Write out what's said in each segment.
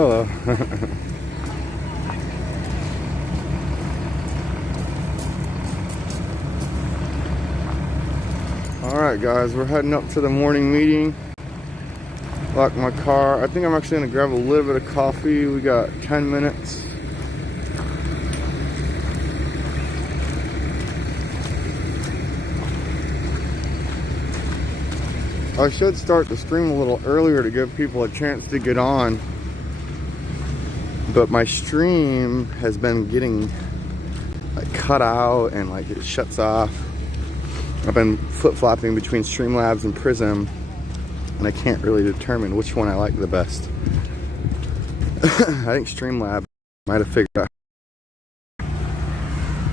Hello. Alright guys, we're heading up to the morning meeting. Lock my car. I think I'm actually going to grab a little bit of coffee. We got 10 minutes. I should start the stream a little earlier to give people a chance to get on. But my stream has been getting like cut out and like it shuts off. I've been flip-flopping between Streamlabs and Prism, and I can't really determine which one I like the best. I think Streamlabs might have figured out.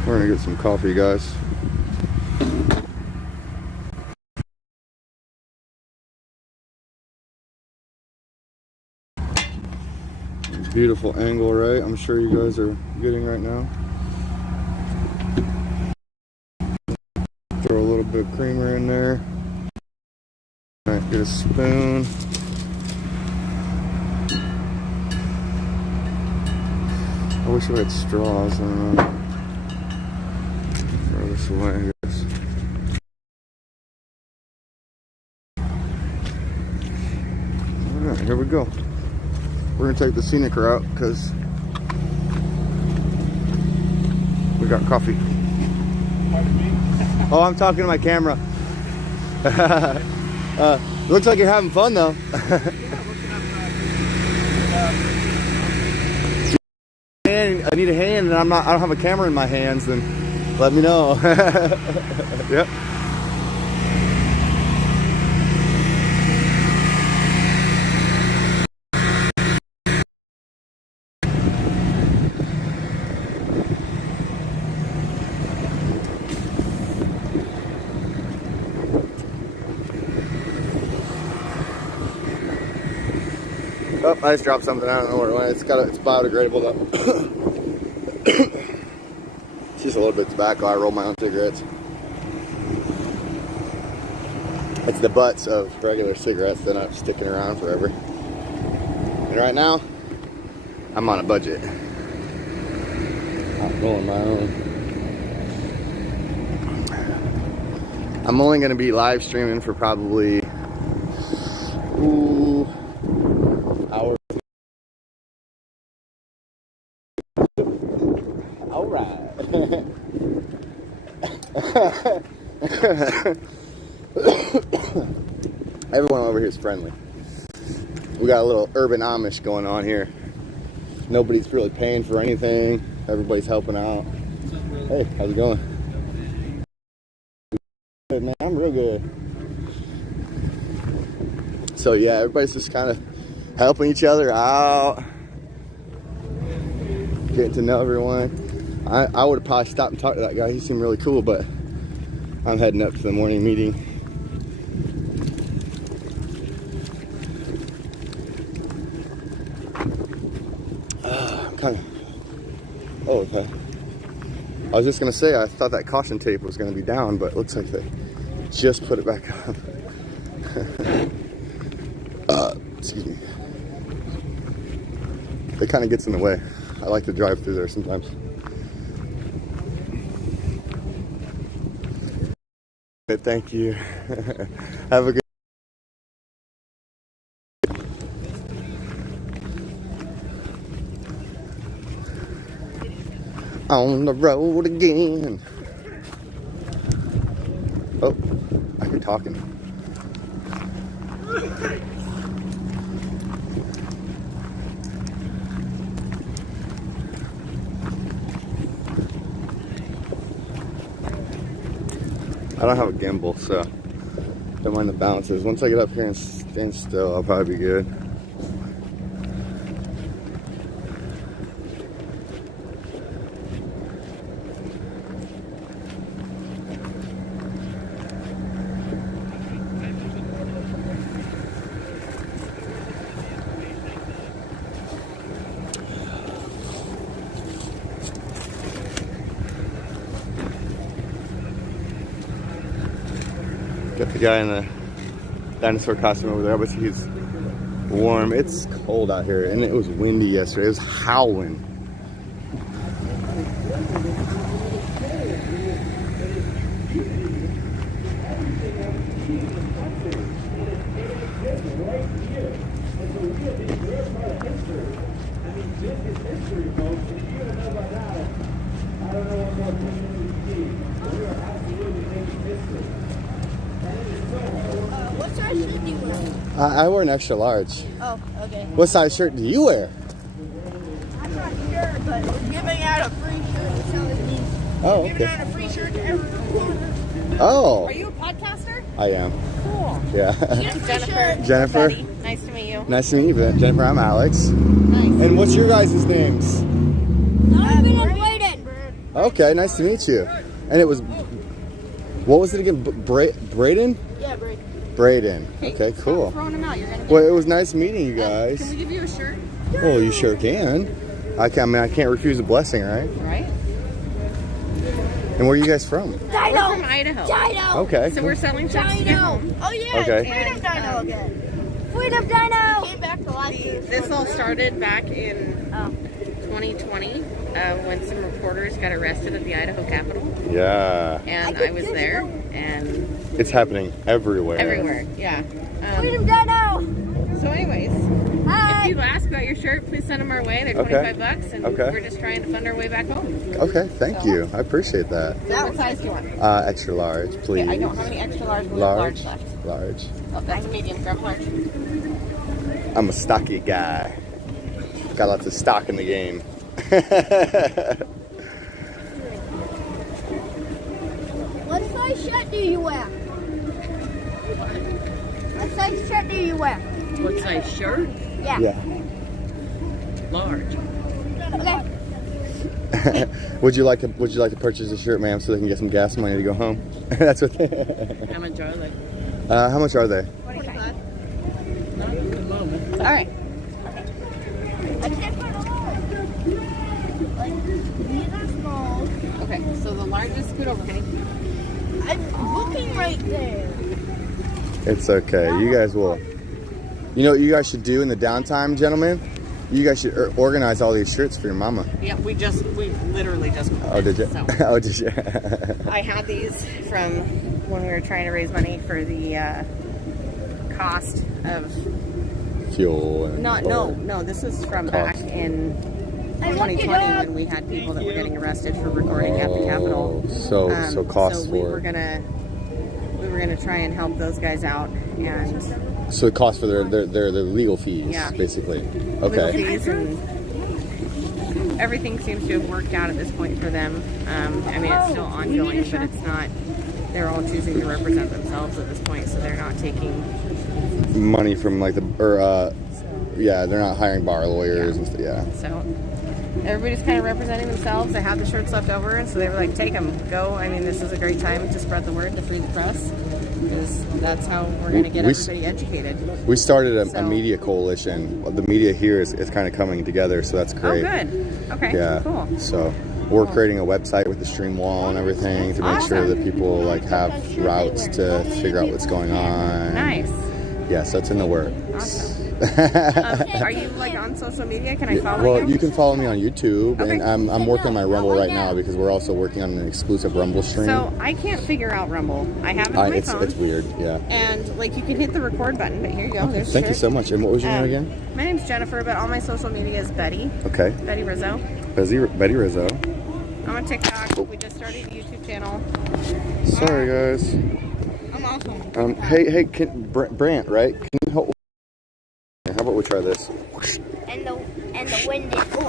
We're gonna get some coffee, guys. Beautiful angle, right? I'm sure you guys are getting right now. Throw a little bit of creamer in there. All right, get a spoon. I wish I had straws. Throw this away, I guess. All right, here we go. We're gonna take the scenic route because we got coffee. Oh, I'm talking to my camera. Looks like you're having fun though. I need a hand, and I don't have a camera in my hands. Then let me know. Yep. Oh, I just dropped something. I don't know where it went. It's biodegradable though. It's just a little bit of tobacco. I roll my own cigarettes. It's the butts of regular cigarettes that aren't sticking around forever. And right now, I'm on a budget. I'm rolling my own. I'm only going to be live streaming for probably hour. All right. Everyone over here is friendly. We got a little urban Amish going on here. Nobody's really paying for anything. Everybody's helping out. Hey, how's it going? Good, man. I'm real good. So yeah, everybody's just kind of helping each other out, getting to know everyone. I would have probably stopped and talked to that guy. He seemed really cool, but I'm heading up to the morning meeting. Oh, okay. I was just gonna say, I thought that caution tape was gonna be down, but it looks like they just put it back up. Excuse me. It kind of gets in the way. I like to drive through there sometimes. Thank you. Have a good. On the road again. Oh, I can talking. I don't have a gimbal, so don't mind the bounces. Once I get up here and stand still, I'll probably be good. Got the guy in the dinosaur costume over there, but he's warm. It's cold out here, and it was windy yesterday. It was howling. What size shirt do you wear? I wear an extra large. Oh, okay. What size shirt do you wear? I'm not sure, but we're giving out a free shirt. So it means Oh, we're giving okay. out a free shirt to everyone. Oh, Are you a podcaster? I am. Cool. Yeah. Get a free Jennifer. shirt. Jennifer. Betty. Nice to meet you. Nice to meet you, Jennifer. I'm Alex. Nice. And what's your guys' names? I'm gonna play it. Okay, nice to meet you. And it was, what was it again? Braden? Yeah, break. Braden. Hey, Okay, stop cool. throwing them out. You're gonna get Well, it was nice meeting you guys. Can we give you a shirt? Well, you sure can. I can't refuse a blessing, right? Right. And where are you guys from? We're from Dino. Idaho. Dino. Okay. So we're selling shirts to get Dino. home. Oh yeah. Okay. Freedom And, Dino again. Freedom Dino. He came back to life. This all started back in 2020 when some reporters got arrested at the Idaho Capitol. Yeah. And I was there. And It's happening everywhere. everywhere. Yeah. Freedom Dino. So anyways, Hi. if people ask about your shirt, please send them our way. They're Okay. $25, and Okay. we're just trying to fund our way back home. Okay, thank you. I appreciate that. So what size do you want? Extra large, please. Okay, I don't have any extra large. We have Large. large left. Large. Oh, that's a medium. Grab large. I'm a stocky guy. Got lots of stock in the game. What size shirt do you wear? What size shirt do you wear? What size shirt? Yeah. Yeah. Large. Okay. Would you like to purchase a shirt, ma'am, so they can get some gas money to go home? That's what. How much are they? How much are they? 25. Not at the moment. All right. I can't put them on. Like, these are small. Okay, so the largest, scoot over, honey. I'm looking right there. It's okay. You guys will. You know what you guys should do in the downtime, gentlemen? You guys should organize all these shirts for your mama. Yeah, we literally just. Oh, did you? So, Oh, did you? I had these from when we were trying to raise money for the cost of. Fuel. And No. This is from back in 2020 when we had people that were getting arrested for recording at the Capitol. So cost so we for. were gonna try and help those guys out and. So the cost for their legal fees, Yeah. basically. Legal Okay. fees and everything seems to have worked out at this point for them. I mean, it's still ongoing, but it's not. They're all choosing to represent themselves at this point, so they're not taking. Money from like yeah, they're not hiring bar lawyers and stuff. Yeah. So everybody's kind of representing themselves. I had the shirts left over, and so they were like, "Take them, go." I mean, this is a great time to spread the word to free the press, because that's how we're going to get everybody educated. We started a So- media coalition. The media here is kind of coming together, so that's Oh, great. good. Okay. Yeah. Cool. So we're creating a website with the stream wall and everything to make sure that people like have routes to figure out what's going on. Nice. Yes, that's in the works. Awesome. Are you like on social media? Can I follow Well, you? you can follow me on YouTube, Okay. and I'm working on my Rumble right now because we're also working on an exclusive Rumble stream. So I can't figure out Rumble. I have it on my phone. It's weird, yeah. And like you can hit the record button, but here you go. There's Thank you so much. And what was your name again? My name's Jennifer, but all my social media is Betty. Okay. Betty Rizzo. Betty Rizzo. I'm on TikTok. We just started a YouTube channel. Sorry, guys. I'm awesome. Hey, Brant, right? Can you help? How about we try this? And the wind is. Oh,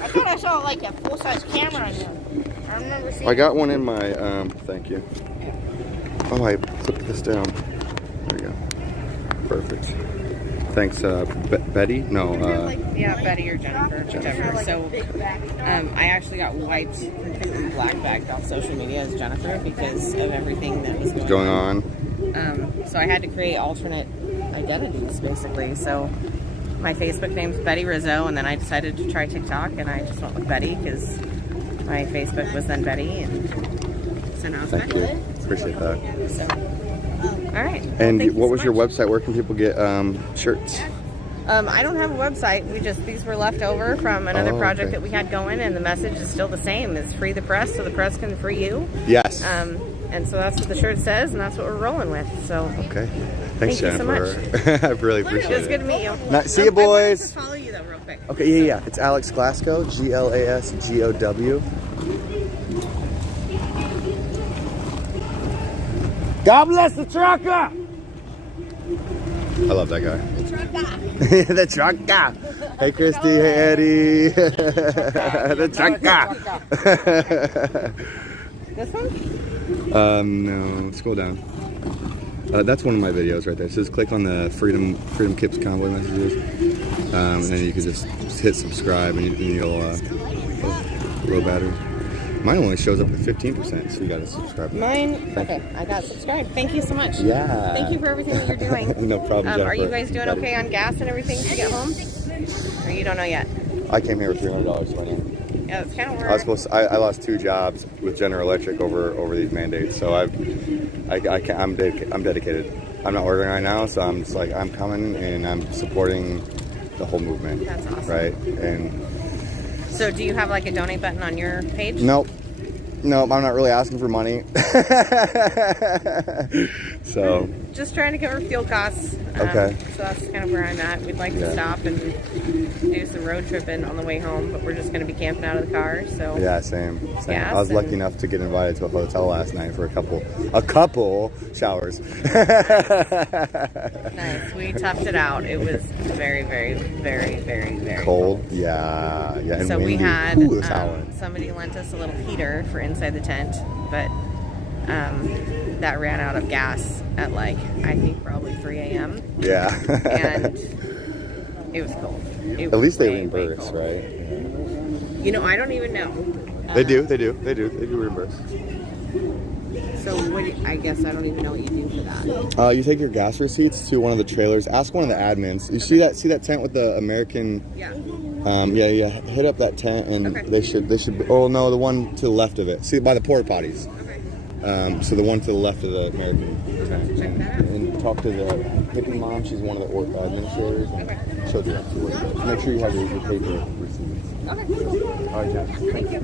I thought I saw like a full size camera in there. I remember seeing. I got one in my. Thank you. Oh, I clipped this down. There you go. Perfect. Thanks, Betty. No. Yeah, Betty or Jennifer, whichever. So, I actually got wiped completely black bagged off social media as Jennifer because of everything that was going on. So I had to create alternate identities basically. So my Facebook name's Betty Rizzo, and then I decided to try TikTok, and I just went with Betty because my Facebook was then Betty, and so now it's Thank Betty. you. Appreciate that. So. All right. Well, And thank you what so was your much. website? Where can people get shirts? I don't have a website. These were left over from another project okay. that we had going, and the message is still the same. It's free the press so the press can free you. Yes. And so that's what the shirt says, and that's what we're rolling with. So Okay. Thanks, Thank you so Jennifer. I really appreciate it was it. good to meet you. See you, I wanted boys. to follow you though, real quick. Okay, yeah. It's Alex Glasgow, Glasgow. God bless the trucker! I love that guy. The trucker. Hey, Christy. Hey, Eddie. The trucker. This one? No. Scroll down. That's one of my videos right there. It says click on the Freedom Kips Convoy messages, and then you can just hit subscribe, and you'll low battery. Mine only shows up at 15%, so you got to subscribe. Mine? Okay, I got subscribed. Thank you so much. Yeah. Thank you for everything that you're doing. No problem, Jennifer. Are you guys doing okay on gas and everything to get home? Or you don't know yet? I came here with $300 right now. Yeah, that's kind of I was weird. supposed to, I lost 2 jobs with General Electric over these mandates, so I'm dedicated. I'm not working right now, so I'm just like, I'm coming and I'm supporting the whole movement. That's awesome. Right? And So do you have like a donate button on your page? Nope, I'm not really asking for money. So Just trying to cover fuel costs. Okay. So that's kind of where I'm at. We'd like to stop and do some road tripping on the way home, but we're just going to be camping out of the car. So yeah, same. Gas I was lucky and- enough to get invited to a hotel last night for a couple showers. nice. We toughed it out. It was very, very, very, very, very Cold. Yeah. And So we windy. had Ooh, it was howling. somebody lent us a little heater for inside the tent, but that ran out of gas at like, I think probably 3 a.m. Yeah. and it was cold. It At was least they way, way reimburse, cold. right? You know, I don't even know. They do reimburse. So I guess I don't even know what you do for that. You take your gas receipts to one of the trailers. Ask one of the admins. You see that tent with the American? Yeah. Yeah. Hit up that tent, and Okay. they should. Oh no, the one to the left of it. See, by the porta potties. Okay. So the one to the left of the American tent. Check that out. And talk to the picking mom. She's one of the administrators. And Okay. she'll do that. Make sure you have your paper receipts. Okay, cool. All right, Jen. Thank you.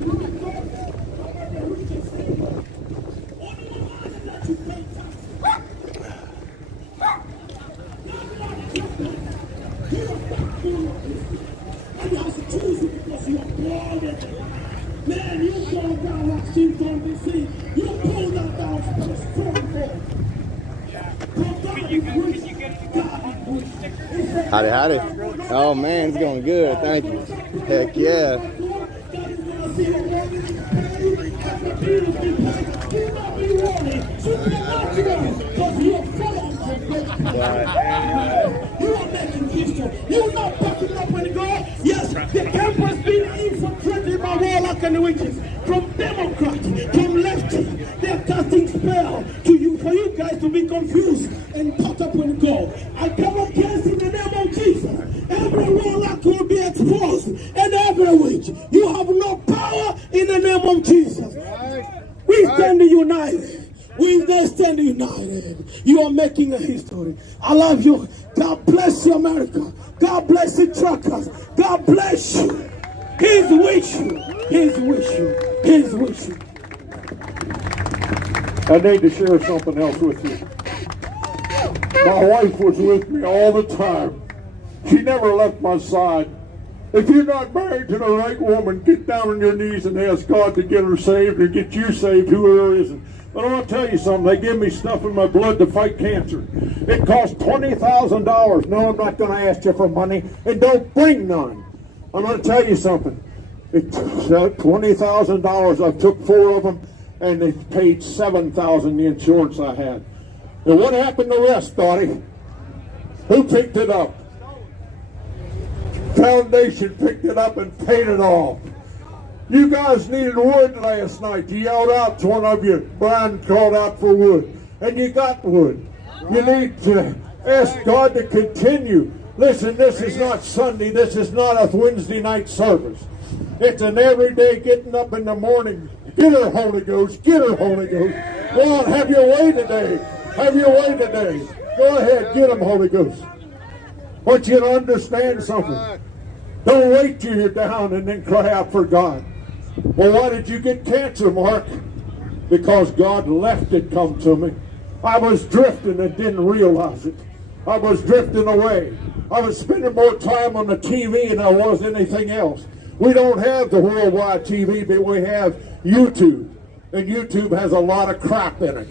Man, you go down Washington, D.C. You pull that down Howdy. Oh man, it's going good. Thank you. Heck yeah. You're not backing up when you go. Yes, the campus being infiltrated by warlock and the witches. From Democrat, from lefty, they're casting spell to you for you guys to be confused and caught up when you go. I come against in the name of Jesus. Every warlock will be exposed and every witch. You have no power in the name of Jesus. We stand united. We stand united. You are making a history. I love you. God bless you, America. God bless the truckers. God bless you. He's with you. He's with you. He's with you. I need to share something else with you. My wife was with me all the time. She never left my side. If you're not married to the right woman, get down on your knees and ask God to get her saved or get you saved, whoever isn't. But I want to tell you something. They give me stuff in my blood to fight cancer. It costs $20,000. No, I'm not going to ask you for money, and don't bring none. I'm going to tell you something. It $20,000. I took 4 of them, and they paid $7,000 the insurance I had. And what happened to the rest, Dottie? Who picked it up? Foundation picked it up and paid it off. You guys needed wood last night. You yelled out to one of you. Brian called out for wood. And you got wood. You need to ask God to continue. Listen, this is not Sunday. This is not a Wednesday night service. It's an everyday getting up in the morning. Get her, Holy Ghost. Get her, Holy Ghost. Go on, have your way today. Have your way today. Go ahead, get them, Holy Ghost. I want you to understand something. Don't wait till you're down and then cry out for God. Well, why did you get cancer, Mark? Because God left it come to me. I was drifting and didn't realize it. I was drifting away. I was spending more time on the TV than I was anything else. We don't have the worldwide TV, but we have YouTube. And YouTube has a lot of crap in it.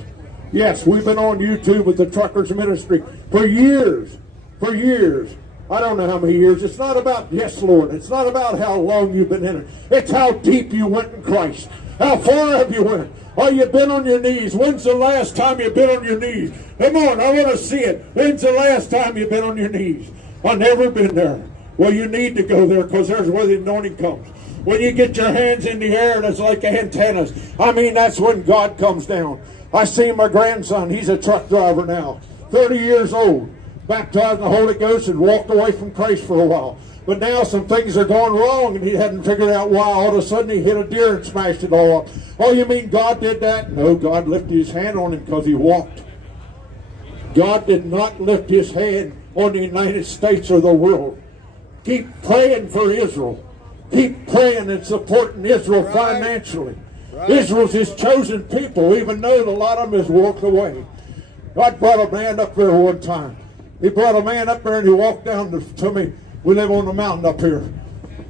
Yes, we've been on YouTube with the Truckers Ministry for years. For years. I don't know how many years. It's not about, yes, Lord. It's not about how long you've been in it. It's how deep you went in Christ. How far have you went? Are you been on your knees? When's the last time you've been on your knees? Come on, I want to see it. When's the last time you've been on your knees? I've never been there. Well, you need to go there because there's where the anointing comes. When you get your hands in the air and it's like antennas. I mean, that's when God comes down. I see my grandson. He's a truck driver now. 30 years old. Baptized in the Holy Ghost and walked away from Christ for a while. But now some things are going wrong and he hadn't figured out why. All of a sudden he hit a deer and smashed it all up. Oh, you mean God did that? No, God lifted his hand on him because he walked. God did not lift his hand on the United States or the world. Keep praying for Israel. Keep praying and supporting Israel financially. Israel's his chosen people, even though a lot of them has walked away. God brought a man up there one time. He brought a man up there and he walked down to me. We live on the mountain up here.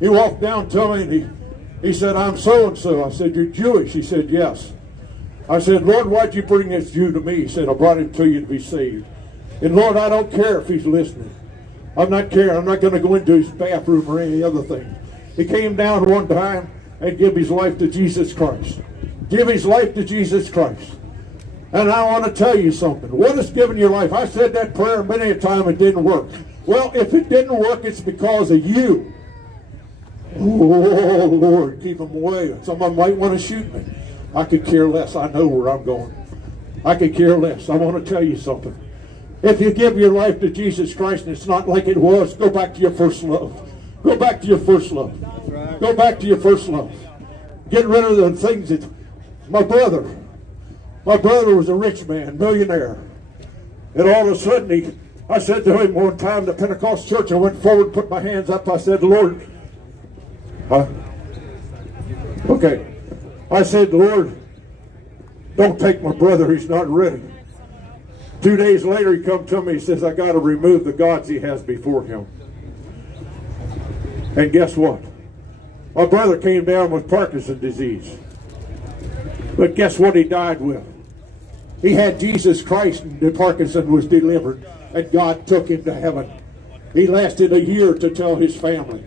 He walked down to me and he said, I'm so-and-so. I said, you're Jewish? He said, yes. I said, Lord, why'd you bring this Jew to me? He said, I brought him to you to be saved. And Lord, I don't care if he's listening. I'm not caring. I'm not going to go into his bathroom or any other thing. He came down one time and gave his life to Jesus Christ. Give his life to Jesus Christ. And I want to tell you something. What is giving your life? I said that prayer many a time. It didn't work. Well, if it didn't work, it's because of you. Oh, Lord, keep them away. Someone might want to shoot me. I could care less. I know where I'm going. I could care less. I want to tell you something. If you give your life to Jesus Christ and it's not like it was, go back to your first love. Go back to your first love. Go back to your first love. Get rid of the things that... My brother was a rich man, millionaire. And all of a sudden, I said to him one time, the Pentecost church, I went forward, put my hands up, I said, Lord, okay. I said, Lord, don't take my brother, he's not ready. 2 days later, he come to me, he says, I got to remove the gods he has before him. And guess what? My brother came down with Parkinson's disease. But guess what he died with? He had Jesus Christ and the Parkinson was delivered. And God took him to heaven. He lasted a year to tell his family.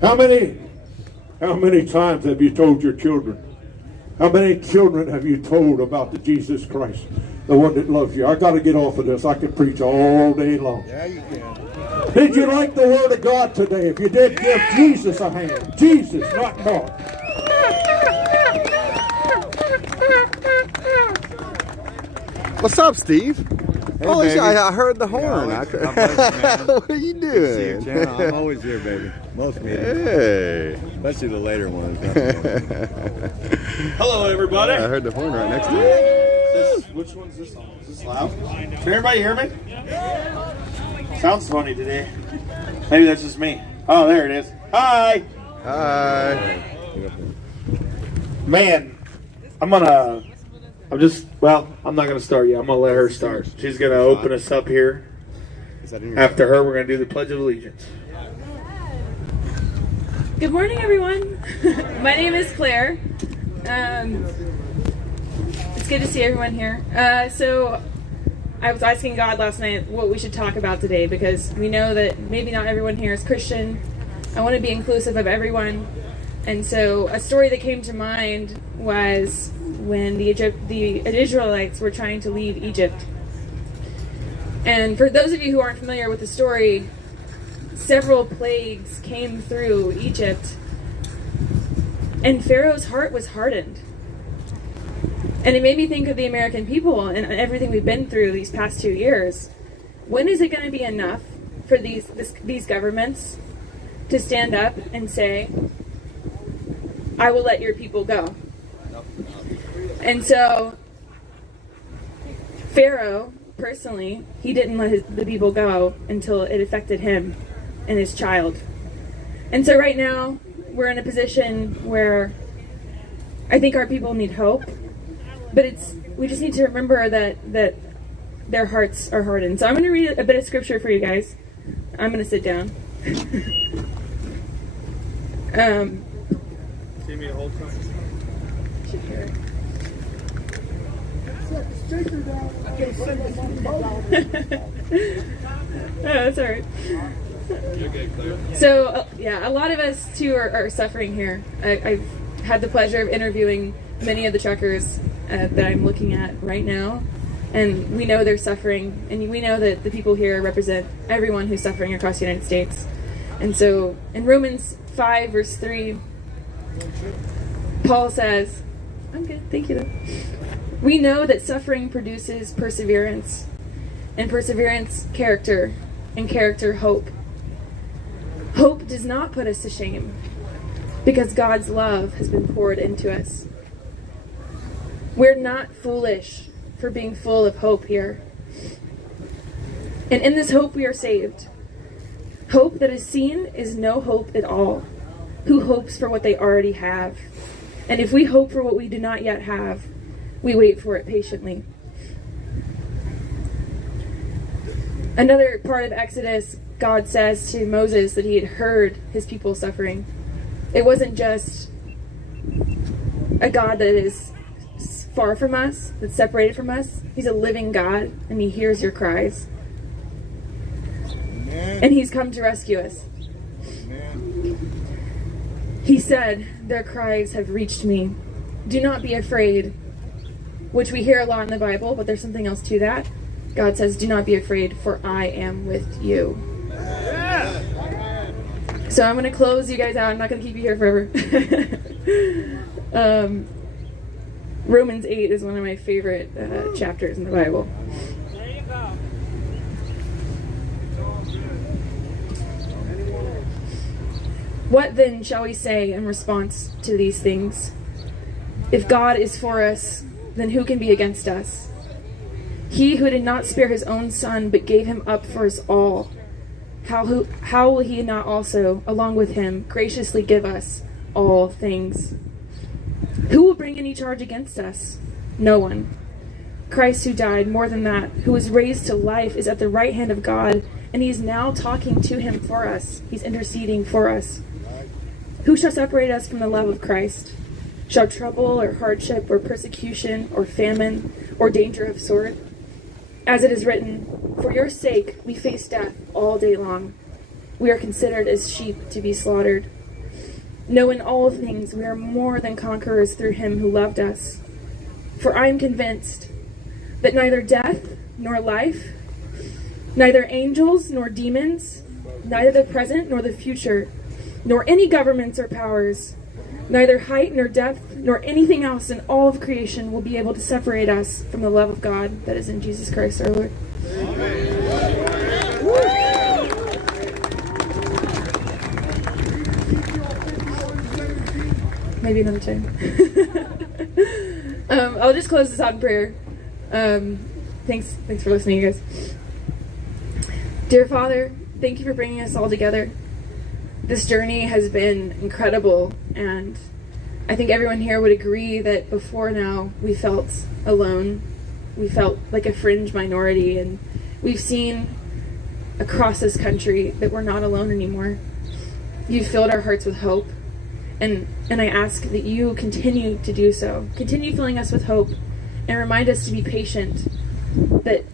How many times have you told your children? How many children have you told about the Jesus Christ? The one that loves you. I got to get off of this. I can preach all day long. Yeah, you can. Did you like the Word of God today? If you did, give Jesus a hand. Jesus, not Mark. What's up, Steve? Hey, Holy baby. shit, I heard the horn. God bless you, man. What are you See your doing? channel. I'm always here, baby. Most meetings, Hey. especially the later ones. Hello, everybody. I heard the horn right next to you. Which one's this on? Is this loud? Can everybody hear me? Sounds funny today. Maybe that's just me. Oh, there it is. Hi. Hi. Man, I'm not going to start yet. I'm going to let her start. She's going to open us up here. After her, we're going to do the Pledge of Allegiance. Good morning, everyone. My name is Claire. It's good to see everyone here. So I was asking God last night what we should talk about today because we know that maybe not everyone here is Christian. I want to be inclusive of everyone. And so a story that came to mind was when the Israelites were trying to leave Egypt. And for those of you who aren't familiar with the story, several plagues came through Egypt, and Pharaoh's heart was hardened. And it made me think of the American people and everything we've been through these past 2 years. When is it going to be enough for these governments to stand up and say, I will let your people go? And so Pharaoh, personally, he didn't let the people go until it affected him and his child. And so right now, we're in a position where I think our people need hope, but we just need to remember that their hearts are hardened. So I'm going to read a bit of scripture for you guys. I'm going to sit down. See me the whole time? Should hear it. Oh, that's all right. So, yeah, a lot of us too are suffering here. I've had the pleasure of interviewing many of the truckers that I'm looking at right now, and we know they're suffering, and we know that the people here represent everyone who's suffering across the United States. And so, in Romans 5, verse 3, Paul says, I'm good, thank you though. We know that suffering produces perseverance, and perseverance, character, and character, hope. Hope does not put us to shame, because God's love has been poured into us. We're not foolish for being full of hope here. And in this hope we are saved. Hope that is seen is no hope at all. Who hopes for what they already have? And if we hope for what we do not yet have, we wait for it patiently. Another part of Exodus, God says to Moses that he had heard his people suffering. It wasn't just a God that is far from us, that's separated from us. He's a living God, and he hears your cries. Amen. And he's come to rescue us. Amen. He said, their cries have reached me. Do not be afraid, which we hear a lot in the Bible, but there's something else to that. God says, do not be afraid, for I am with you. So I'm going to close you guys out. I'm not going to keep you here forever. Romans 8 is one of my favorite chapters in the Bible. There you go. What then shall we say in response to these things? If God is for us, then who can be against us? He who did not spare his own son, but gave him up for us all, how will he not also, along with him, graciously give us all things? Who will bring any charge against us? No one. Christ, who died, more than that, who was raised to life, is at the right hand of God, and he is now talking to him for us. He's interceding for us. Who shall separate us from the love of Christ? Shall trouble or hardship or persecution or famine or danger of sword? As it is written, for your sake we face death all day long. We are considered as sheep to be slaughtered. No, in all things we are more than conquerors through him who loved us. For I am convinced that neither death nor life, neither angels nor demons, neither the present nor the future, nor any governments or powers, neither height nor depth nor anything else in all of creation will be able to separate us from the love of God that is in Jesus Christ our Lord. Maybe another time. I'll just close this out in prayer. Thanks for listening, you guys. Dear Father, thank you for bringing us all together. This journey has been incredible, and I think everyone here would agree that before now we felt alone. We felt like a fringe minority, and we've seen across this country that we're not alone anymore. You've filled our hearts with hope, and I ask that you continue to do so. Continue filling us with hope, and remind us to be patient, that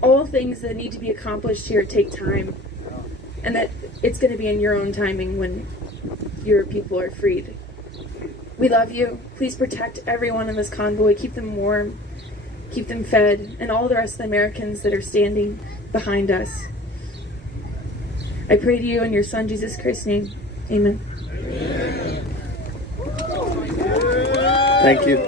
all things that need to be accomplished here take time, and that it's going to be in your own timing when your people are freed. We love you. Please protect everyone in this convoy. Keep them warm. Keep them fed. And all the rest of the Americans that are standing behind us. I pray to you in your Son, Jesus Christ's name. Amen. Thank you.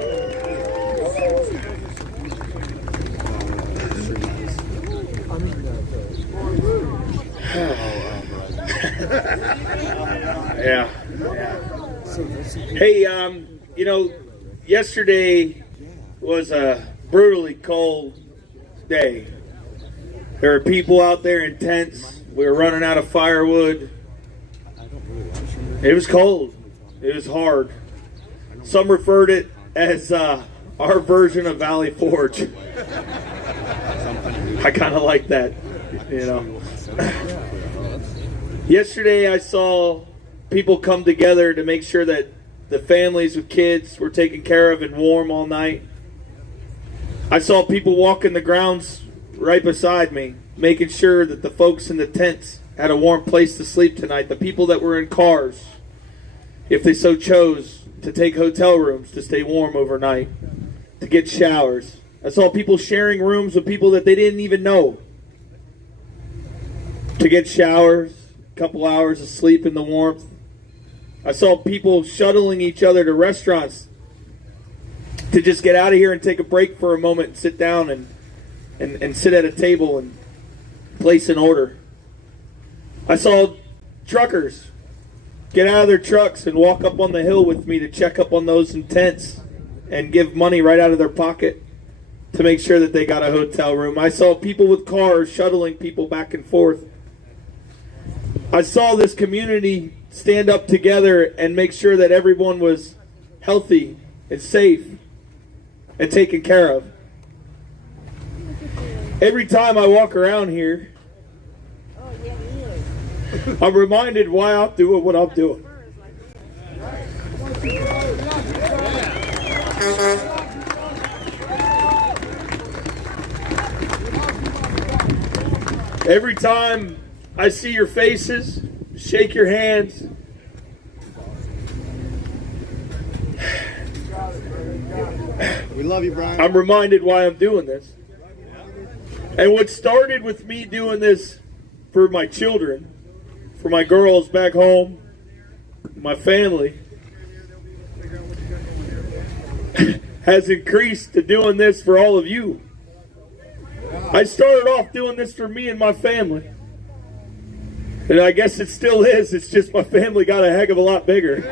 Yeah. Hey, yesterday was a brutally cold day. There are people out there in tents. We were running out of firewood. It was cold. It was hard. Some referred it as our version of Valley Forge. I kind of like that, you know. Yesterday I saw people come together to make sure that the families with kids were taken care of and warm all night. I saw people walking the grounds right beside me, making sure that the folks in the tents had a warm place to sleep tonight. The people that were in cars, if they so chose, to take hotel rooms to stay warm overnight, to get showers. I saw people sharing rooms with people that they didn't even know, to get showers, a couple hours of sleep in the warmth. I saw people shuttling each other to restaurants to just get out of here and take a break for a moment and sit down and sit at a table and place an order. I saw truckers get out of their trucks and walk up on the hill with me to check up on those in tents and give money right out of their pocket to make sure that they got a hotel room. I saw people with cars shuttling people back and forth. I saw this community stand up together and make sure that everyone was healthy and safe and taken care of. Every time I walk around here, I'm reminded why I'm doing what I'm doing. Every time I see your faces, shake your hands, We love you, Brian. I'm reminded why I'm doing this. And what started with me doing this for my children, for my girls back home, my family, has increased to doing this for all of you. I started off doing this for me and my family. And I guess it still is. It's just my family got a heck of a lot bigger.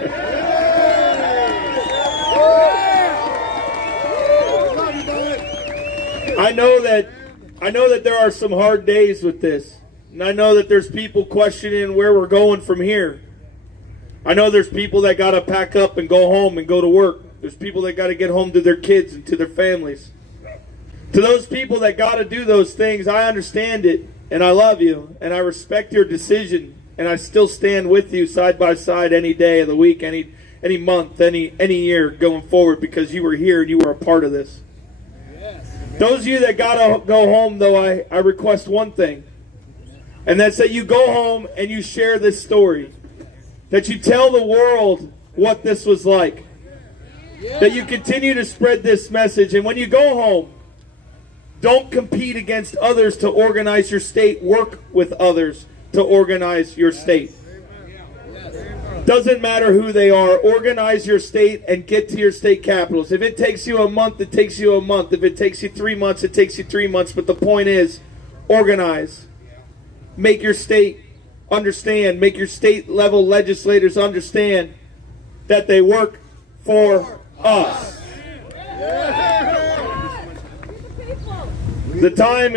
I know that there are some hard days with this. And I know that there's people questioning where we're going from here. I know there's people that got to pack up and go home and go to work. There's people that got to get home to their kids and to their families. To those people that got to do those things, I understand it, and I love you, and I respect your decision, and I still stand with you side by side any day of the week, any month, any year going forward, because you were here and you were a part of this. Those of you that got to go home, though, I request one thing, and that's that you go home and you share this story, that you tell the world what this was like, that you continue to spread this message, and when you go home, don't compete against others to organize your state. Work with others to organize your state. Doesn't matter who they are. Organize your state and get to your state capitals. If it takes you a month, it takes you a month. If it takes you 3 months, it takes you 3 months. But the point is, organize. Make your state understand. Make your state level legislators understand that they work for us. The time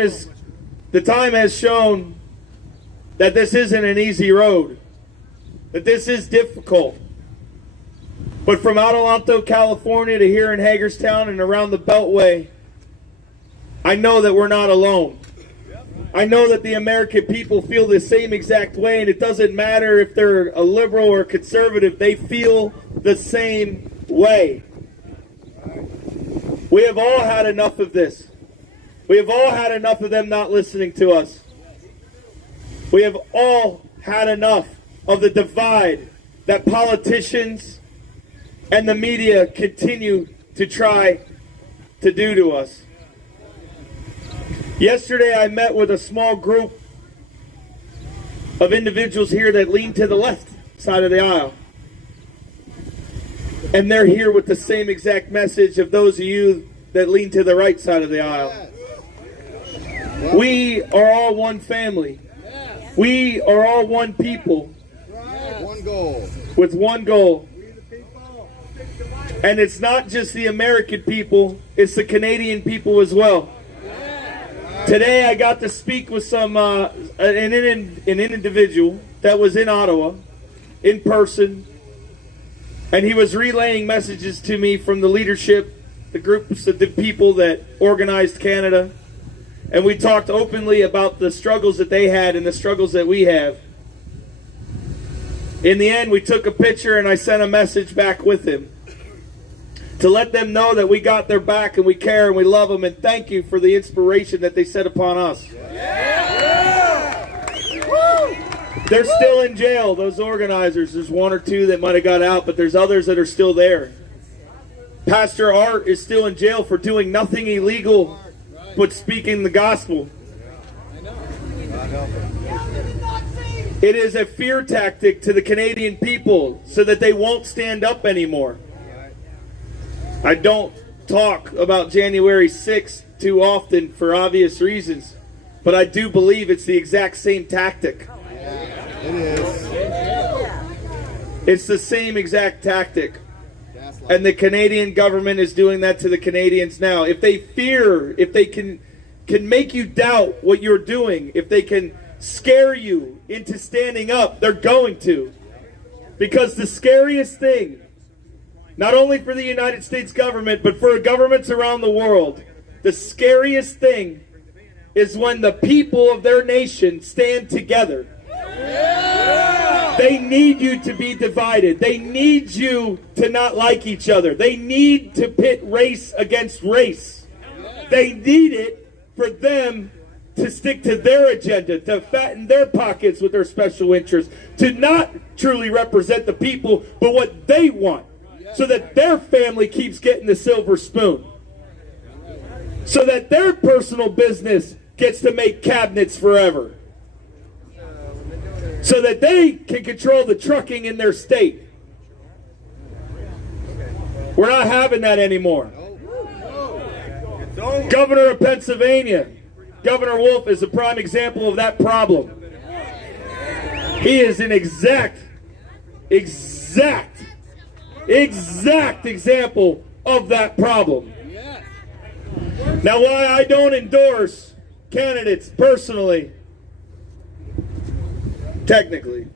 has shown that this isn't an easy road, that this is difficult. But from Adelanto, California to here in Hagerstown and around the Beltway, I know that we're not alone. I know that the American people feel the same exact way, and it doesn't matter if they're a liberal or a conservative, they feel the same way. We have all had enough of this. We have all had enough of them not listening to us. We have all had enough of the divide that politicians and the media continue to try to do to us. Yesterday I met with a small group of individuals here that lean to the left side of the aisle. And they're here with the same exact message of those of you that lean to the right side of the aisle. We are all one family. We are all one people. One goal. With one goal. And it's not just the American people, it's the Canadian people as well. Today I got to speak with an individual that was in Ottawa, in person, and he was relaying messages to me from the leadership, the groups of the people that organized Canada, and we talked openly about the struggles that they had and the struggles that we have. In the end, we took a picture and I sent a message back with him to let them know that we got their back and we care and we love them, and thank you for the inspiration that they set upon us. They're still in jail, those organizers. There's one or two that might have got out, but there's others that are still there. Pastor Art is still in jail for doing nothing illegal but speaking the gospel. It is a fear tactic to the Canadian people so that they won't stand up anymore. I don't talk about January 6th too often for obvious reasons, but I do believe it's the exact same tactic. It is. It's the same exact tactic. And the Canadian government is doing that to the Canadians now. If they fear, if they can make you doubt what you're doing, if they can scare you into standing up, they're going to. Because the scariest thing, not only for the United States government, but for governments around the world, the scariest thing is when the people of their nation stand together. They need you to be divided. They need you to not like each other. They need to pit race against race. They need it for them to stick to their agenda, to fatten their pockets with their special interests, to not truly represent the people, but what they want, so that their family keeps getting the silver spoon, so that their personal business gets to make cabinets forever, so that they can control the trucking in their state. We're not having that anymore. Governor of Pennsylvania, Governor Wolf, is a prime example of that problem. He is an exact example of that problem. Now, why I don't endorse candidates personally, technically,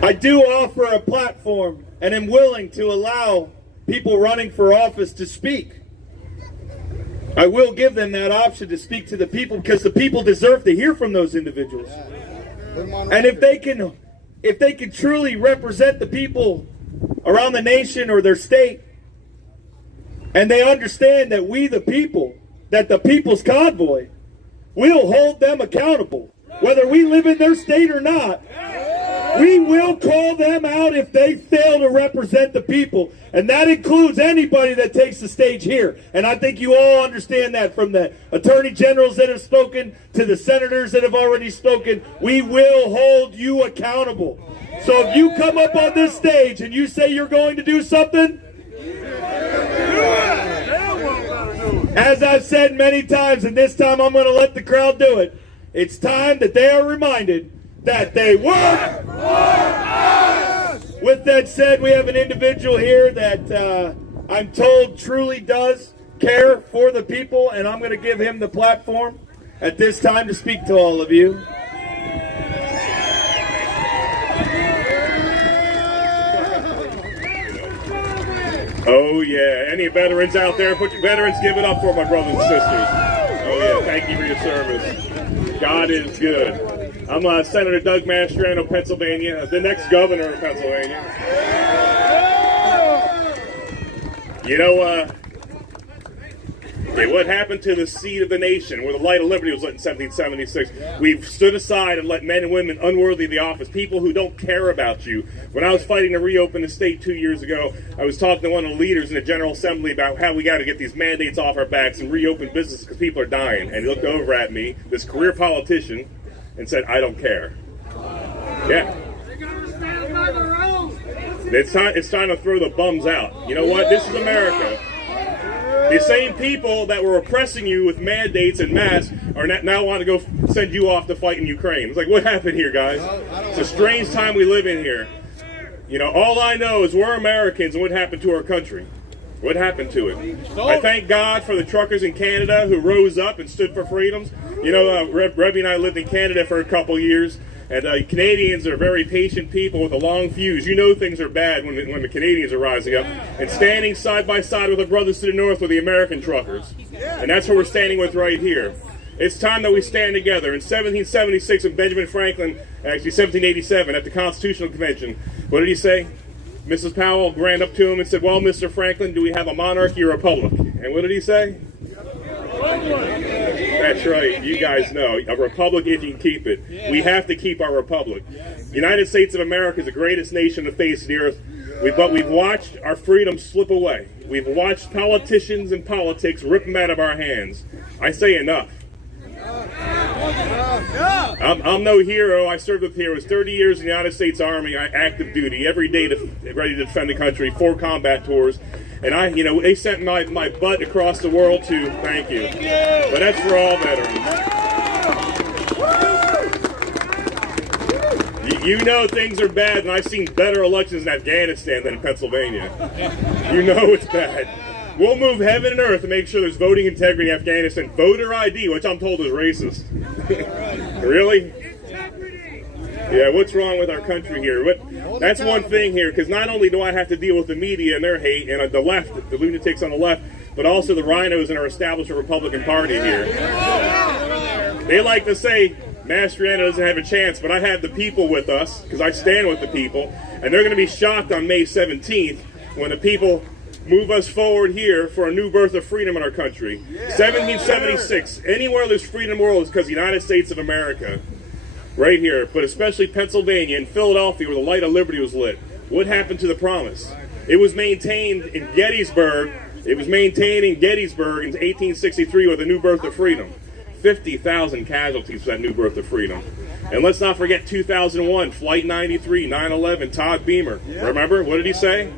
I do offer a platform and am willing to allow people running for office to speak. I will give them that option to speak to the people, because the people deserve to hear from those individuals. And if they can truly represent the people around the nation or their state, and they understand that we the people, that the People's Convoy, will hold them accountable, whether we live in their state or not. We will call them out if they fail to represent the people. And that includes anybody that takes the stage here. And I think you all understand that, from the attorney generals that have spoken to the senators that have already spoken. We will hold you accountable. So if you come up on this stage and you say you're going to do something, as I've said many times, and this time I'm going to let the crowd do it, it's time that they are reminded that they work for us. With that said, we have an individual here that I'm told truly does care for the people, and I'm going to give him the platform at this time to speak to all of you. Oh yeah, any veterans out there? Put your veterans, give it up for my brothers and sisters. Oh yeah, thank you for your service. God is good. I'm Senator Doug Mastriano of Pennsylvania, the next governor of Pennsylvania. You know, what happened to the seat of the nation, where the light of liberty was lit in 1776? We've stood aside and let men and women unworthy of the office, people who don't care about you. When I was fighting to reopen the state 2 years ago, I was talking to one of the leaders in the General Assembly about how we got to get these mandates off our backs and reopen businesses because people are dying. And he looked over at me, this career politician, and said, I don't care. Yeah. It's time to throw the bums out. You know what? This is America. The same people that were oppressing you with mandates and masks are now want to go send you off to fight in Ukraine. It's like, what happened here, guys? It's a strange time we live in here. You know, all I know is we're Americans and what happened to our country. What happened to it? I thank God for the truckers in Canada who rose up and stood for freedoms. You know, Rebby and I lived in Canada for a couple years, and Canadians are very patient people with a long fuse. You know things are bad when the Canadians are rising up and standing side by side with the brothers to the north with the American truckers. And that's what we're standing with right here. It's time that we stand together. In 1776, when Benjamin Franklin, actually 1787, at the Constitutional Convention, what did he say? Mrs. Powell ran up to him and said, well, Mr. Franklin, do we have a monarchy or a republic? And what did he say? That's right. You guys know. A republic if you can keep it. We have to keep our republic. The United States of America is the greatest nation on the face of the earth. But we've watched our freedom slip away. We've watched politicians and politics rip them out of our hands. I say enough. I'm no hero. I served with heroes. 30 years in the United States Army, active duty, every day ready to defend the country, 4 combat tours. And they sent my butt across the world to thank you. But that's for all veterans. You know things are bad, and I've seen better elections in Afghanistan than in Pennsylvania. You know it's bad. We'll move heaven and earth to make sure there's voting integrity in Afghanistan. Voter ID, which I'm told is racist. Really? Yeah, what's wrong with our country here? That's one thing here, because not only do I have to deal with the media and their hate, and the left, the lunatics on the left, but also the rhinos in our establishment Republican Party here. They like to say Mastriano doesn't have a chance, but I have the people with us, because I stand with the people, and they're going to be shocked on May 17th when the people move us forward here for a new birth of freedom in our country. 1776. Anywhere there's freedom in the world is because the United States of America. Right here. But especially Pennsylvania and Philadelphia where the light of liberty was lit. What happened to the promise? It was maintained in Gettysburg. It was maintained in Gettysburg in 1863 with a new birth of freedom. 50,000 casualties for that new birth of freedom. And let's not forget 2001, Flight 93, 9/11, Todd Beamer. Remember? What did he say?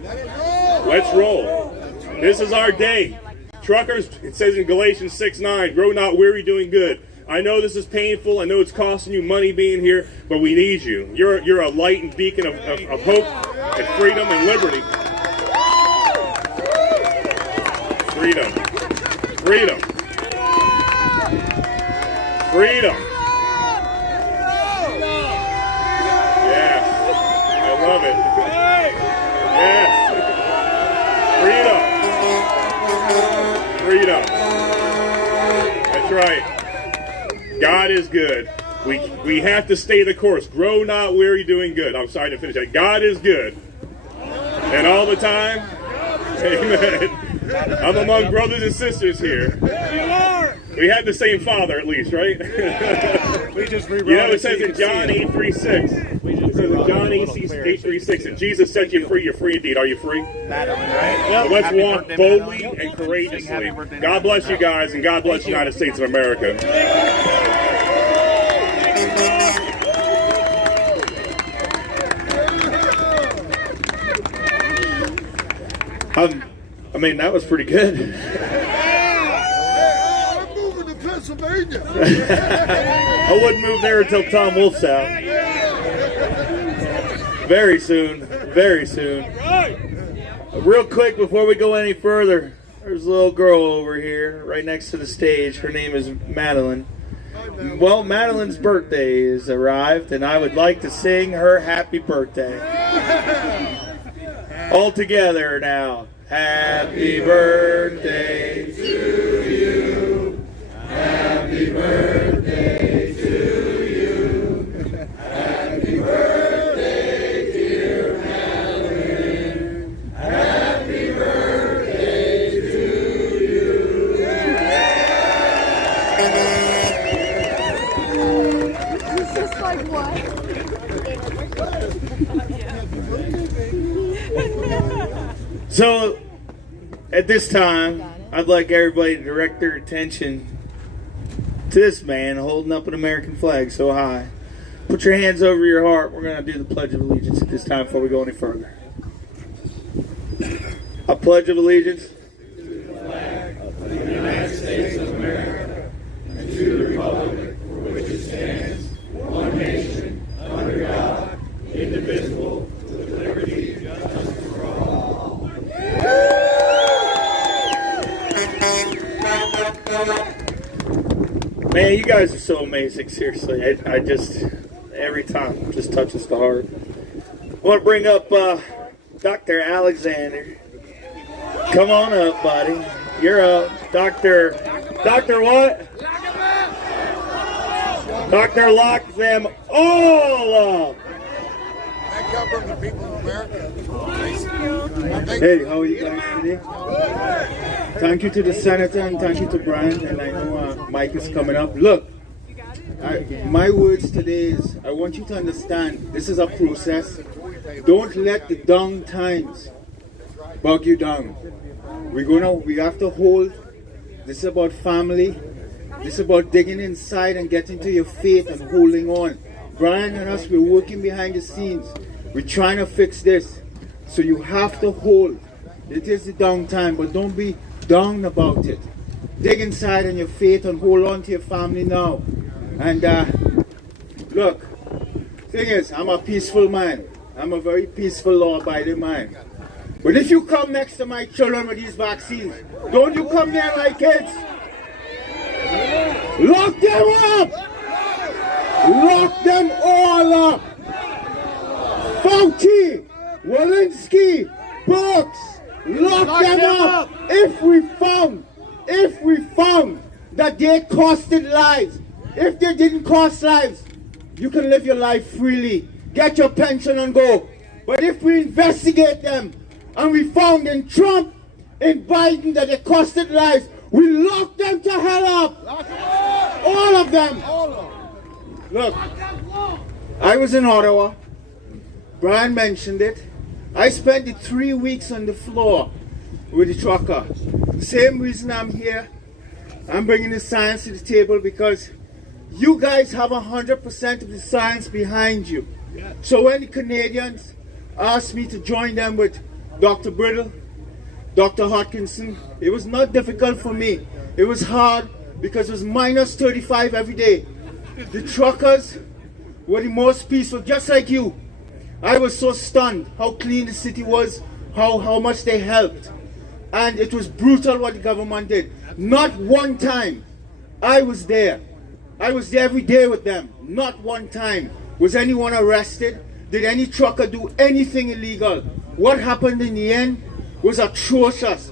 Let's roll. This is our day. Truckers, it says in Galatians 6:9, grow not weary doing good. I know this is painful. I know it's costing you money being here, but we need you. You're a light and beacon of hope and freedom and liberty. Freedom. Freedom. Freedom. Yes. I love it. Yes. Freedom. That's right. God is good. We have to stay the course. Grow not weary doing good. I'm sorry to finish that. God is good. And all the time. Amen. I'm among brothers and sisters here. We have the same Father, at least, right? It says in John 8:36. It says in John 8:36, if Jesus set you free, you're free indeed. Are you free? So let's walk boldly and courageously. God bless you guys, and God bless the United States of America. I mean, that was pretty good. I'm moving to Pennsylvania. I wouldn't move there until Tom Wolf's out. Very soon. Very soon. Real quick before we go any further, there's a little girl over here right next to the stage. Her name is Madeline. Well, Madeline's birthday has arrived, and I would like to sing her happy birthday. All together now. Happy birthday to you. Happy birthday to you. Happy birthday, dear Madeline. Happy birthday to you. It's just like what? So, at this time, I'd like everybody to direct their attention to this man holding up an American flag so high. Put your hands over your heart. We're going to do the Pledge of Allegiance at this time before we go any further. I pledge of allegiance to the flag of the United States of America and to the republic for which it stands, one nation, under God, indivisible, with liberty and justice for all. Man, you guys are so amazing. Seriously, I just every time just touches the heart. I want to bring up Dr. Alexander. Come on up, buddy. You're up, Doctor what? Dr. Lock them all up. Thank y'all from the people of America. Hey, how are you guys today? Thank you to the senator and thank you to Brian, and I know Mike is coming up. Look, my words today is I want you to understand this is a process. Don't let the down times bog you down. We have to hold. This is about family. This is about digging inside and getting to your faith and holding on. Brian and us, we're working behind the scenes. We're trying to fix this. So you have to hold. It is the down time, but don't be down about it. Dig inside in your faith and hold on to your family now. And look, thing is, I'm a peaceful man. I'm a very peaceful, law-abiding man. But if you come next to my children with these vaccines, don't you come near my kids. Lock them up! Lock them all up! Fauci, Walensky, Brooks, lock them up! If we found that they costed lives, if they didn't cost lives, you can live your life freely, get your pension and go. But if we investigate them, and we found in Trump, in Biden, that they costed lives, we lock them to hell up. All of them. Look, I was in Ottawa. Brian mentioned it. I spent the 3 weeks on the floor with the trucker. Same reason I'm here. I'm bringing the science to the table because you guys have 100% of the science behind you. So when the Canadians asked me to join them with Dr. Brittle, Dr. Hodkinson, it was not difficult for me. It was hard because it was minus 35 every day. The truckers were the most peaceful, just like you. I was so stunned how clean the city was, how much they helped. And it was brutal what the government did. Not one time I was there. I was there every day with them. Not one time was anyone arrested. Did any trucker do anything illegal? What happened in the end was atrocious.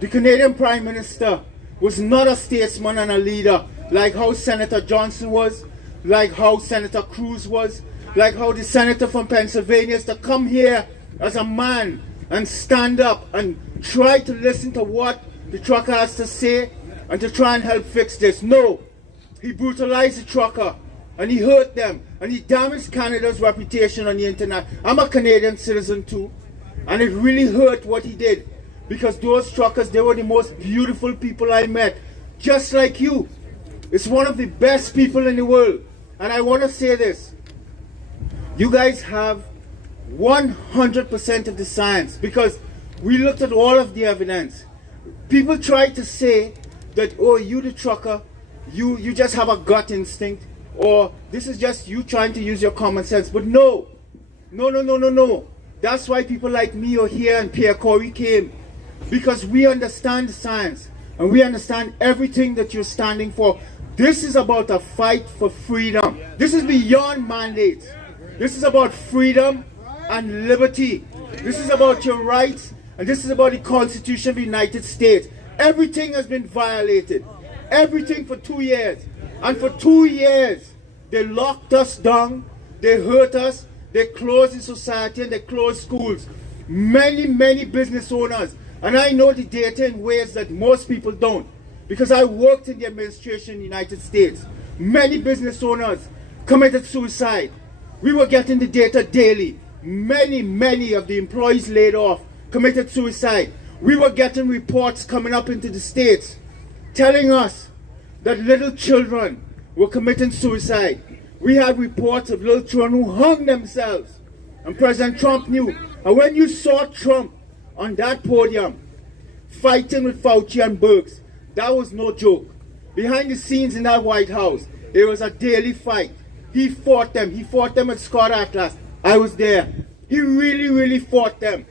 The Canadian Prime Minister was not a statesman and a leader like how Senator Johnson was, like how Senator Cruz was, like how the senator from Pennsylvania is to come here as a man and stand up and try to listen to what the trucker has to say and to try and help fix this. No, he brutalized the trucker and he hurt them and he damaged Canada's reputation on the internet. I'm a Canadian citizen too, and it really hurt what he did because those truckers, they were the most beautiful people I met, just like you. It's one of the best people in the world. And I want to say this, you guys have 100% of the science because we looked at all of the evidence. People try to say that, oh, you the trucker, you just have a gut instinct, or this is just you trying to use your common sense. But no. That's why people like me are here and Pierre Corey came, because we understand the science and we understand everything that you're standing for. This is about a fight for freedom. This is beyond mandates. This is about freedom and liberty. This is about your rights, and this is about the Constitution of the United States. Everything has been violated. Everything for 2 years. And for 2 years, they locked us down, they hurt us, they closed the society, and they closed schools. Many business owners, and I know the data in ways that most people don't, because I worked in the administration in the United States. Many business owners committed suicide. We were getting the data daily. Many of the employees laid off committed suicide. We were getting reports coming up into the States telling us that little children were committing suicide. We had reports of little children who hung themselves. And President Trump knew. And when you saw Trump on that podium fighting with Fauci and Birx, that was no joke. Behind the scenes in that White House, it was a daily fight. He fought them. He fought them with Scott Atlas. I was there. He really fought them.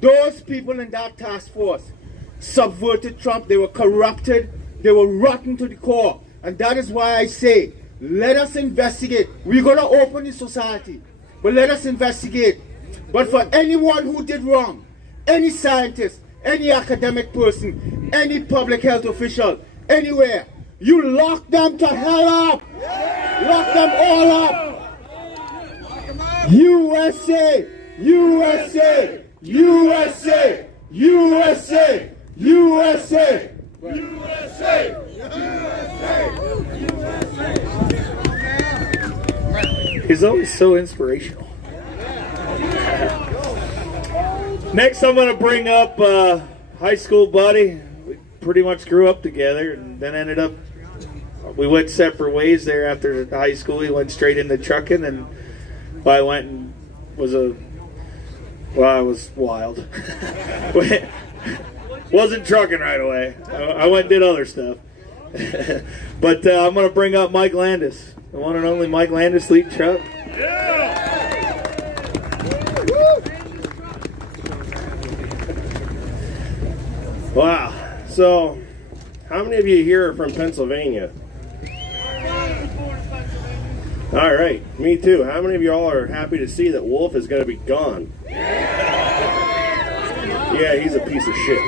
Those people in that task force subverted Trump. They were corrupted. They were rotten to the core. And that is why I say, let us investigate. We're going to open the society, but let us investigate. But for anyone who did wrong, any scientist, any academic person, any public health official, anywhere, you lock them to hell up. Lock them all up. USA, USA, USA, USA, USA, USA, He's always so inspirational. Next, I'm going to bring up high school buddy. We pretty much grew up together, and then ended up, we went separate ways there after high school. He went straight into trucking, and I went and I was wild. Wasn't trucking right away. I went and did other stuff. But I'm going to bring up Mike Landis, the one and only Mike Landis, lead truck. Wow. So, how many of you here are from Pennsylvania? All right, me too. How many of y'all are happy to see that Wolf is going to be gone? Yeah, he's a piece of shit.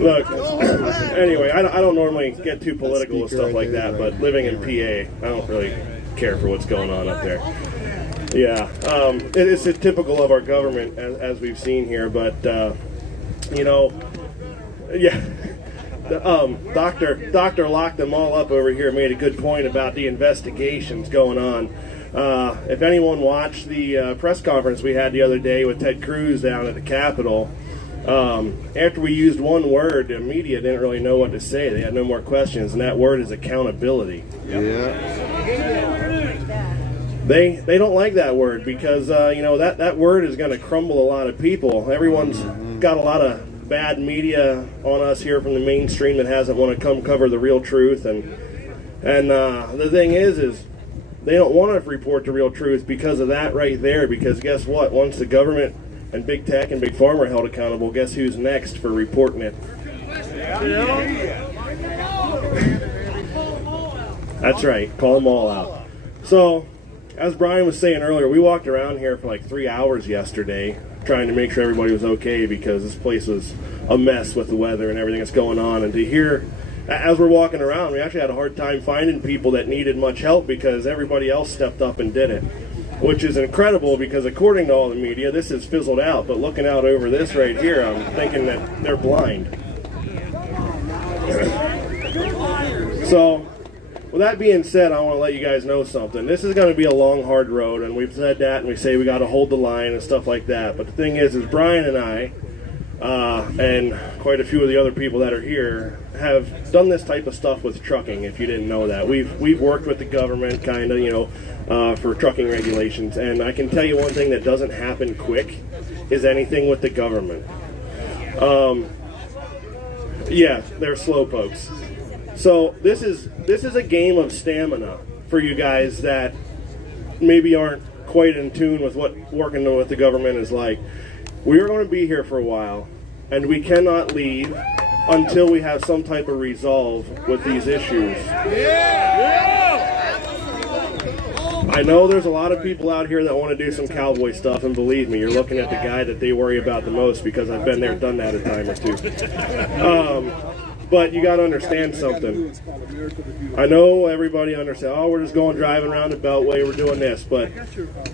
Look, anyway, I don't normally get too political with stuff like that, but living in PA, I don't really care for what's going on up there. Yeah, it's typical of our government, as we've seen here, but, you know, yeah. Doctor locked them all up over here made a good point about the investigations going on. If anyone watched the press conference we had the other day with Ted Cruz down at the Capitol, after we used one word, the media didn't really know what to say. They had no more questions, and that word is accountability. Yeah. They don't like that word because, you know, that word is going to crumble a lot of people. Everyone's got a lot of bad media on us here from the mainstream that hasn't want to come cover the real truth, and the thing is they don't want to report the real truth because of that right there. Because guess what? Once the government and big tech and big pharma are held accountable, guess who's next for reporting it? That's right. Call them all out. So, as Brian was saying earlier, we walked around here for like 3 hours yesterday trying to make sure everybody was okay because this place was a mess with the weather and everything that's going on. And to hear, as we're walking around, we actually had a hard time finding people that needed much help because everybody else stepped up and did it, which is incredible because according to all the media, this has fizzled out. But looking out over this right here, I'm thinking that they're blind. So, with that being said, I want to let you guys know something. This is going to be a long, hard road, and we've said that, and we say we got to hold the line and stuff like that. But the thing is Brian and I, and quite a few of the other people that are here, have done this type of stuff with trucking. If you didn't know that, we've worked with the government, kind of, you know, for trucking regulations. And I can tell you one thing that doesn't happen quick is anything with the government. Yeah, they're slowpokes. So this is a game of stamina for you guys that maybe aren't quite in tune with what working with the government is like. We are going to be here for a while, and we cannot leave until we have some type of resolve with these issues. I know there's a lot of people out here that want to do some cowboy stuff, and believe me, you're looking at the guy that they worry about the most because I've been there, done that a time or two. But you got to understand something. I know everybody understands, oh, we're just going driving around the Beltway, we're doing this. But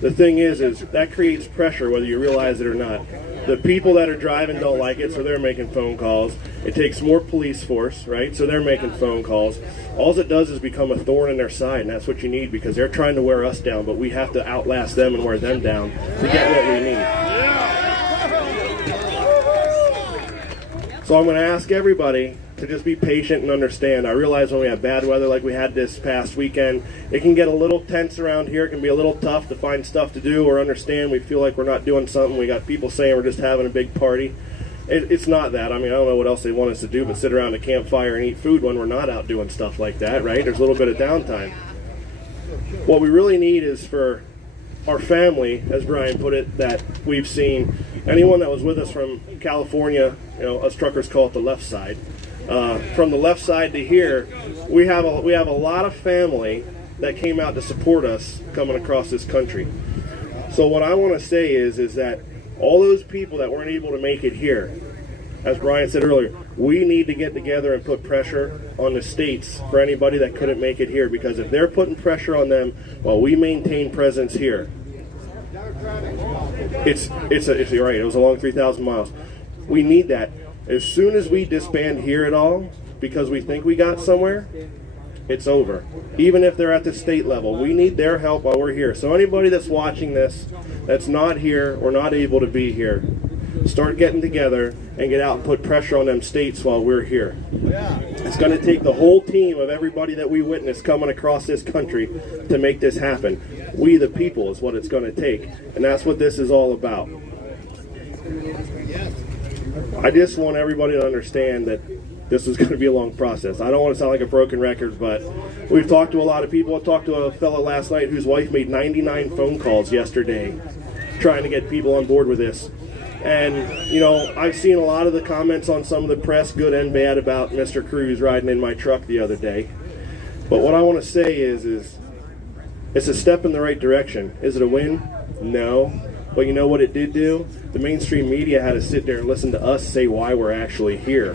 the thing is that creates pressure whether you realize it or not. The people that are driving don't like it, so they're making phone calls. It takes more police force, right? So they're making phone calls. All it does is become a thorn in their side, and that's what you need because they're trying to wear us down, but we have to outlast them and wear them down to get what we need. So I'm going to ask everybody to just be patient and understand. I realize when we have bad weather like we had this past weekend, it can get a little tense around here. It can be a little tough to find stuff to do or understand. We feel like we're not doing something. We got people saying we're just having a big party. It's not that. I mean, I don't know what else they want us to do but sit around a campfire and eat food when we're not out doing stuff like that, right? There's a little bit of downtime. What we really need is for our family, as Brian put it, that we've seen. Anyone that was with us from California, us truckers call it the left side. From the left side to here, we have a lot of family that came out to support us coming across this country. So what I want to say is that all those people that weren't able to make it here, as Brian said earlier, we need to get together and put pressure on the states for anybody that couldn't make it here, because if they're putting pressure on them while we maintain presence here, you're right, it was a long 3,000 miles. We need that. As soon as we disband here at all, because we think we got somewhere, it's over. Even if they're at the state level, we need their help while we're here. So anybody that's watching this, that's not here or not able to be here, start getting together and get out and put pressure on them states while we're here. It's going to take the whole team of everybody that we witness coming across this country to make this happen. We the people is what it's going to take, and that's what this is all about. I just want everybody to understand that this is going to be a long process. I don't want to sound like a broken record, but we've talked to a lot of people. I talked to a fellow last night whose wife made 99 phone calls yesterday trying to get people on board with this. And, I've seen a lot of the comments on some of the press, good and bad, about Mr. Cruz riding in my truck the other day. But what I want to say is it's a step in the right direction. Is it a win? No. But you know what it did do? The mainstream media had to sit there and listen to us say why we're actually here.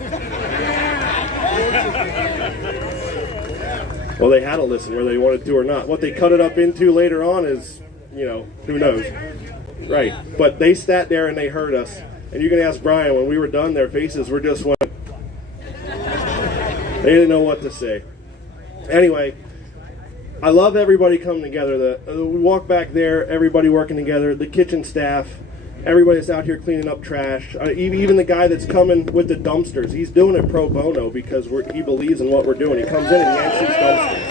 Well, they had to listen whether they wanted to or not. What they cut it up into later on is, who knows. Right. But they sat there and they heard us. And you can ask Brian, when we were done, their faces were just went. They didn't know what to say. Anyway, I love everybody coming together. We walk back there, everybody working together, the kitchen staff, everybody that's out here cleaning up trash. Even the guy that's coming with the dumpsters, he's doing it pro bono because he believes in what we're doing. He comes in and he yanks these dumpsters.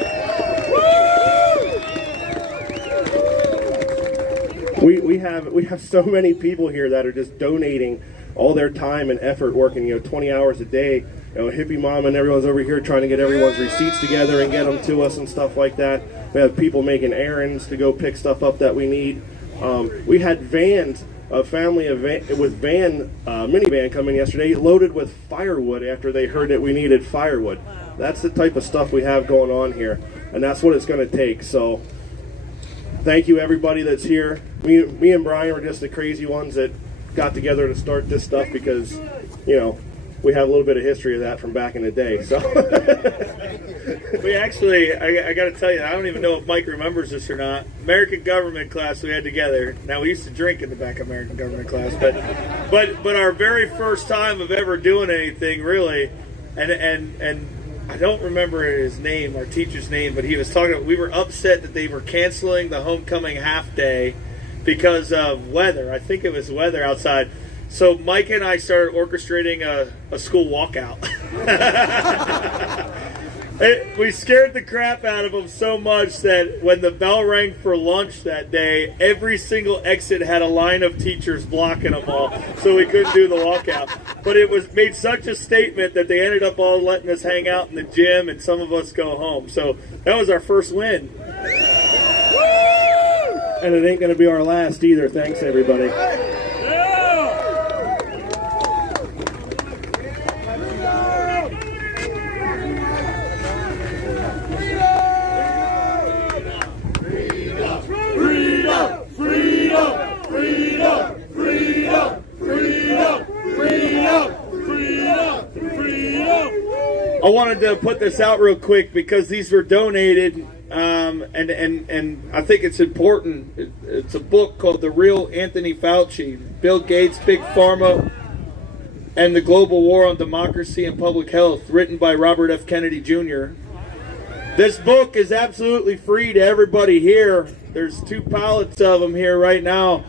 We have so many people here that are just donating all their time and effort, working 20 hours a day. Hippie Mom and everyone's over here trying to get everyone's receipts together and get them to us and stuff like that. We have people making errands to go pick stuff up that we need. We had vans, a family with minivan coming yesterday, loaded with firewood after they heard that we needed firewood. That's the type of stuff we have going on here, and that's what it's going to take. So thank you, everybody that's here. Me and Brian were just the crazy ones that got together to start this stuff because, we have a little bit of history of that from back in the day. So we actually, I got to tell you, I don't even know if Mike remembers this or not. American government class we had together. Now, we used to drink in the back of American government class, but our very first time of ever doing anything really, and I don't remember his name, our teacher's name, but he was talking. We were upset that they were canceling the homecoming half day because of weather. I think it was weather outside. So Mike and I started orchestrating a school walkout. We scared the crap out of them so much that when the bell rang for lunch that day, every single exit had a line of teachers blocking them all, so we couldn't do the walkout. But it was made such a statement that they ended up all letting us hang out in the gym and some of us go home. So that was our first win. And it ain't going to be our last either. Thanks, everybody. I wanted to put this out real quick because these were donated, and I think it's important. It's a book called The Real Anthony Fauci, Bill Gates, Big Pharma, and the Global War on Democracy and Public Health, written by Robert F. Kennedy Jr. This book is absolutely free to everybody here. There's 2 pallets of them here right now.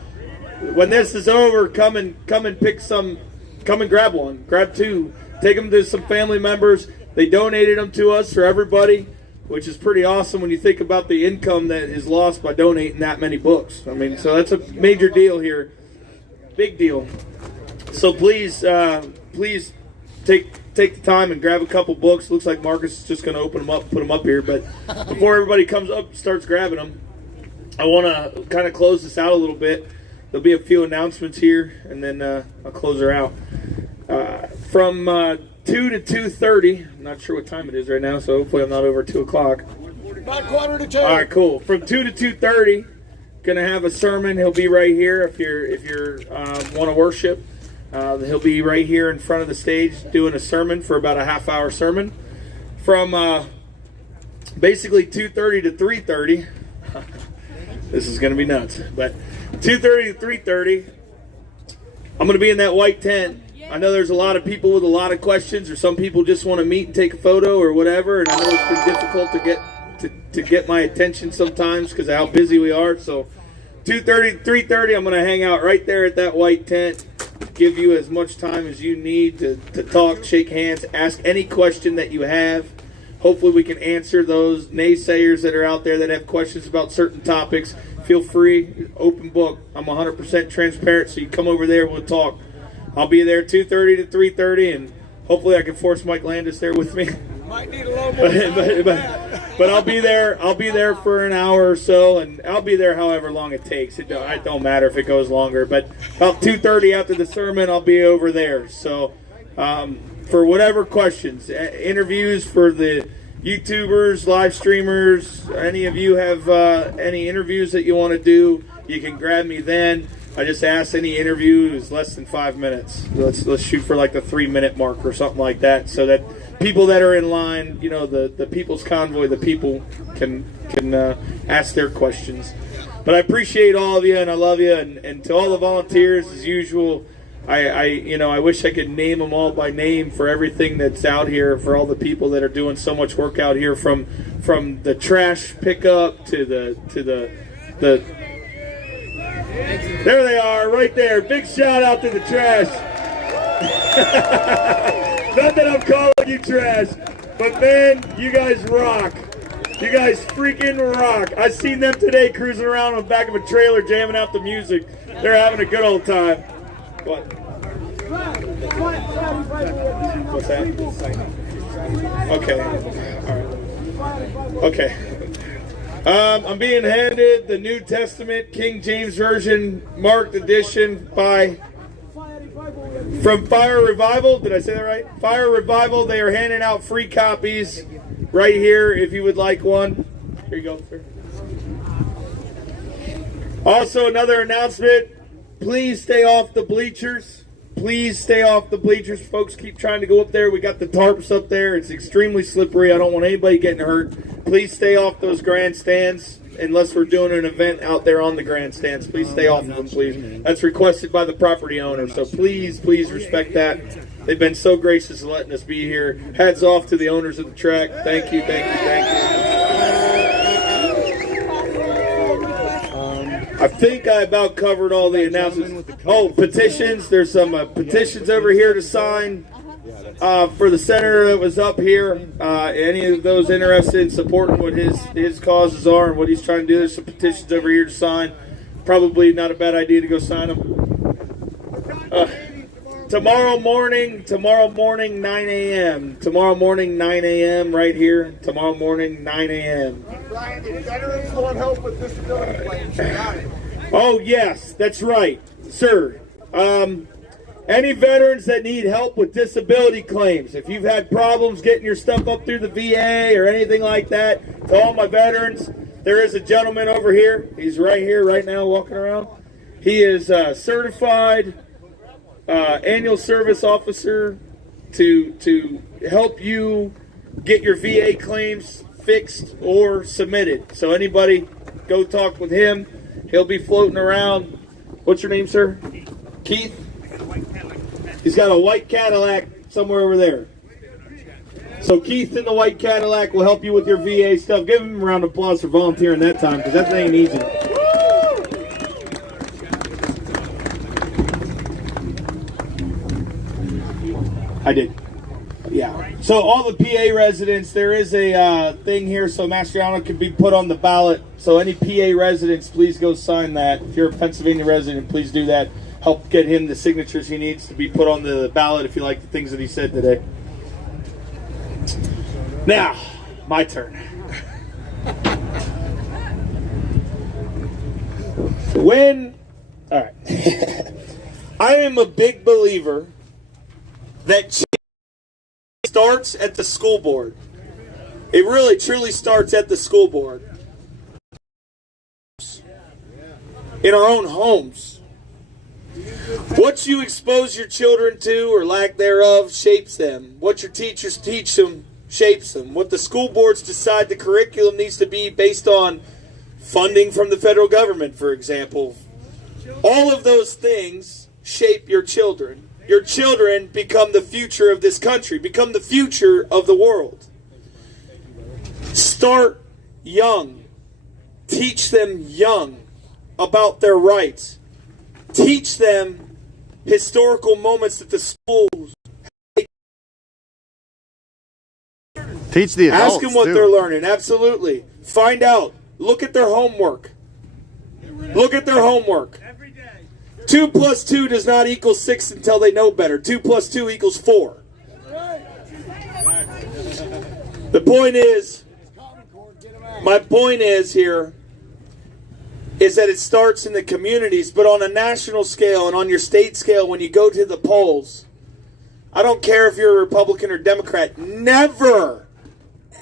When this is over, come and pick some. Come and grab one. Grab 2. Take them to some family members. They donated them to us for everybody, which is pretty awesome when you think about the income that is lost by donating that many books. I mean, so that's a major deal here. Big deal. So please take the time and grab a couple books. Looks like Marcus is just going to open them up and put them up here. But before everybody comes up starts grabbing them, I want to kind of close this out a little bit. There'll be a few announcements here, and then I'll close her out. From 2 to 2:30, I'm not sure what time it is right now, so hopefully I'm not over 2 o'clock. About 1:45. All right, cool. From 2 to 2:30, gonna have a sermon. He'll be right here if you're want to worship. He'll be right here in front of the stage doing a sermon for about a half-hour sermon. From basically 2:30 to 3:30. This is gonna be nuts, but 2:30 to 3:30, I'm gonna be in that white tent. I know there's a lot of people with a lot of questions, or some people just want to meet and take a photo or whatever, and I know it's been difficult to get my attention sometimes because of how busy we are. So 2:30 to 3:30, I'm going to hang out right there at that white tent, give you as much time as you need to talk, shake hands, ask any question that you have. Hopefully we can answer those naysayers that are out there that have questions about certain topics. Feel free, open book. I'm 100% transparent, so you come over there, we'll talk. I'll be there 2:30 to 3:30, and hopefully I can force Mike Landis there with me. Might need a little more but I'll be there. I'll be there for an hour or so, and I'll be there however long it takes. It don't matter if it goes longer. But about 2:30 after the sermon, I'll be over there. So for whatever questions, interviews for the YouTubers, live streamers, any of you have any interviews that you want to do, you can grab me then. I just ask any interview is less than 5 minutes. Let's shoot for like the 3-minute mark or something like that, so that people that are in line, you know, the people's convoy, the people can ask their questions. But I appreciate all of you, and I love you, and to all the volunteers as usual. I wish I could name them all by name for everything that's out here, for all the people that are doing so much work out here, from the trash pickup to the there they are, right there. Big shout out to the trash. Not that I'm calling you trash, but man, you guys rock. You guys freaking rock. I seen them today cruising around on the back of a trailer jamming out the music. They're having a good old time. What? What's that? Okay. All right. Okay. I'm being handed the New Testament King James Version marked edition from Fire Revival. Did I say that right? Fire Revival. They are handing out free copies right here if you would like one. Here you go, sir. Also, another announcement. Please stay off the bleachers. Please stay off the bleachers. Folks keep trying to go up there. We got the tarps up there. It's extremely slippery. I don't want anybody getting hurt. Please stay off those grandstands unless we're doing an event out there on the grandstands. Please stay off of them, please. That's requested by the property owner. So please respect that. They've been so gracious in letting us be here. Hats off to the owners of the track. Thank you, thank you, thank you. I think I about covered all the announcements. Oh, petitions. There's some petitions over here to sign for the senator that was up here. Any of those interested in supporting what his causes are and what he's trying to do, there's some petitions over here to sign. Probably not a bad idea to go sign them. Tomorrow morning, 9 a.m. Tomorrow morning, 9 a.m. right here. Tomorrow morning, 9 a.m. Brian, if veterans want help with disability claims, you got it. Oh, yes, that's right, sir. Any veterans that need help with disability claims, if you've had problems getting your stuff up through the VA or anything like that, to all my veterans, there is a gentleman over here. He's right here right now walking around. He is certified annual service officer to help you get your VA claims fixed or submitted. So anybody, go talk with him. He'll be floating around. What's your name, sir? Keith? He's got a white Cadillac somewhere over there. So Keith in the white Cadillac will help you with your VA stuff. Give him a round of applause for volunteering that time, because that ain't easy. I did. Yeah. So all the PA residents, there is a thing here so Mastriano can be put on the ballot. So any PA residents, please go sign that. If you're a Pennsylvania resident, please do that. Help get him the signatures he needs to be put on the ballot if you like the things that he said today. Now, my turn. All right. I am a big believer that change starts at the school board. It really, truly starts at the school board. In our own homes. What you expose your children to, or lack thereof, shapes them. What your teachers teach them shapes them. What the school boards decide the curriculum needs to be based on funding from the federal government, for example. All of those things shape your children. Your children become the future of this country, become the future of the world. Start young. Teach them young about their rights. Teach them historical moments that the schools teach the adults. Ask them what they're learning. Absolutely. Find out. Look at their homework. Look at their homework. 2 plus 2 does not equal 6 until they know better. 2 plus 2 equals 4. The point is, my point is here, is that it starts in the communities, but on a national scale and on your state scale, when you go to the polls, I don't care if you're a Republican or Democrat, never,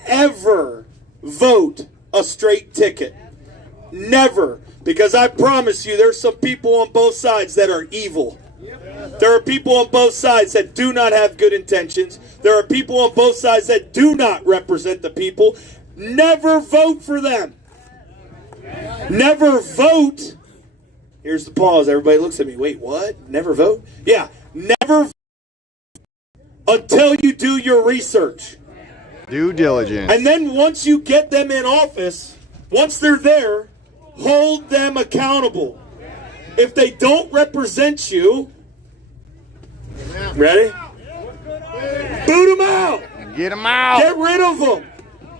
ever vote a straight ticket. Never. Because I promise you, there's some people on both sides that are evil. There are people on both sides that do not have good intentions. There are people on both sides that do not represent the people. Never vote for them. Never vote. Here's the pause. Everybody looks at me. Wait, what? Never vote? Yeah, never vote until you do your research. Due diligence. And then once you get them in office, once they're there, hold them accountable. If they don't represent you, ready? Boot them out. Get them out. Get rid of them.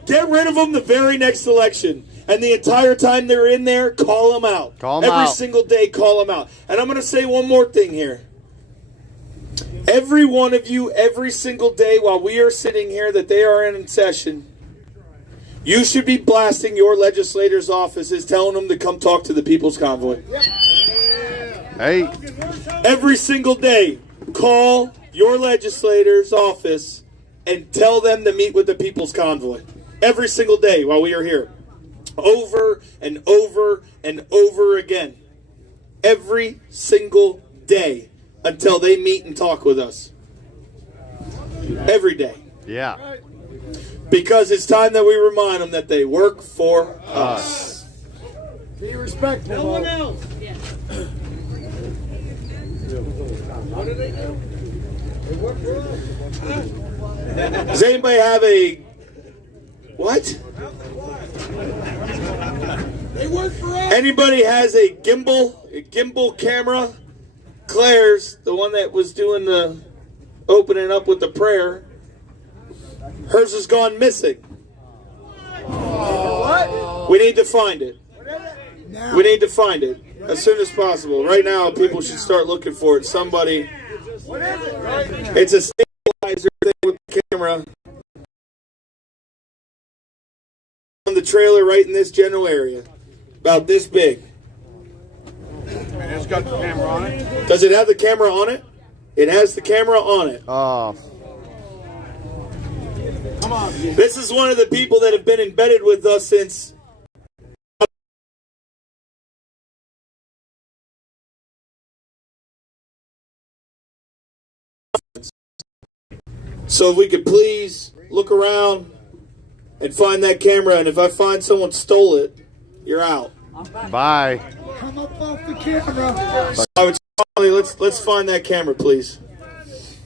Get rid of them the very next election. And the entire time they're in there, call them out. Call them out. Every single day, call them out. And I'm going to say one more thing here. Every one of you, every single day while we are sitting here that they are in session, you should be blasting your legislators' offices, telling them to come talk to the People's Convoy. Hey. Every single day, call your legislator's office and tell them to meet with the People's Convoy. Every single day while we are here. Over and over and over again. Every single day until they meet and talk with us. Every day. Yeah. Because it's time that we remind them that they work for us. Be respectful. No one else. What do they do? They work for us. Does anybody have a what? They work for us. Anybody has a gimbal camera? Claire's, the one that was doing the opening up with the prayer, hers has gone missing. What? We need to find it. We need to find it as soon as possible. Right now, people should start looking for it. Somebody. What is it? Right now. It's a stabilizer thing with the camera. On the trailer right in this general area. About this big. It's got the camera on it. Does it have the camera on it? It has the camera on it. Oh. Come on. This is one of the people that have been embedded with us since. So if we could please look around and find that camera, and if I find someone stole it, you're out. Bye. Come up off the camera. I would say, let's find that camera, please.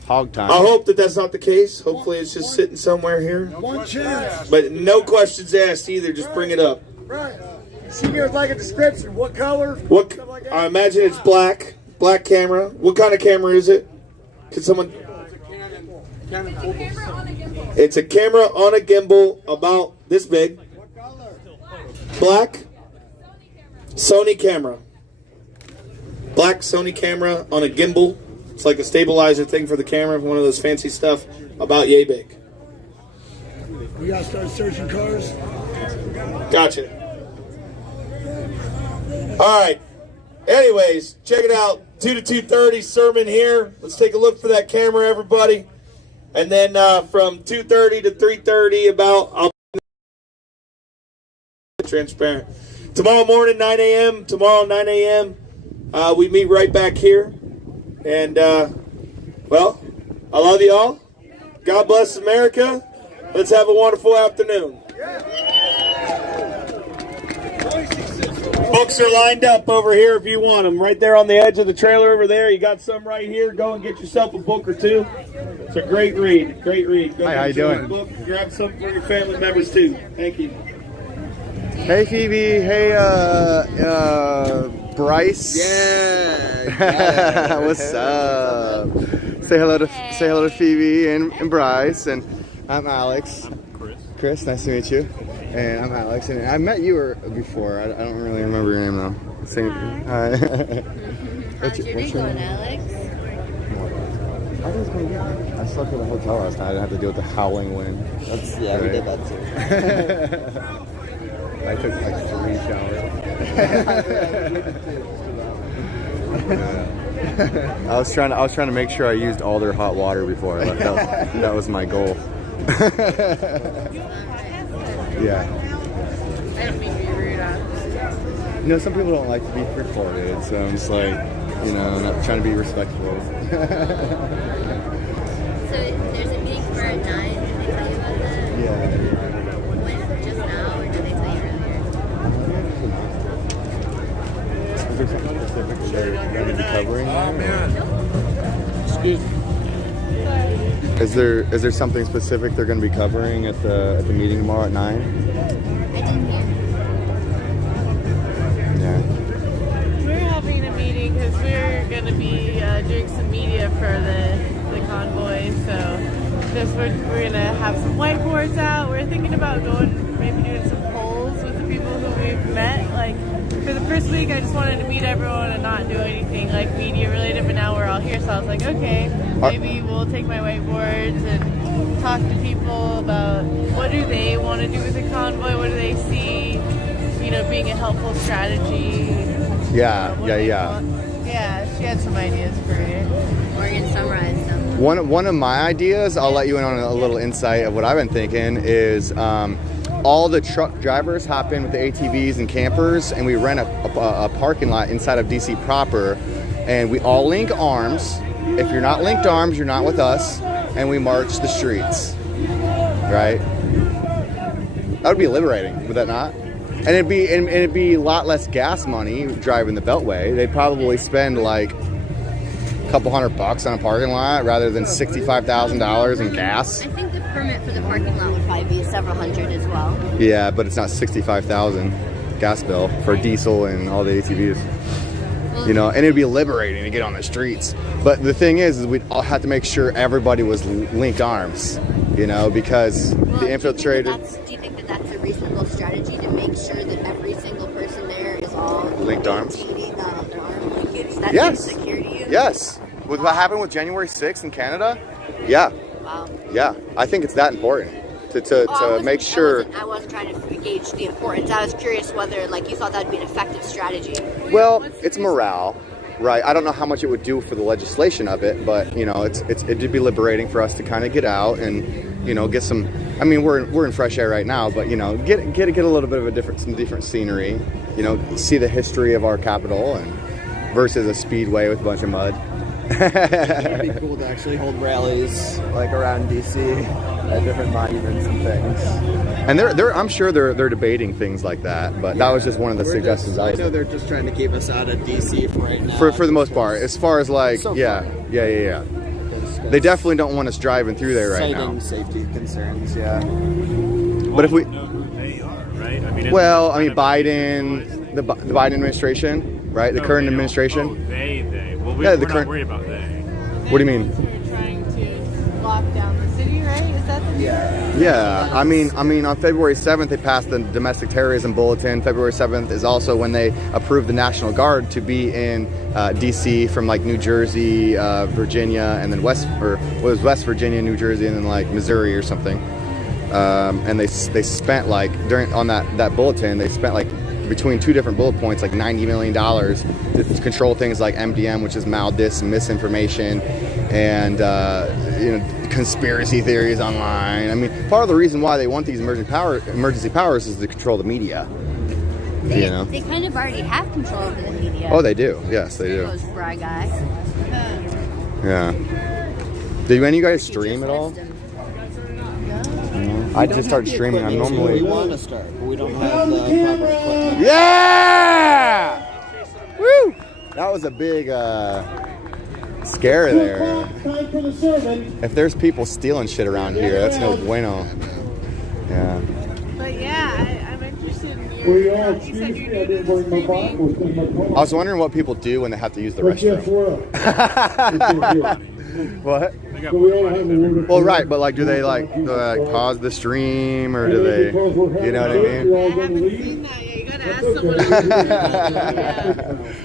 Hog time. I hope that that's not the case. Hopefully it's just sitting somewhere here. One chance. But no questions asked either. Just bring it up. Right. See here, like a description. What color? What? Stuff like that. I imagine it's black. Black camera. What kind of camera is it? Could someone? It's a camera on a gimbal about this big. Black. Sony camera. Black Sony camera on a gimbal. It's like a stabilizer thing for the camera, one of those fancy stuff, about yay big. We gotta start searching cars. Gotcha. All right. Anyways, check it out. 2 to 2:30 sermon here. Let's take a look for that camera, everybody. And then from 2:30 to 3:30 about, I'll be transparent. Tomorrow morning, 9 a.m. Tomorrow, 9 a.m. We meet right back here. And, well, I love you all. God bless America. Let's have a wonderful afternoon. Books are lined up over here if you want them. Right there on the edge of the trailer over there. You got some right here. Go and get yourself a book or two. It's a great read. Great read. Go Hi, how you doing? Book. Grab some for your family members too. Thank you. Hey Phoebe. Hey Bryce. Yeah. What's up? Say hello to Phoebe and Bryce, and I'm Alex. Chris, nice to meet you. And I'm Alex, and I met you before. I don't really remember your name though. Hi. How's your day going, Alex? I think it's going good. I slept in the hotel last night. I didn't have to deal with the howling wind. Yeah, we did that too. I took like 3 showers. I was trying to make sure I used all their hot water before I left. That was my goal. Yeah. I don't mean to be rude. You know, some people don't like to be recorded, so I'm just like, you know, not trying to be respectful. So there's a meeting for at 9. Did they tell you about that? Yeah. When, just now, or did they tell you earlier? Is there something specific they're going to be covering? Excuse me. Is there something specific they're going to be covering at the meeting tomorrow at 9? I didn't hear. Yeah. We're having a meeting because we're going to be doing some media for the convoy. So we're going to have some whiteboards out. We're thinking about maybe doing some polls with the people who we've met. Like for the first week, I just wanted to meet everyone and not do anything like media related. But now we're all here, so I was like, okay, maybe we'll take my whiteboards and talk to people about what do they want to do with the convoy. What do they see, being a helpful strategy. Yeah. Yeah, she had some ideas for it. We're going to summarize them. One of my ideas, I'll let you in on a little insight of what I've been thinking, is all the truck drivers hop in with the ATVs and campers, and we rent a parking lot inside of DC proper, and we all link arms. If you're not linked arms, you're not with us, and we march the streets, right? That would be liberating, would that not? And it'd be a lot less gas money driving the Beltway. They'd probably spend like a couple $100 on a parking lot rather than $65,000 in gas. I think the permit for the parking lot would probably be several hundred as well. Yeah, but it's not $65,000 gas bill for diesel and all the ATVs. And it'd be liberating to get on the streets. But the thing is we'd all have to make sure everybody was linked arms, because the infiltrated. Do you think that that's a reasonable strategy to make sure that every single person there is all linked arms? Arm linkage? That Yes. gives security to you? Yes. With what happened with January 6th in Canada? Yeah. Wow. Yeah. I think it's that important to make sure. I wasn't trying to gauge the importance. I was curious whether you thought that would be an effective strategy. Well, it's morale, right? I don't know how much it would do for the legislation of it, but it'd be liberating for us to kind of get out and get some. I mean, we're in fresh air right now, but get a little bit of some different scenery. See the history of our capital and versus a speedway with a bunch of mud. It'd be cool to actually hold rallies around DC at different monuments and things. And I'm sure they're debating things like that, but that was just one of the suggestions. I know they're just trying to keep us out of DC for right now. For the most part, as far as yeah. They definitely don't want us driving through there right now. Citing safety concerns, yeah. But if we, know who they are, right? Biden, the Biden administration, right? The current administration. Oh, they. Well, we're not worried about they. What do you mean? We're trying to lock down the city, right? Is that the Yeah. I mean, on February 7th, they passed the domestic terrorism bulletin. February 7th is also when they approved the National Guard to be in DC from New Jersey, Virginia, and then West Virginia, New Jersey, and then Missouri or something. And they spent on that bulletin, they spent between 2 different bullet points, like $90 million to control things like MDM, which is maldiss and misinformation, and conspiracy theories online. I mean, part of the reason why they want these emergency powers is to control the media. They kind of already have control over the media. Oh, they do. Yes, they do. Those fry guys. Yeah. Do any of you guys stream at all? I just started streaming. I'm normally. We want to start, but we don't have the proper equipment. Yeah! Woo! That was a big scare there. If there's people stealing shit around here, that's no bueno. Yeah. But yeah, I'm interested in your. You said you're doing streaming. I was wondering what people do when they have to use the restroom. What? Well, right, but like, do they like pause the stream, or do they, you know what I mean? I haven't seen that yet. You gotta ask someone.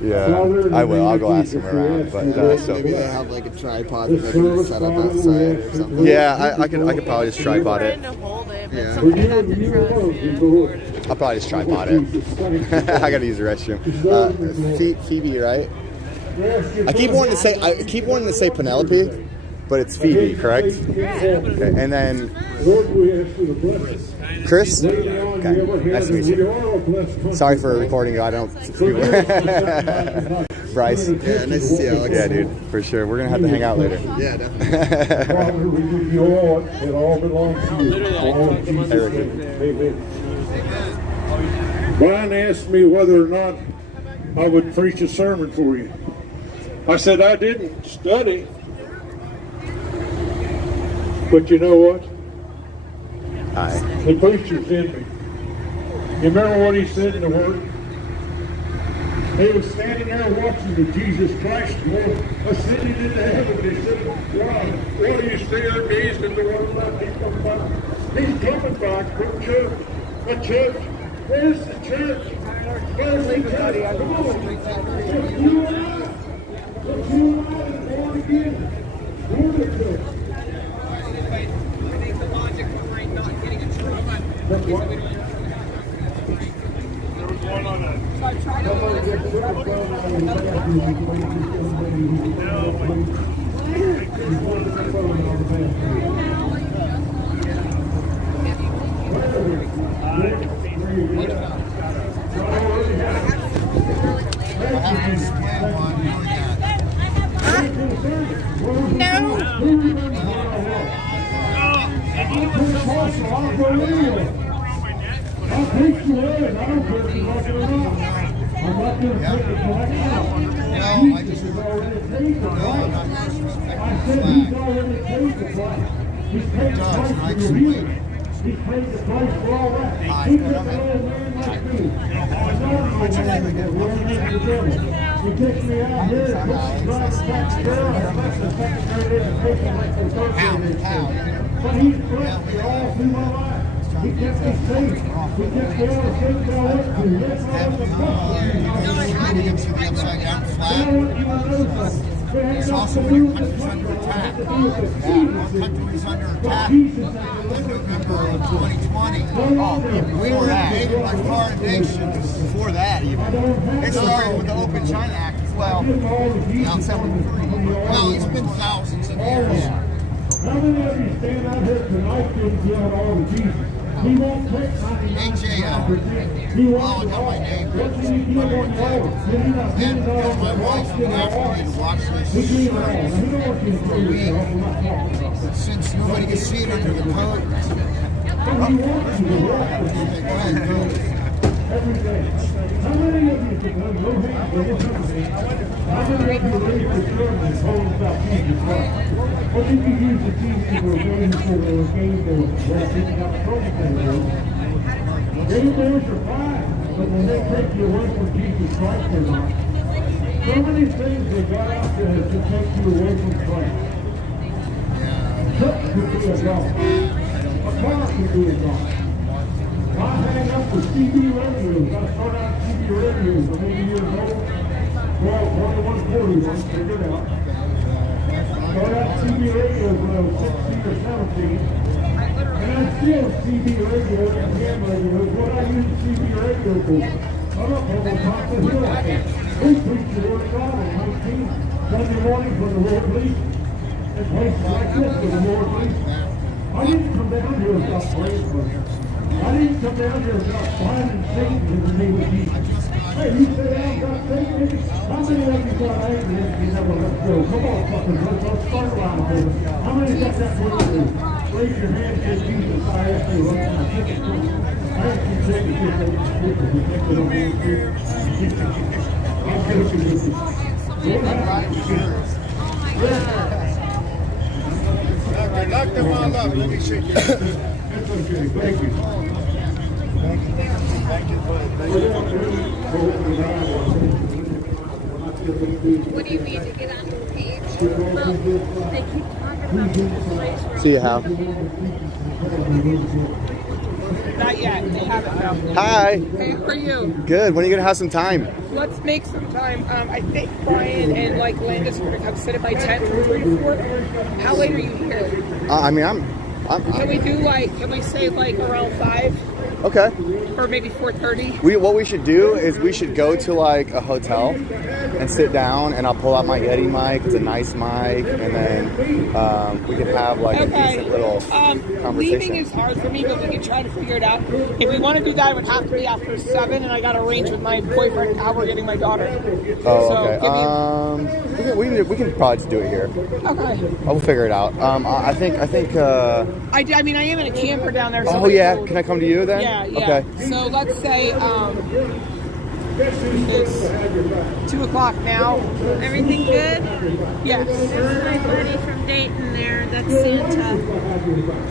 Yeah, I will. I'll go ask them around. But Maybe they have like a tripod that they set up outside or something. Yeah, I could probably just tripod it. Yeah. I'll probably just tripod it. I gotta use the restroom. Phoebe, right? I keep wanting to say Penelope, but it's Phoebe, correct? Okay. And then Chris. Okay. Nice to meet you. Sorry for recording you. I don't. Bryce. Yeah, nice to see you, Alex. Yeah, dude, for sure. We're gonna have to hang out later. Yeah, definitely. It all belongs to you. Brian asked me whether or not I would preach a sermon for you. I said I didn't study. But you know what? Hi. The preacher's in me. You remember what he said in the Word? He was standing there watching the Jesus Christ ascending into heaven. He said, "God, what are you still gazing at the one that he's coming back? He's coming back from church. A church. Where's the church? Where's the church? Come on. You and I. But you and I are born again. We're the church. That's what? There was one on a. I'll take you in. I don't care if you like it or not. I'm not going to take it right now. Jesus has already paid the price. I said he's already paid the price. He's paid the price for your healing. He's paid the price for all that. He took an old man like me. I'm not an old man anymore. We're in the devil. He takes me out here and puts me right back there. I have left the secondary education like the third grade. But he's blessed me all through my life. He kept me safe. He kept me out of things I went through. That's all the It's also when our country's under attack. Our country's under attack in November of 2020. We were invaded by foreign nations before that even. It started with the Open China Act as well. Now 73. Well, it's been thousands of years. How many of you stand out here tonight and give it all to Jesus? He won't take 99%. He wants it all. What can you give on your own? And my wife and after me to watch this since nobody can see it under the coat. Every day. How many of you can no hands for this? How many of you ready for sermons told about Jesus Christ? What did you use the TV for a game for a game for where people got trouble for? They are fine, but when they take you away from Jesus Christ or not, so many things they got out there to take you away from Christ. Church could be a God. A car could be a God. I hang up with CB radios. I started out CB radios at 80 years old. Well, 2141, figured it out. Started out CB radios when I was 16 or 17. And And I still CB radio and ham radio is what I use CB radio for. I'm up on the top of the hill. We preach the word of God on 19 Sunday morning for the Lord Police and places like this for the Lord Police. I didn't come down here without praying for you. I didn't come down here without binding Satan in the name of Jesus. Hey, you say I got Satan in it? How many of you got angry and you never let go? Come on, fucking let's start around here. How many got that breakthrough? Raise your hand and say, Jesus, I ask you right now. I ask you to take a gift of the Spirit. You think that I'm going to do? I'm joking with you. Lord, Knock them all up. Let me shake your hand. that's okay. Thank you. What do you need to get on the page? Well, they keep talking about the place where See you, Hal. Not yet. They haven't though. Hi. Hey, how are you? Good. When are you gonna have some time? Let's make some time. I think Brian and like Landis were gonna come sit at my tent from 3 to 4. How late are you here? I mean, I'm Can we do like? Can we say like around 5? okay. Or maybe 4:30? What we should do is we should go to like a hotel and sit down, and I'll pull out my Yeti mic. It's a nice mic, and then we can have like a decent little conversation. Leaving is hard for me, but we can try to figure it out. If we want to do that, it would have to be after 7, and I got to arrange with my boyfriend how we're getting my daughter. Oh, So, okay. We can probably just do it here. Okay. We'll figure it out. I think. I mean, I am in a camper down there. So Oh yeah, can I come to you then? Yeah. Okay. So let's say it's 2 o'clock now. Everything good? Yes. That's my buddy from Dayton there. That's Santa.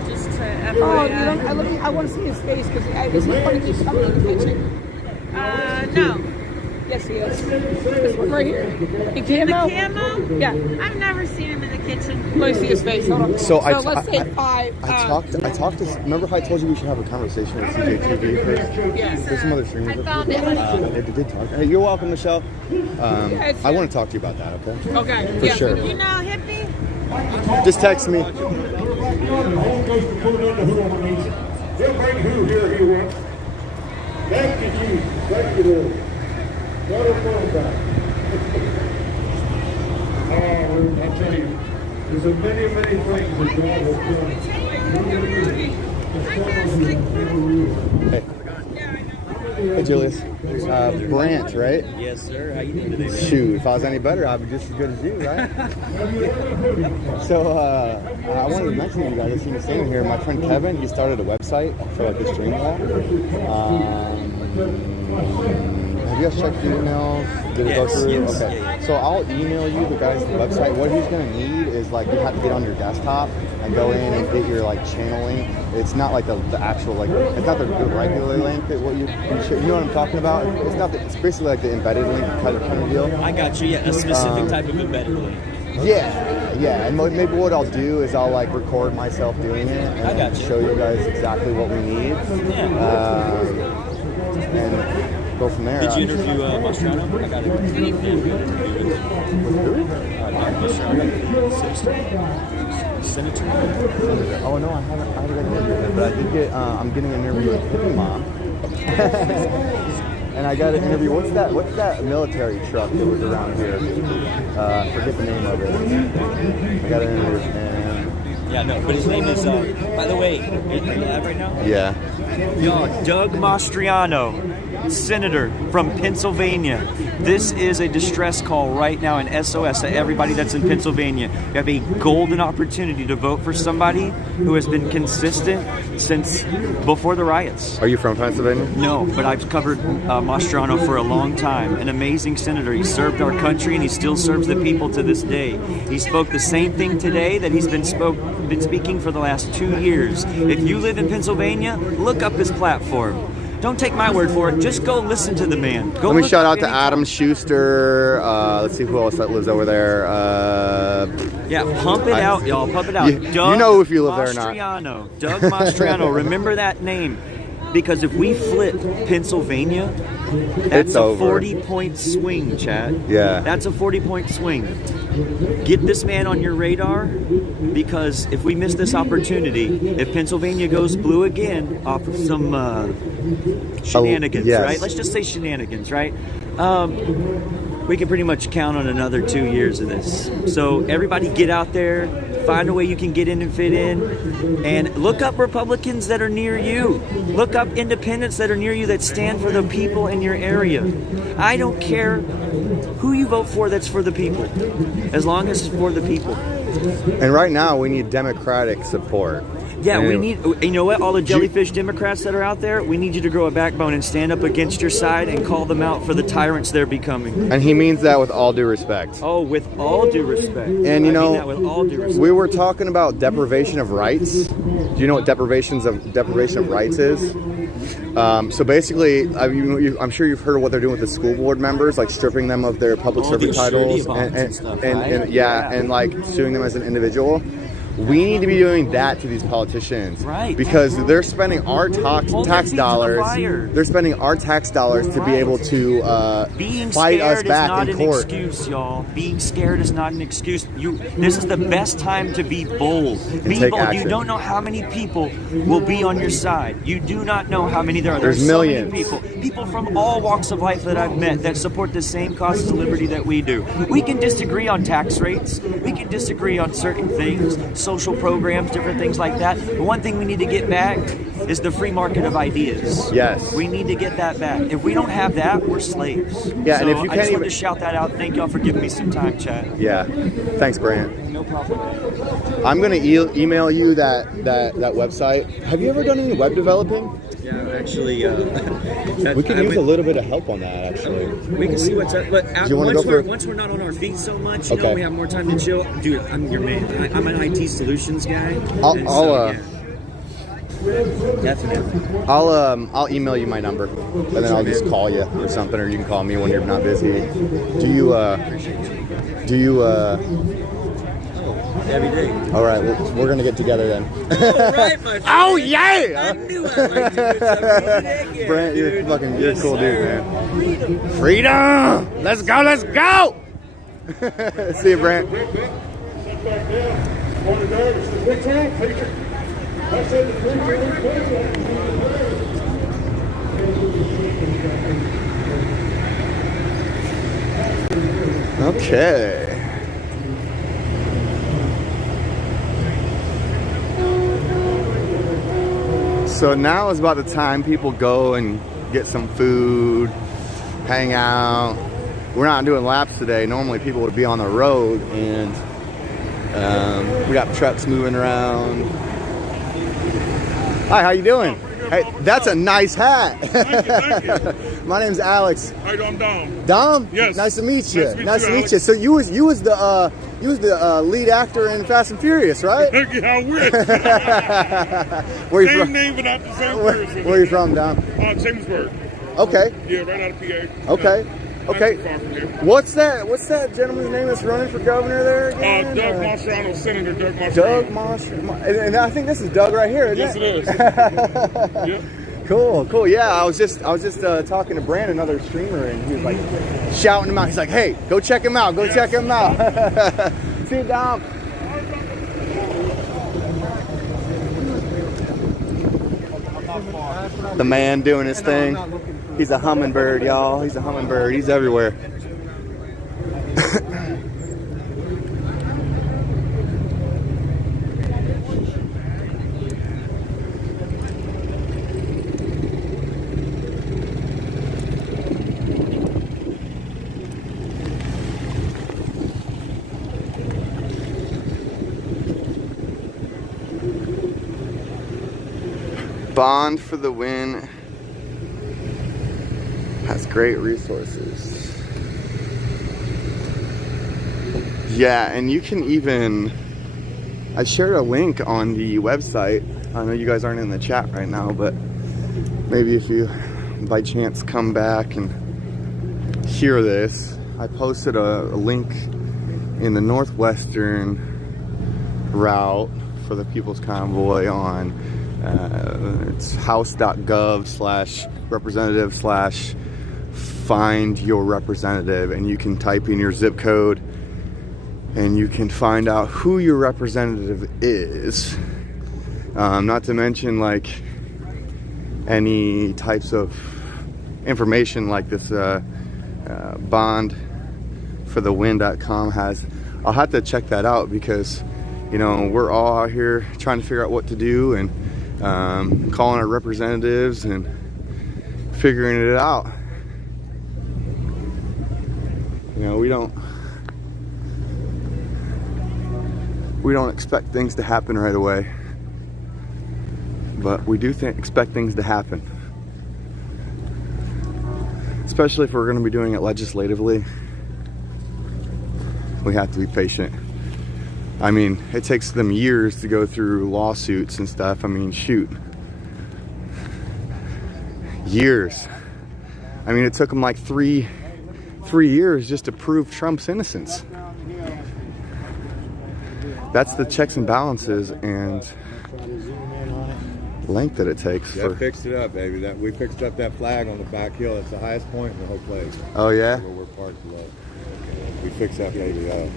Just to Oh, FYI. I want to see his face because is he going to keep coming in the kitchen? No. Yes, he is. This one right here. In camo? Camo? Yeah. I've never seen him in the kitchen. Let me see his face. Hold on. So let's say 5. I talked to. Remember how I told you we should have a conversation with CJTV first? Yes. There's some other streamers. I found it. They did talk. Hey, you're welcome, Michelle. I want to talk to you about that. Okay. Okay. For sure. You know Hippie? Just text me. The Holy Ghost to put it under who on the nation. They'll bring who here he wants. Thank you, Jesus. Thank you, Lord. What a phone back. Oh, I tell you, there's a many things that God has done. Hey. Hey, Julius. Brant, right? Yes, sir. How you doing today? Shoot, if I was any better, I'd be just as good as you, right? So, I wanted to mention to you guys, I see you standing here. My friend Kevin, he started a website for like this dream wall. Have you guys checked your emails? Did it go through? Yes, okay. yeah. So I'll email you the guys the website. What he's gonna need is like you have to get on your desktop and go in and get your like channel link. It's not like the actual like it's not the regular link that what you know what I'm talking about. It's not it's basically like the embedded link kind of deal. I got you. Yeah, a specific type of embedded link. Yeah, and maybe what I'll do is I'll like record myself doing it and show you guys exactly what we need. And go from there. Did you interview Mastriano? I got an interview with Senator. Oh no, I haven't got an interview with him, but I did get. I'm getting an interview with Hippie Mom. And I got an interview. What's that military truck that was around here? Forget the name of it. I got an interview. And yeah, no, but his name is. By the way, are you live right now? Yeah. Yo, Doug Mastriano, Senator from Pennsylvania. This is a distress call right now, an SOS to everybody that's in Pennsylvania. You have a golden opportunity to vote for somebody who has been consistent since before the riots. Are you from Pennsylvania? No, but I've covered Mastriano for a long time. An amazing senator. He served our country and he still serves the people to this day. He spoke the same thing today that he's been speaking for the last 2 years. If you live in Pennsylvania, look up his platform. Don't take my word for it. Just go listen to the man. Go Let me shout out to Adam Schuster. Let's see who else that lives over there. Yeah, pump it out, y'all. Pump it out. You know if you live there or not. Mastriano. Doug Mastriano. Remember that name. Because if we flip Pennsylvania, that's It's a over. 40-point swing, Chad. Yeah. That's a 40-point swing. Get this man on your radar, because if we miss this opportunity, if Pennsylvania goes blue again off of some shenanigans, yes. right? Let's just say shenanigans, right? We can pretty much count on another 2 years of this. So everybody get out there, find a way you can get in and fit in, and look up Republicans that are near you. Look up independents that are near you that stand for the people in your area. I don't care who you vote for that's for the people, as long as it's for the people. And right now, we need Democratic support. Yeah, And we need, you know what, all the jellyfish Democrats that are out there, we need you to grow a backbone and stand up against your side and call them out for the tyrants they're becoming. And he means that with all due respect. Oh, with all due respect. And you know, I mean that with all due respect. we were talking about deprivation of rights. Do you know what deprivation of rights is? So basically, I'm sure you've heard of what they're doing with the school board members, like stripping them of their public servant titles, and like suing them as an individual. We need to be doing that to these politicians, right? Because they're spending our tax dollars. They're spending our tax dollars to be able to fight us back in court. Being scared is not an excuse, y'all. Being scared is not an excuse. This is the best time to be bold. Be bold. You don't know how many people will be on your side. You do not know how many there are. There's millions. So many people from all walks of life that I've met that support the same causes of liberty that we do. We can disagree on tax rates. We can disagree on certain things. Social programs, different things like that. But one thing we need to get back is the free market of ideas. Yes. We need to get that back. If we don't have that, we're slaves. Yeah, so and if you I just wanted to shout that out. Thank y'all for giving me some time, chat. Yeah. Thanks, Brant. No problem. I'm gonna email you that website. Have you ever done any web developing? Yeah, actually, we could use a little bit of help on that. Actually, we can see what's up. But once we're not on our feet so much, you know, we have more time to chill. Dude, I'm your man. I'm an IT solutions guy. Definitely. I'll email you my number, and then I'll just call you or something, or you can call me when you're not busy. Do you? Every day. All right, we're gonna get together then. All right, my friend. Oh yeah! I knew I'd like to do Brant, you're a cool dude, man. Freedom! Let's go! Let's go! See you, Brant. Okay. So now is about the time people go and get some food, hang out. We're not doing laps today. Normally people would be on the road, and we got trucks moving around. Hi, how you doing? Hey, that's a nice hat. Thank you. My name's Alex. How you doing, I'm Dom. Dom? Yes. Nice to meet you. Nice to meet you. So you was the lead actor in Fast and Furious, right? I wish. Where you same from? name, but not the same person. Where you from, Dom? Chambersburg. Okay. Yeah, right out of PA. Okay. Okay. Not too far from here. What's that gentleman's name that's running for governor there again? Doug Mastriano, Senator Doug Mastriano. Doug Mastriano. And I think this is Doug right here, isn't it? Yes, it is. Yep. Cool. Yeah, I was just talking to Brand, another streamer, and he was like shouting him out. He's like, "Hey, go check him out. Go check him out." See you, Dom. The man doing his thing. He's a hummingbird, y'all. He's a hummingbird. He's everywhere. Bond for the Win has great resources. Yeah, and you can even, I shared a link on the website. I know you guys aren't in the chat right now, but maybe if you by chance come back and hear this, I posted a link in the northwestern route for the People's Convoy on It's house.gov/representative/find your representative, and you can type in your zip code and you can find out who your representative is. Not to mention like any types of information like this bond for the win.com has. I'll have to check that out because, you know, we're all out here trying to figure out what to do and calling our representatives and figuring it out. You know, we don't expect things to happen right away, but we do expect things to happen, especially if we're going to be doing it legislatively. We have to be patient. I mean, it takes them years to go through lawsuits and stuff. I mean, shoot, years. I mean, it took them like three years just to prove Trump's innocence. That's the checks and balances and length that it takes. That fixed it up, baby. We fixed up that flag on the back hill. It's the highest point in the whole place. Oh yeah? Where we're parked below. We fixed that baby up.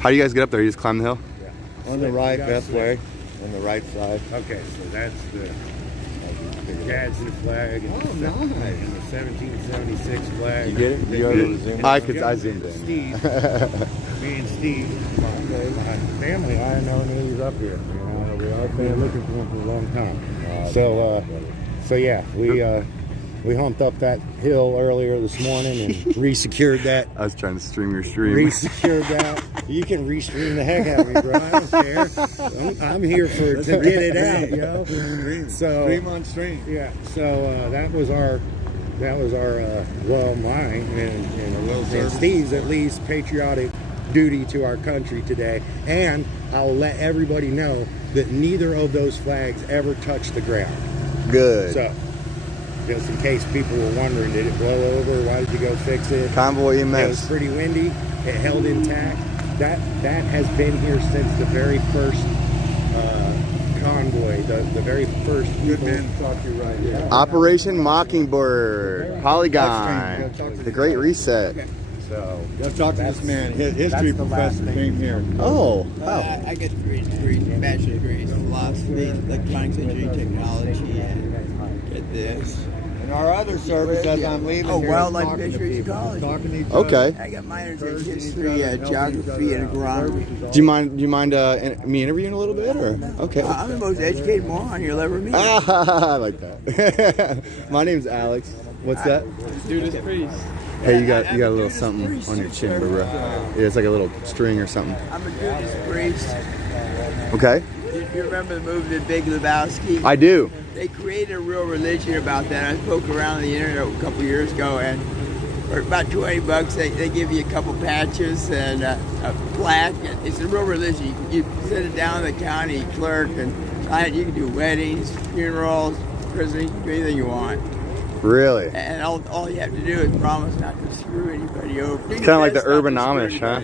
How do you guys get up there? You just climb the hill? Yeah. On the right, best way. On the right side. Okay, so that's the Gadsden flag and, and the 1776 flag. You get it? You got to zoom in? I zoomed in. Steve, me and Steve, my family, I know he's up here. You know, we've been looking for him for a long time. So yeah, we humped up that hill earlier this morning and re-secured that. I was trying to stream your stream. Re-secured that. You can re-stream the heck out of me, bro. I don't care. I'm here to get it out, yo. So stream on stream. Yeah. So that was our well, mine and Steve's at least patriotic duty to our country today. And I'll let everybody know that neither of those flags ever touched the ground. Good. So, just in case people were wondering, did it blow over? Why did you go fix it? Convoy EMS. It was pretty windy. It held intact. That has been here since the very first convoy. The very first. Good man talk to you right here. Operation Mockingbird. Polygon. The Great Reset. Okay. So, let's talk to this man. History professor came here. Oh. I get degrees, bachelor's degrees, philosophy, electronics engineering, technology, and get this. And our other service, as I'm leaving here, wildlife fisheries ecology. Talking to each Okay. I got minors in history, geography, and agronomy. Do you mind me interviewing a little bit, or okay? I'm the most educated moron you'll ever meet. I like that. My name's Alex. What's that? Dude, it's pretty. Hey, you got a little something on your chin, bro. Yeah, it's like a little string or something. I'm a Judas Priest. Okay. Do you remember the movie The Big Lebowski? I do. They created a real religion about that. I spoke around the internet a couple years ago, and for about $20, they give you a couple patches and a plaque. It's a real religion. You sit it down the county clerk, and you can do weddings, funerals, prison. You can do anything you want. Really? And all you have to do is promise not to screw anybody over. It's kind of like the urban Amish, huh?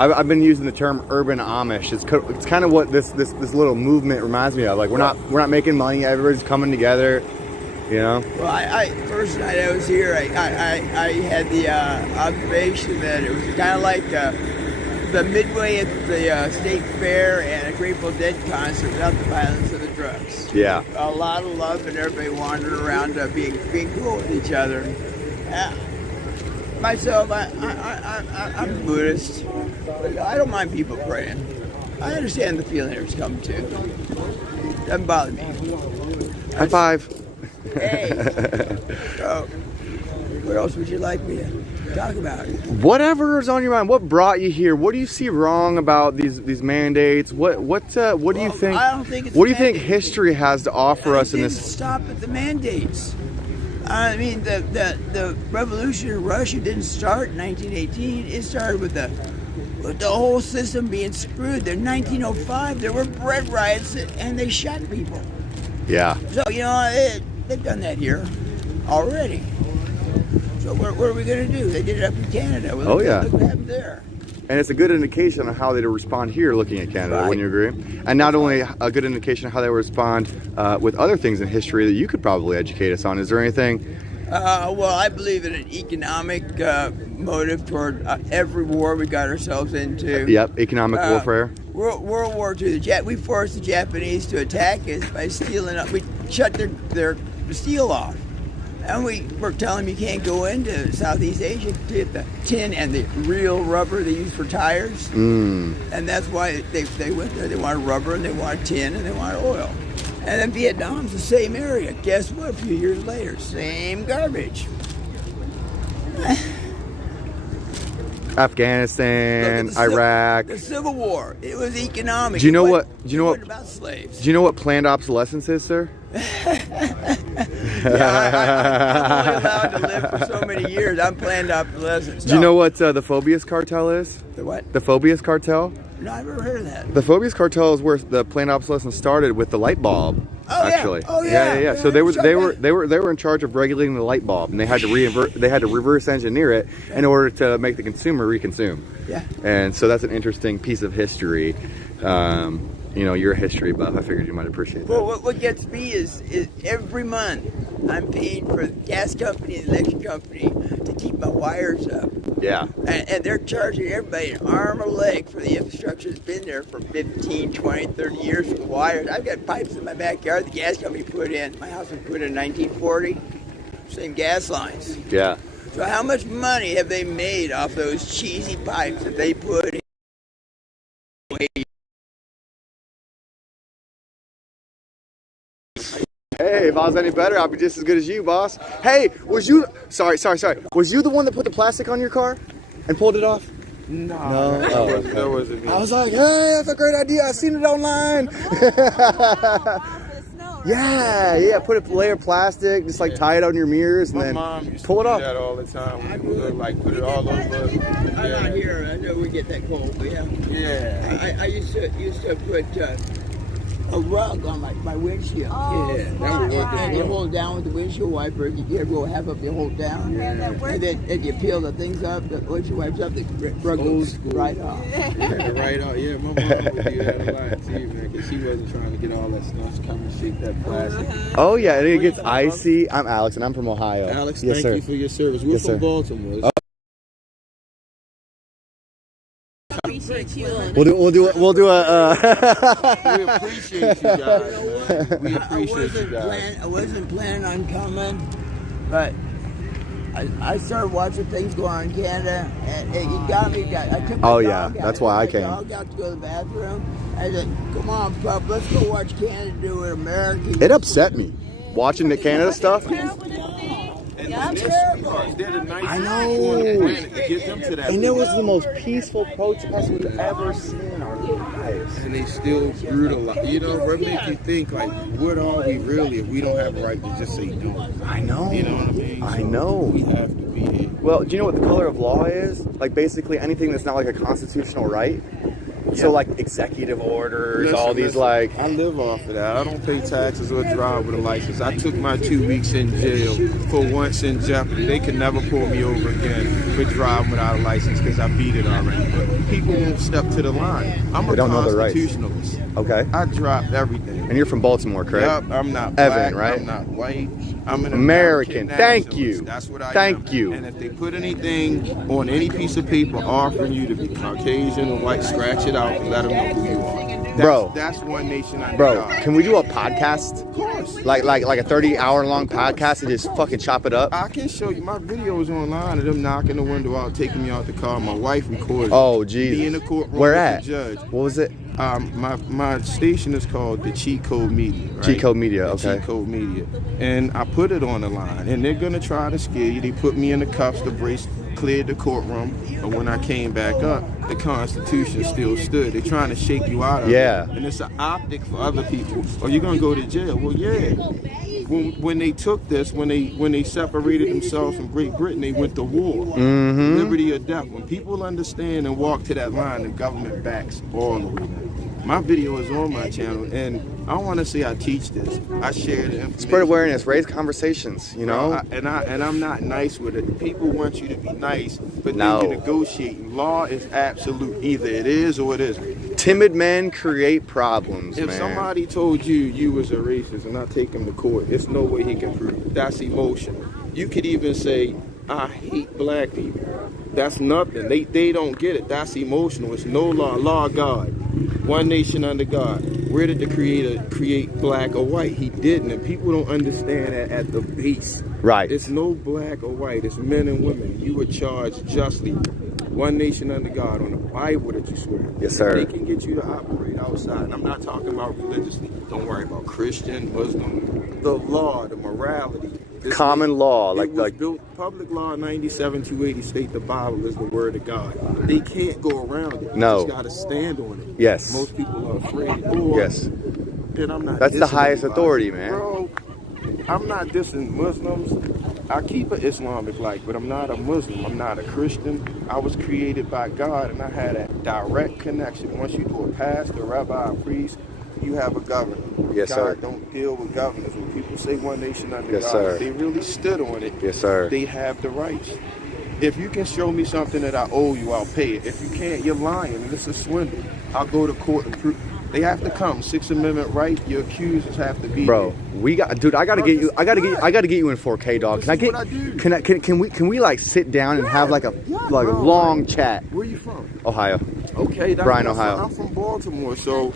I've been using the term urban Amish. It's kind of what this little movement reminds me of. Like we're not making money. Everybody's coming together, you know. Well, first night I was here, I had the observation that it was kind of like the midway at the state fair and a Grateful Dead concert without the violence of the drugs. Yeah. A lot of love and everybody wandering around being cool with each other. Myself, I'm Buddhist. I don't mind people praying. I understand the feeling it's come to. Doesn't bother me. High five. Hey. So, what else would you like me to talk about? Whatever is on your mind. What brought you here? What do you see wrong about these mandates? What do you think? I don't think it's what do you think history has to offer us in this? Stop at the mandates. I mean, the revolution in Russia didn't start in 1918. It started with the whole system being screwed. In 1905, there were bread riots and they shot people. Yeah. So, you know, they've done that here already. So what are we going to do? They did it up in Canada. Oh, yeah. Look what happened there. And it's a good indication of how they respond here looking at Canada, wouldn't you agree? And not only a good indication of how they respond with other things in history that you could probably educate us on. Is there anything? Well, I believe in an economic motive toward every war we got ourselves into. Yep, economic warfare. World War II, we forced the Japanese to attack us by stealing up. We shut their steel off. And we were telling them you can't go into Southeast Asia to get the tin and the real rubber they use for tires. And that's why they went there. They wanted rubber and they wanted tin and they wanted oil. And then Vietnam's the same area. Guess what? A few years later, same garbage. Afghanistan, Iraq. The Civil War. It was economic. Do you know what? About slaves. Do you know what planned obsolescence is, sir? I'm only allowed to live for so many years. I'm planned obsolescence. Do you know what the Phobias cartel is? The what? The Phobias cartel? No, I've never heard of that. The Phobias cartel is where the planned obsolescence started with the light bulb. Oh, actually. Yeah. Oh yeah. So they were in charge of regulating the light bulb, and they had to reverse engineer it in order to make the consumer reconsume. Yeah. And so that's an interesting piece of history. You know, you're a history buff. I figured you might appreciate that. Well, what gets me is every month I'm paying for the gas company and the electric company to keep my wires up. Yeah. And they're charging everybody an arm or a leg for the infrastructure that's been there for 15, 20, 30 years for the wires. I've got pipes in my backyard the gas company put in. My house was put in 1940. Same gas lines. Yeah. So how much money have they made off those cheesy pipes that they put in? Hey, if I was any better, I'd be just as good as you, boss. Hey, was you... Sorry. Was you the one that put the plastic on your car and pulled it off? No. That wasn't me. I was like, hey, that's a great idea. I seen it online. Yeah. Put a layer of plastic, just like tie it on your mirrors, and then pull it off. That all the time. We would like put it all over. I'm not here. I know we get that cold, but yeah. I used to put a rug on my windshield. And you hold down with the windshield wiper. You go half up, you hold down. And then if you peel the things up, the windshield wipes up, the rug goes right off. Right off. Yeah, my mom would do that a lot too, man, because she wasn't trying to get all that stuff to come and shake that plastic. Oh, yeah, and it gets icy. I'm Alex, and I'm from Ohio. Alex, yes, thank you for your service. We're from Baltimore. Oh. We'll do a. We appreciate you guys, man. We appreciate you guys. I wasn't planning on coming, but I started watching things go on in Canada, and it got me. I took my dog out. That's why I came. My dog out to go to the bathroom. I said, "Come on, pup, let's go watch Canada do what America." It upset me watching the Canada stuff. I know. Get them to that. And it was the most peaceful protest we've ever seen in our lives. And they still brutalize. You know, what makes you think, like, what are we really if we don't have a right to just say no? I know. You know what I mean? I know. We have to be here. Well, do you know what the color of law is? Like, basically anything that's not like a constitutional right. So like executive orders, all these like... I live off of that. I don't pay taxes or drive with a license. I took my 2 weeks in jail for once in jeopardy. They could never pull me over again for driving without a license because I beat it already. But people won't step to the line. I'm a constitutionalist. Okay. I dropped everything. And you're from Baltimore, correct? Yep, I'm not black. Evan, right? I'm not white. I'm an American. Thank you. That's what I am. Thank you. And if they put anything on any piece of paper offering you to be Caucasian or white, scratch it out and let them know who you are. That's one nation under God. Can we do a podcast? Of course. Like a 30-hour long podcast and just fucking chop it up? I can show you. My video is online of them knocking the window out, taking me out the car. My wife recorded. Oh, Jesus. Me in the courtroom Where with at? the judge. What was it? My station is called the Cheat Code Media. Right? Cheat Code Media, okay. Cheat Code Media. And I put it on the line, and they're gonna try to scare you. They put me in the cuffs, the brace, cleared the courtroom, and when I came back up, the Constitution still stood. They're trying to shake you out of it. And it's an optic for other people. Oh, you're gonna go to jail. Well, yeah. When they took this, when they separated themselves from Great Britain, they went to war. Liberty or death. When people understand and walk to that line, the government backs all the way down. My video is on my channel, and I don't want to say I teach this. I share the information. Spread awareness, raise conversations, you know? And I'm not nice with it. People want you to be nice, but No. then you're negotiating. Law is absolute. Either it is or it isn't. Timid men create problems, If man. somebody told you was a racist and I take him to court, it's no way he can prove it. That's emotion. You could even say, I hate black people. That's nothing. They don't get it. That's emotional. It's no law. Law of God. One nation under God. Where did the Creator create black or white? He didn't. And people don't understand that at the base. Right. It's no black or white. It's men and women. You were charged justly. One nation under God on the Bible that you swear. Yes, sir. They can get you to operate outside. And I'm not talking about religiously. Don't worry about Christian, Muslim. The law, the morality. Common law, it was built, public law 97-280 state the Bible is the word of God. They can't go around it. No. You just got to stand on it. Yes. Most people are afraid. Or, Yes. And I'm not That's the dissing highest anybody. authority, man. Bro, I'm not dissing Muslims. I keep an Islamic life, but I'm not a Muslim. I'm not a Christian. I was created by God, and I had a direct connection. Once you do a pastor, rabbi, a priest, you have a governor. Yes, God sir. don't deal with governors. When people say one nation under Yes, God, sir. if they really stood on it, Yes, sir. they have the rights. If you can show me something that I owe you, I'll pay it. If you can't, you're lying, and it's a swindle. I'll go to court and prove. They have to come. Sixth Amendment right. Your accusers have to be Bro, there. we got, dude. I gotta get you. I gotta get you in 4K, dog. Can I get? Can we like sit down and have like a long chat? Where you from? Ohio. Okay, Bryan, Ohio. I'm from Baltimore, so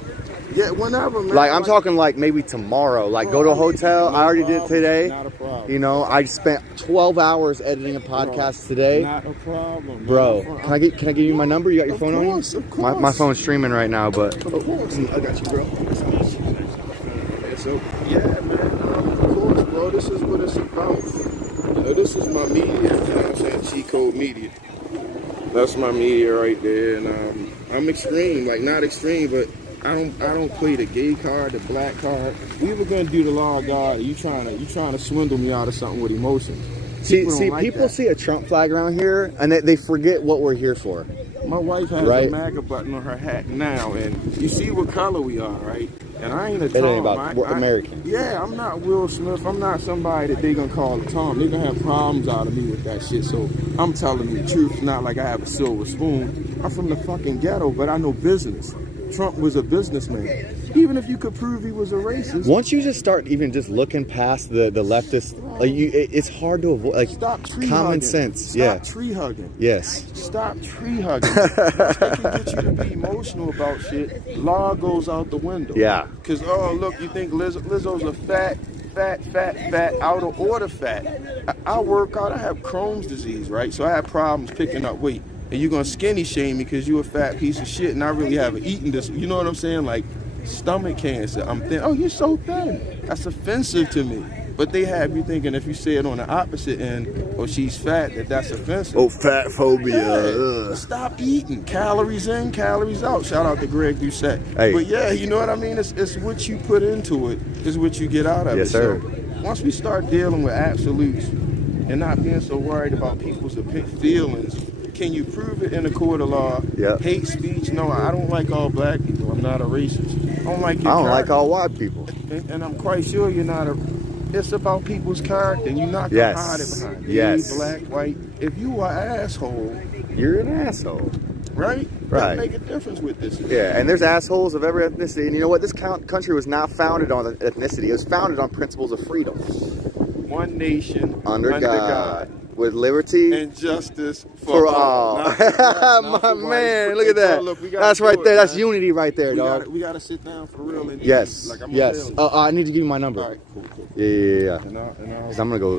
yeah, whenever, man. Like I'm talking like maybe tomorrow. Like go to a hotel. I already did today. Not a problem. You know, I spent 12 hours editing a podcast today. Not a problem, Bro, can I give you my number? You got your phone on you? Of course. My phone's streaming right now, but Of course. I got you, bro. So, yeah, man. Of course, bro. This is what it's about. You know, this is my media. You know what I'm saying? Cheat Code Media. That's my media right there, and I'm extreme, like not extreme, but I don't play the gay card, the black card. We were gonna do the law of God. You trying to swindle me out of something with emotion. people People see a Trump flag around here and they forget what we're here for. My wife has Right. a MAGA button on her hat now, and you see what color we are, right? And I ain't a It ain't Tom. about we're American. Yeah, I'm not Will Smith. I'm not somebody that they gonna call a Tom. They gonna have problems out of me with that shit. So I'm telling them the truth. It's not like I have a silver spoon. I'm from the fucking ghetto, but I know business. Trump was a businessman. Even if you could prove he was a racist. Once you just start even just looking past the leftist, like it's hard to avoid. Like Stop tree common hugging. sense. Stop Yeah. tree hugging. Yes. Stop tree hugging. Once they can get you to be emotional about shit, law goes out the window. Yeah. Because, oh, look, you think Lizzo's a fat, out of order fat. I work out, I have Crohn's disease, right? So I have problems picking up weight. And you're going to skinny shame me because you're a fat piece of shit and I really have an eating disorder. You know what I'm saying? Like, stomach cancer. I'm thin. Oh, you're so thin. That's offensive to me. But they have you thinking if you say it on the opposite end, or she's fat, that's offensive. Oh, fat phobia. Yeah. Stop eating. Calories in, calories out. Shout out to Greg Doucette. Hey. But yeah, you know what I mean? It's what you put into it is what you get out of Yes, it. sir. So once we start dealing with absolutes and not being so worried about people's feelings, can you prove it in a court of law? Yeah. Hate speech? No, I don't like all black people. I'm not a racist. I don't like your I don't like character. all white people. And I'm quite sure you're not a. It's about people's character. You're not gonna Yes. hide it behind. Yes. Gay, black, white. If you are an asshole, You're an asshole. right? Right. That make a difference with this. Yeah, and there's assholes of every ethnicity. And you know what? This country was not founded on ethnicity. It was founded on principles of freedom. One nation Under God. With liberty and justice for all. Not My for man, white. look at that. Look, we gotta That's do right it, there. That's man. unity right there, dog. We gotta sit down for real. And Yes. Like I'm Yes. available. I need to give you my number. All right, cool. Yeah. And I'll- 'Cause I'm gonna go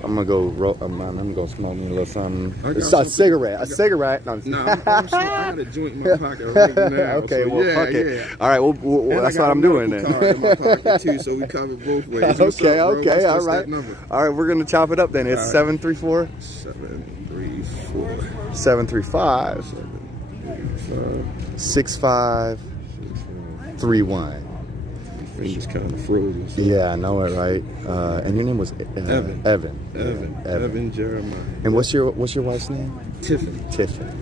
smoke me a little something. I got It's a something. cigarette. A cigarette. No, Nah, I had a joint in my pocket right now. okay, so well, yeah, fuck it. yeah. All right, well, And that's I got what I'm a doing medical then. card in my pocket too, so we cover both ways. What's Okay, up, bro? okay, all What's right. that number? All right, we're gonna chop it up then. It's All right. 734 735 6531. Everything's kind of frozen. So. Yeah, I know it, right? And your name was Evan. Evan Jeremiah. And what's your wife's name? Tiffany.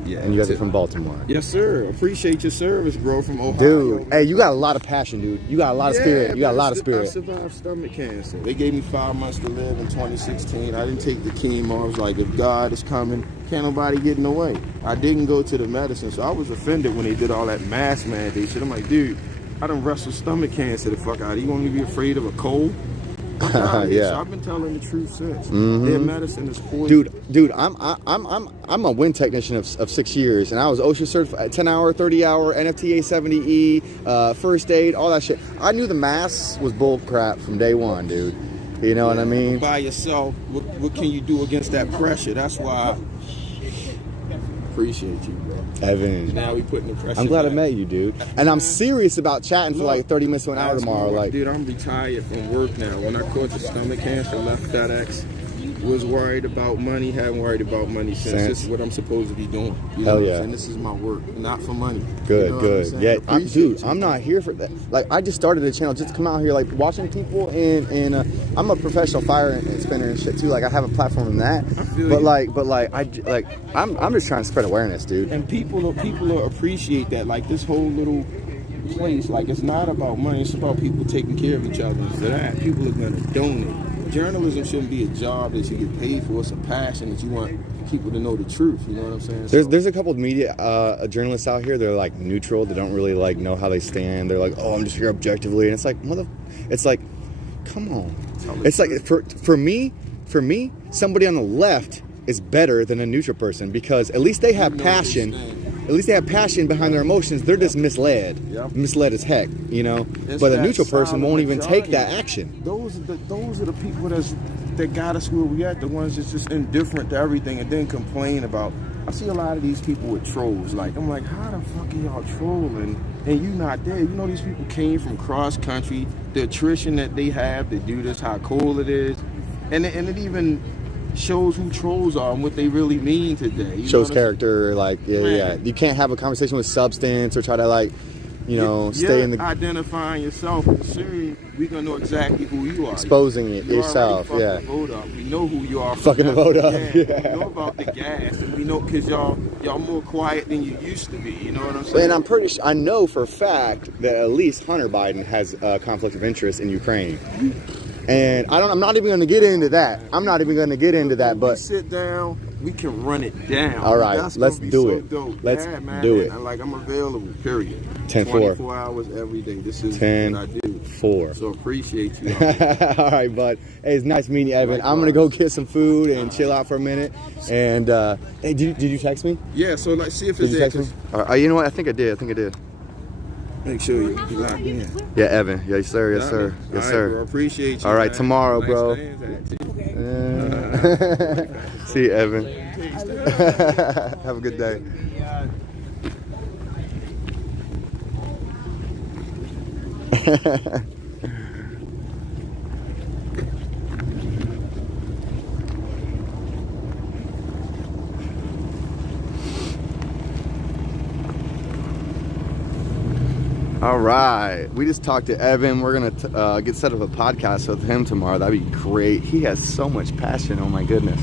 Yeah. And you guys are from Baltimore. Yes, sir. Appreciate your service, bro, from Ohio. Dude, hey, you got a lot of passion, dude. You got a lot of spirit. You got a lot of spirit. I survived stomach cancer. They gave me 5 months to live in 2016. I didn't take the chemo. I was like, if God is coming, can't nobody get in the way. I didn't go to the medicine, so I was offended when they did all that mask mandate shit. I'm like, dude, I done wrestled stomach cancer the fuck out of you. Want me to be afraid of a cold? Yeah. So I've been telling the truth since. Their medicine is poison. Dude, I'm a wind technician of 6 years, and I was OSHA certified, 10-hour, 30-hour, NFTA 70E, first aid, all that shit. I knew the mask was bull crap from day one, dude. You know what I mean? By yourself, what can you do against that pressure? That's why I appreciate you, bro. Evan. Now we putting the pressure. I'm glad back. I met you, dude. And I'm serious about chatting for like 30 minutes to an hour tomorrow. Like, dude, I'm retired from work now. When I caught the stomach cancer, left FedEx, was worried about money, haven't worried about money since. This is what I'm supposed to be doing. You know Hell yeah. And this is my work, not for money. Good, You know good. Yeah, Dude, I'm not here for that. Like, I just started a channel just to come out here, like, watching people, and I'm a professional fire spinner and shit too. Like, I have a platform in that. I'm just trying to spread awareness, dude. And people will appreciate that. Like, this whole little place, like, it's not about money. It's about people taking care of each other. And for that, people are gonna donate. Journalism shouldn't be a job that you get paid for. It's a passion that you want people to know the truth. You know what I'm saying? There's a couple of media journalists out here. They're like neutral. They don't really like know how they stand. They're like, oh, I'm just here objectively, and it's like, it's like, come on. It's like for me, somebody on the left is better than a neutral person because at least they have passion. At least they have passion behind their emotions. They're just misled. Yep. Misled as heck, you know? But a neutral person won't even take that action. Those are the people that got us where we at, the ones that's just indifferent to everything and then complain about. I see a lot of these people with trolls. Like, I'm like, how the fuck are y'all trolling? And you not there. You know, these people came from cross country, the attrition that they have to do this, how cold it is. And it even shows who trolls are and what they really mean today. You Shows character, like, yeah. You can't have a conversation with substance or try to, like, you know, stay in the... identifying yourself. Soon, we're going to know exactly who you are. Exposing it yourself, yeah. The vote up. We know who you are. Fucking the vote up, We know about the gas. And we know because y'all more quiet than you used to be. You know what I'm saying? And I'm pretty sure, I know for a fact that at least Hunter Biden has a conflict of interest in Ukraine. And I'm not even going to get into that. But sit down, we can run it down. All right, let's do it. Dope. Let's do it. I'm available, period. 10-4. 24 hours every day. This is 10, what I do. 4. So appreciate you. All right, bud. Hey, it's nice meeting you, Evan. Likewise. I'm going to go get some food and chill out for a minute. And, hey, did you text me? Yeah, so let's see if it's there. Did you text me? All right, you know what? I think I did. Make sure you lock in. Yeah, Evan. Yes, sir. Yes, sir. Yes, sir. Bro, appreciate you. All right, man. tomorrow, nice bro. See you, Evan. Have a good day. All right, we just talked to Evan. We're gonna get set up a podcast with him tomorrow. That'd be great. He has so much passion. Oh my goodness.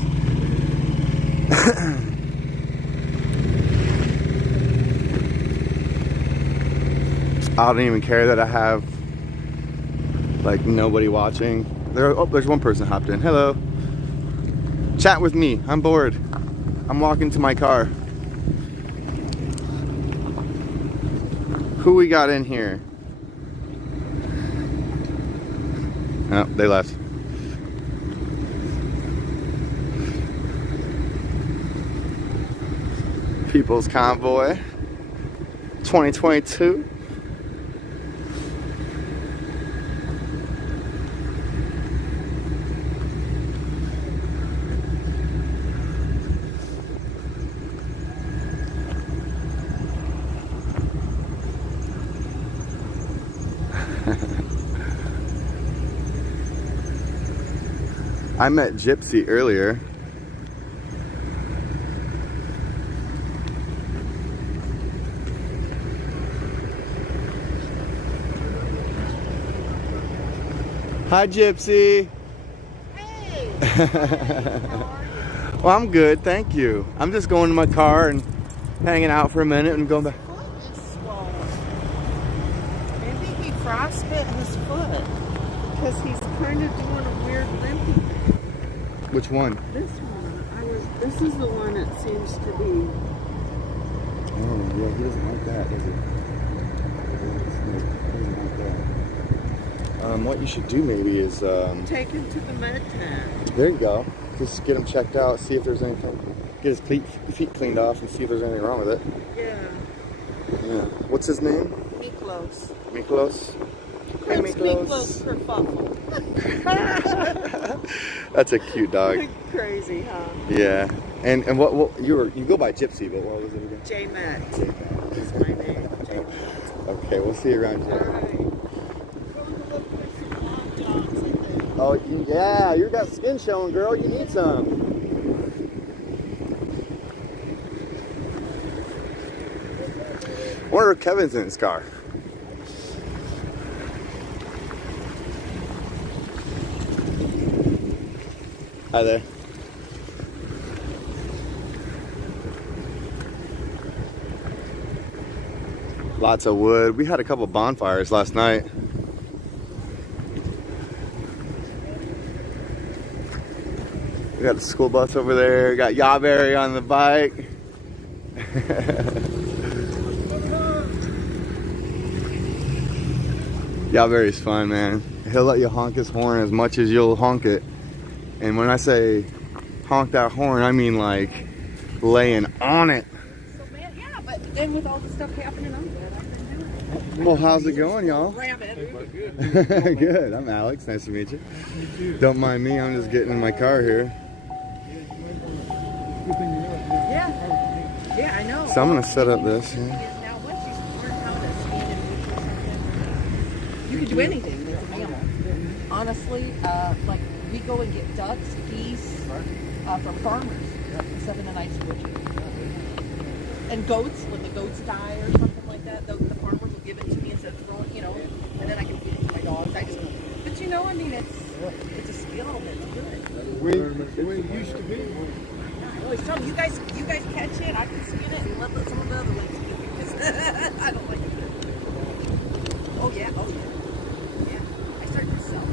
I don't even care that I have like nobody watching. There's one person hopped in. Hello. Chat with me. I'm bored. I'm walking to my car. Who we got in here? Oh, they left. People's Convoy 2022. I met Gypsy earlier. Hi, Gypsy. Hey. Well, I'm good, thank you. I'm just going to my car and hanging out for a minute and going back. Foot is swollen. Maybe he frostbit his foot because he's kind of doing a weird limpy thing. Which one? This one. This is the one it seems to be. Oh, yeah, he doesn't like that, does he? He doesn't like that. What you should do maybe is... Take him to the med tent. There you go. Just get him checked out, see if there's anything. Get his feet cleaned off and see if there's anything wrong with it. Yeah. Yeah. What's his name? Miklos. Miklos? Hey, Miklos kerfuffle. That's a cute dog. Crazy, huh? Yeah. And what you go by Gypsy, but what was it again? J-Met. J-Met. Is my name. Okay, we'll see you around here. Right. Oh, yeah, you got skin showing, girl. You need some. I wonder if Kevin's in his car. Hi there. Lots of wood. We had a couple bonfires last night. We got the school bus over there. We got Yawberry on the bike. Yawberry's fun, man. He'll let you honk his horn as much as you'll honk it. And when I say honk that horn, I mean like laying on it. So bad, yeah, but then with all the stuff happening, I'm glad I've been doing it. Well, how's it going, y'all? Good. I'm Alex. Nice to meet you. Don't mind me. I'm just getting in my car here. Yeah, I know. So I'm gonna set up this. Yeah. Now, once you learn how to stand and reach or something, you can do anything with a mammal. Honestly, like we go and get ducks, geese from farmers and stuff in a nice wood. And goats, when the goats die or something like that, the farmers will give it to me instead of throwing, you know, and then I can feed it to my dogs. But you know, I mean, it's a skill that's good. The way it used to be. I always tell them, you guys catch it, I can skin it, and let some of the other ones eat it, because I don't like it. Oh yeah. Yeah, I started to sell.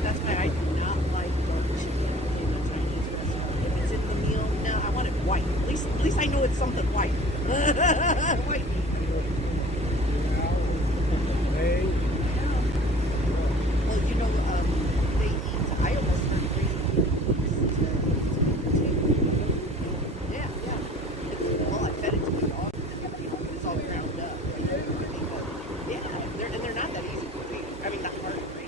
That's why I do not like chicken in a Chinese restaurant. If it's in the meal, no, I want it white. At least I know it's something white. White meat. Well, you know, they eat. I almost heard they eat. Yeah. Well, I fed it to my dog. It's all ground up. Yeah, they're not that easy to raise. I mean, not hard to raise.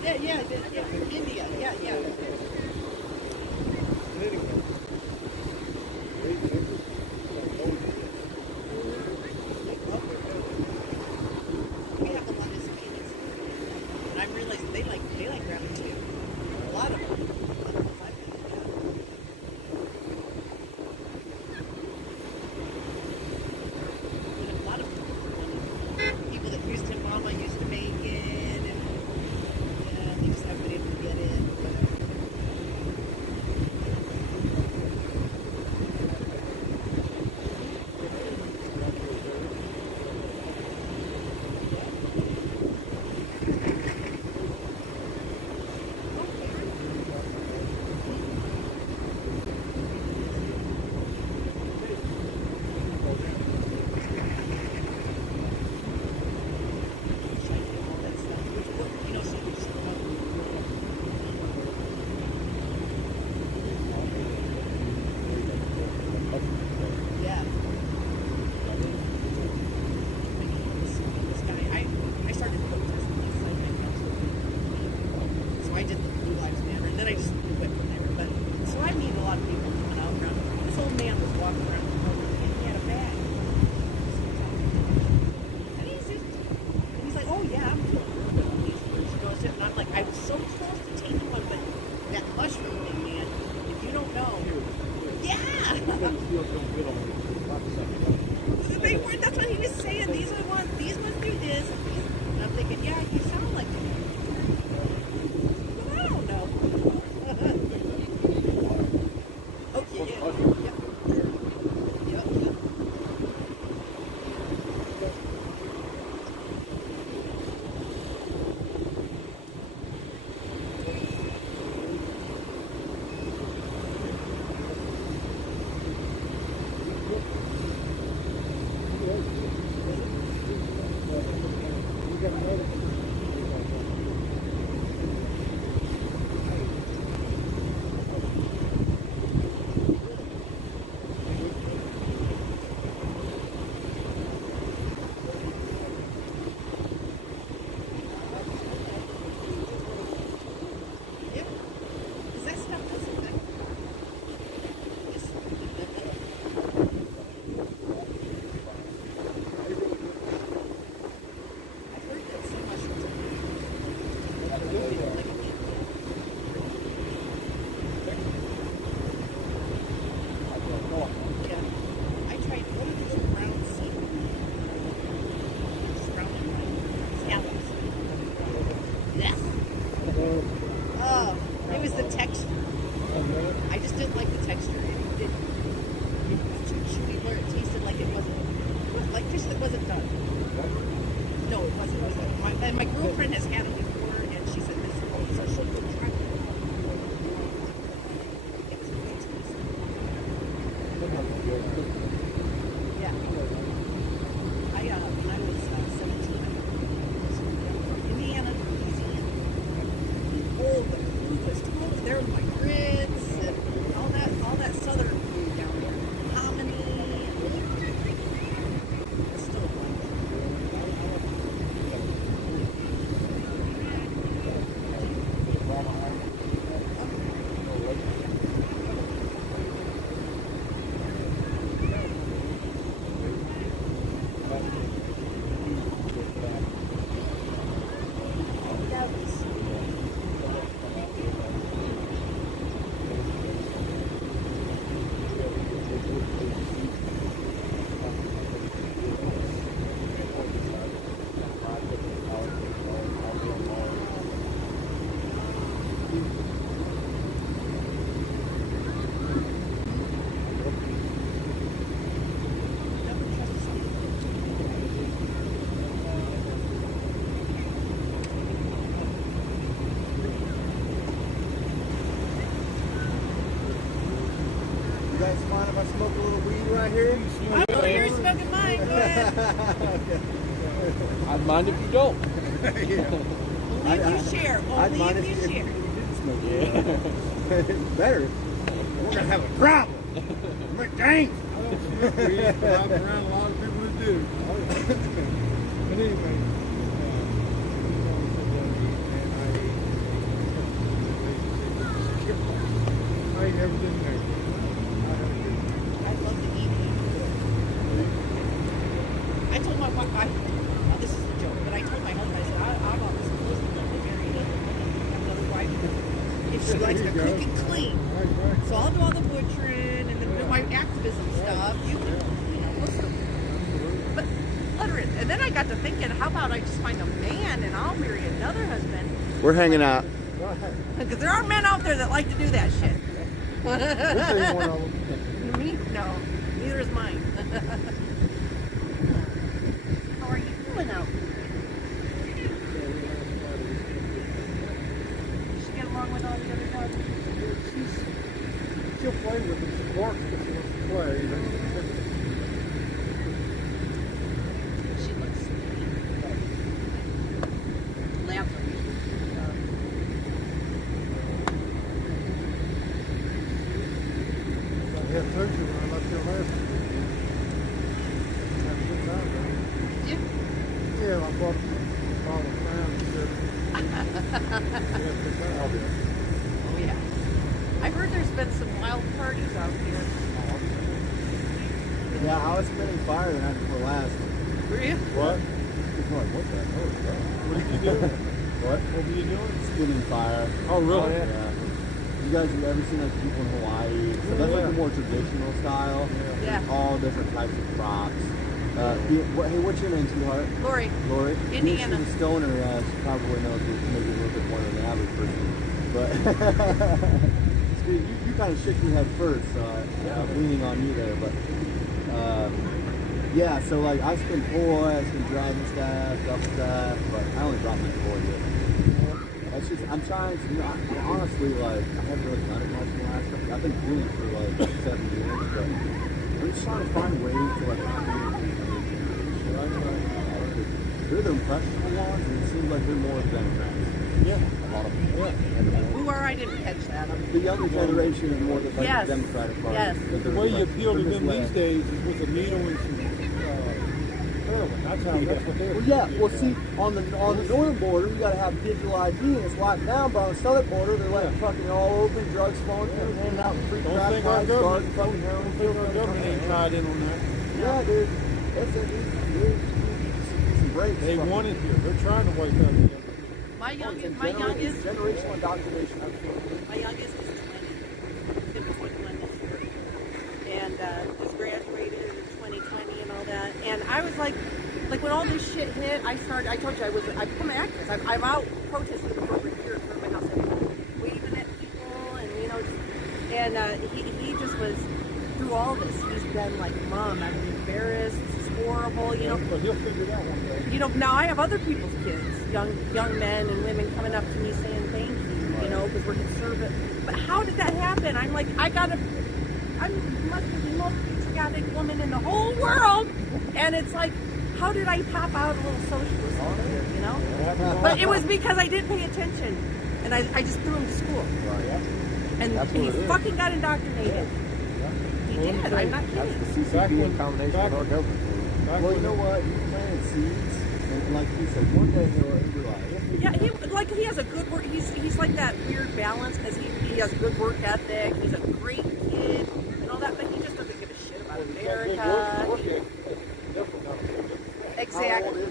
Yeah, India, yeah. We have the one that's peanuts. And I realized they like rabbit too. A lot of them. A lot of people that used to, Mama used to make it, and yeah, they just have videos. No, it wasn't. And my girlfriend has had them before, and she said this is a sugar truck. Yeah. When I was 17, I was from Indiana to Louisiana. Oh, the food was totally there with my grits and all that southern food down there. Hominy. It's still a blend. You guys mind if I smoke a little weed right here? I'm over here smoking mine. Go ahead. I'd mind if you don't. Only if you share. Only if you share. Yeah. Better. We're gonna have a problem. Dang. I've been around a lot of people that do. But anyway. I ain't never been there. I love to eat. I told my wife, now this is a joke, but I told my husband, I said, I'm always supposed to get married and have another wife if she likes to cook and clean. So I'll do all the butchering and then do my activism stuff. You can, listen. But utter it. And then I got to thinking, how about I just find a man and I'll marry another husband? We're hanging out. Because there are men out there that like to do that shit. This ain't one of them. Me? No. Neither is mine. How are you doing out? Did she get along with all the other dogs? She'll play with them. She barks because she wants to play. She looks sweet. Labs are I had surgery when I left here last week. Had a good time though. Did you? Yeah, I bought all the fans and said, Oh yeah. I heard there's been some wild parties out here. Yeah, I was spinning fire the night before last. Were you? What? What the hell is that? what did you do? What? What were you doing? Spinning fire. Oh, really? Yeah. You guys have ever seen like people in Hawaii? So that's like a more traditional style. Yeah. All different types of props. Hey, what's your name, sweetheart? Lori. Lori? Indiana. She's a stoner. She probably knows maybe a little bit more than the average person. But you kind of shook your head first, so I'm leaning on you there. But yeah, so like I spin toy, I spin driving staff, duffel staff, but I only brought my toy yet. That's just, I'm trying to, I honestly, like, I haven't really done it much in the last couple. I've been doing it for like 7 years, but I'm just trying to find ways to like they're the impressionable ones, and it seems like they're more Democrats. Yeah. A lot of them. Yeah. Who are? I didn't catch that. The younger generation is more the like Yes. the Democratic Party. Yes. The way you appeal to them these days is with a needle and some heroin. That's what they're Well, yeah. Well, see, on the northern border, you got to have digital ID, and it's locked down. But on the southern border, they're like fucking all open, drugs flowing, handing out free crack pipes, garden fucking heroin. Our government ain't tied in on that. Yeah, dude. That's it. They want it here. They're trying to wipe out the young. My youngest generational indoctrination. My youngest is 20. He's gonna be 21 this year, and just graduated in 2020 and all that. And I was like when all this shit hit, I told you I become an activist. I'm out protesting over here in front of my house, waving at people, and he just was through all this. He's been like, Mom, I'm embarrassed. This is horrible, you know. But he'll figure it out one day. You know, now I have other people's kids, young men and women coming up to me saying thank you, you know, because we're conservative. But how did that happen? I'm like, I'm must be the most patriotic woman in the whole world, and it's like, how did I pop out a little socialist here, you know? But it was because I didn't pay attention, and I just threw him to school. And he fucking got indoctrinated. He did. I'm not kidding. The CCP in combination with our government. Well, you know what? You planted seeds, and like you said, one day he'll realize. Yeah, he has a good work. He's like that weird balance because he has good work ethic. He's a great kid and all that, but he just doesn't give a shit about America. Exactly.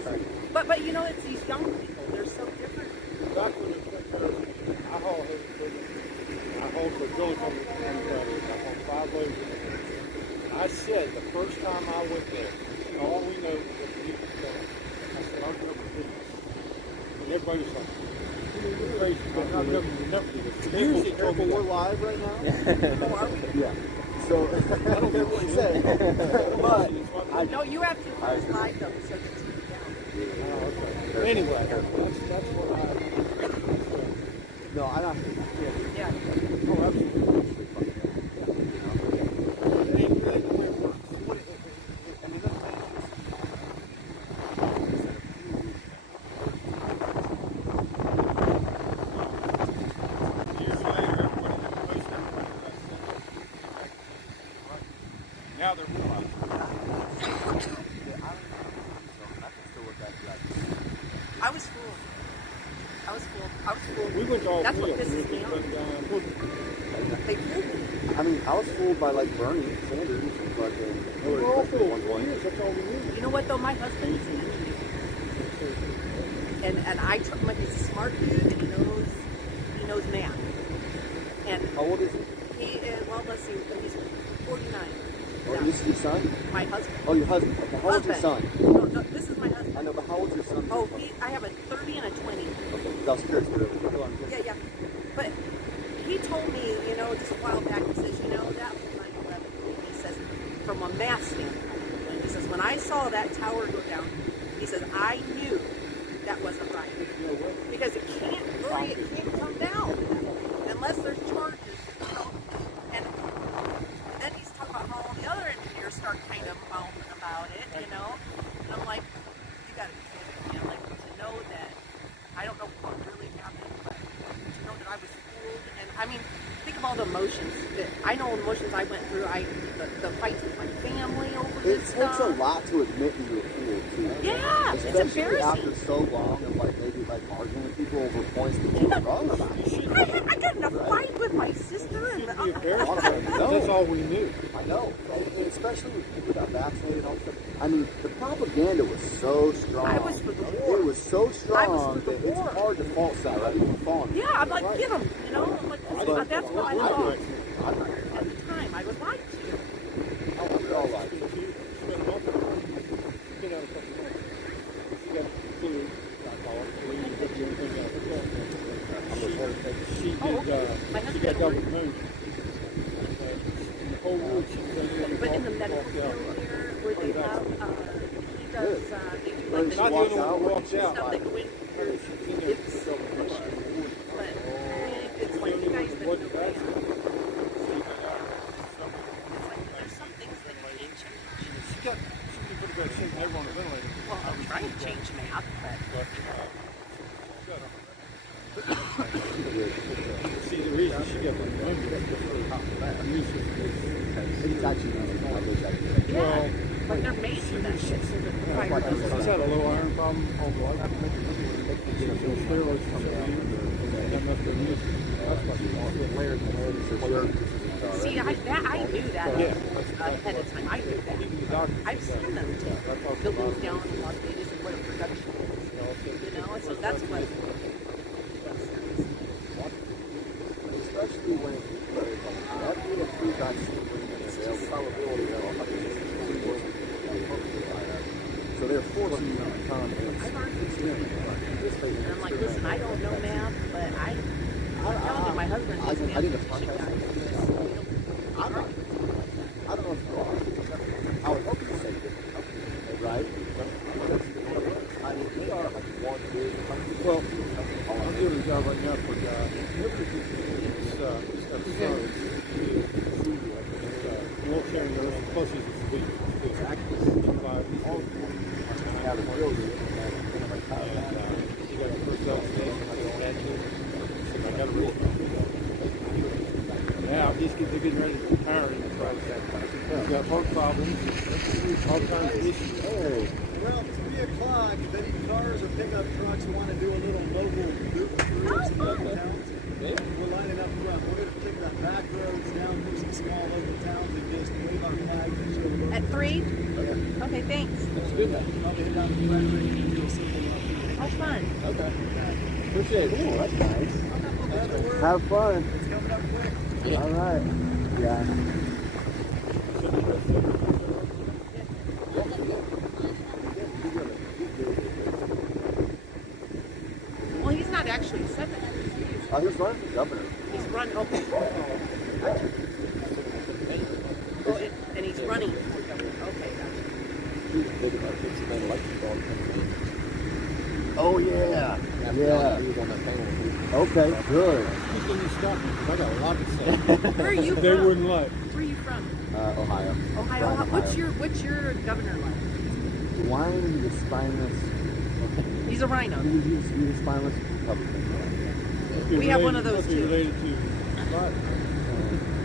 But you know, it's these young people. They're so different. Back when it went there, I hauled for Georgia and I hauled 5 loads. I said the first time I went there, all we know is what the people tell us. I said, I'll never do this. And everybody was like, you're crazy. I'll never do this. Usually, careful, we're live right now. Yeah. So, I don't care what you say. But, no, you have to live them so you can okay. Anyway, that's what I... No, I don't. Yeah. Oh, absolutely. Now they're realizing. I was fooled. We went to all That's what three of them. pisses me off. They fooled me. I mean, I was fooled by like Bernie Sanders and fucking. We were all fooled. That's all we knew. You know what though? My husband is an engineer, and he's a smart dude, and he knows math. And how old is he? He is, well, let's see, he's 49. Oh, this is your son? My husband. Oh, your husband. Okay, how old's your son? No, this is my husband. I know, but how old's your son? Oh, I have a 30 and a 20. Okay, that was curious. Go on. Yeah. But he told me, you know, just a while back, he says, you know, that was 9/11. He says, from a math standpoint, he says, when I saw that tower go down, he says, I knew that wasn't right. Because it can't come down unless there's charges, you know. And then he's talking about how all the other engineers start kind of moaning about it, you know. And I'm like, you gotta be kidding me. I'm like, to know that, I don't know what really happened, but to know that I was fooled. And I mean, think of all the emotions that I know emotions I went through. The fights with my family over this stuff. It takes a lot to admit that you're fooled too. Yeah, it's especially embarrassing. after so long of like maybe like arguing with people over points that you're wrong about. I got in a fight with my sister, and that's all we knew. I know, and especially with people that vaccinated and all stuff. I mean, the propaganda was so strong. I was for the war. It was so strong I was for the that war. it's hard to fault somebody for falling. Yeah, I'm like, get them, you know. I'm like, that's what I thought. At the time, I was lied to. We're all right. She got double pneumonia. The whole week she was But in the medical field here, where they have, he does, they do like the not the only one who walks out. stuff that go in here. It's like you guys that know that. There's some things that you can't change. She can put that shit never on the ventilator. Well, I'm trying to change math, but... See, the reason she got like pneumonia is it's actually yeah, but they're made for that shit. So that the fire doesn't. she's had a low iron problem all her life. Steroids come down. That must be used. That's why she's all layers and layers. See, I knew that ahead of time. I knew that. I've seen them take buildings down in Las Vegas and what a production is. You know, so that's what. Especially when after the flu vaccine it's just probability of 160. So they're forcing you on time. I've already experienced it. And I'm like, listen, I don't know math, but I'm telling you, my husband knows math. I need a podcast. I don't know if you are. I would hope you say that. one big country? Well, I'm doing a job right now for a guy. Wheelchair and everything, plus he's a speed. Exactly. I have a building. You got a first out today, I got a real now, I'm just getting ready to retire and try to he's got heart problems, all kinds of issues. Well, it's 3 o'clock. If any cars or pickup trucks want to do a little mobile loop through some local towns, we're lining up front. We're going to take the back roads down through some small local towns and just wave our flag and show the road. At 3? Yeah. Okay, thanks. Let's do that. Probably head down to Frederick and do something like that. Oh, fun. Okay. Appreciate it. Oh, that's nice. Have fun. It's coming up quick. All right. Yeah. Well, he's not actually said that. He's running for governor. He's running. Okay. Oh, and he's running for governor. Okay, Oh yeah. Yeah. Okay, good. I got a lot to say. Where are you from? They wouldn't like. Where are you from? Ohio. Ohio. What's your governor like? Wine is spineless. He's a rhino. He's a spineless Republican. We have one of those too. Related to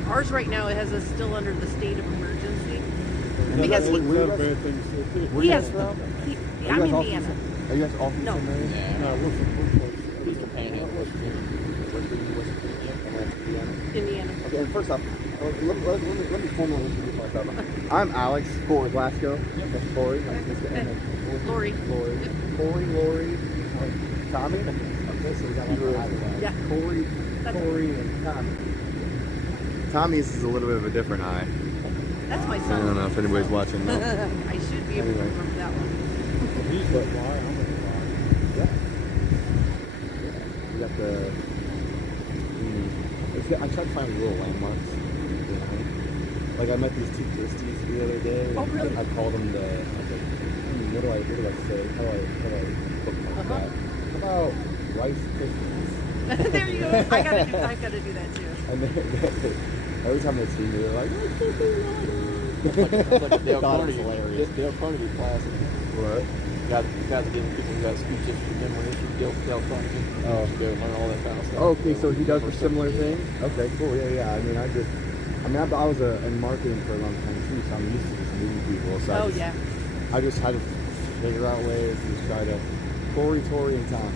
Ours right now it has us still under the state of emergency because he has. I'm Indiana. Are you guys all from No. St. Mary's? No, we're from He's the panhandle. Indiana. Okay, and first off, let me formally introduce myself. I'm Alex for Glasgow. That's Corey. Lori. Lori. Tommy. Okay, so we got Yeah. Corey, and Tommy. Tommy's is a little bit of a different eye. That's my I son. don't know if anybody's watching. No. I should be able to remember that one. He's what fly, I'm gonna fly. Yeah. We got the. I tried to find little landmarks. Like I met these two twisties the other day. Oh, really? I called them the. I was like, what do I say? How do I bookmark that? How about rice Krispies? There you go. I gotta do that too. And every time they see me, they're like, "Rice Krispies!" That's like Dale Carnegie. hilarious. Dale Carnegie classic. What? You got to give people who got speeches for memory issues. Dale Carnegie. Oh. Go learn all that kind of stuff. Okay, so he does a similar thing? Okay, cool. Yeah. I was in marketing for a long time too, so I'm used to just meeting people. So I just had to figure out ways to just try to Corey, Tori, and Tom.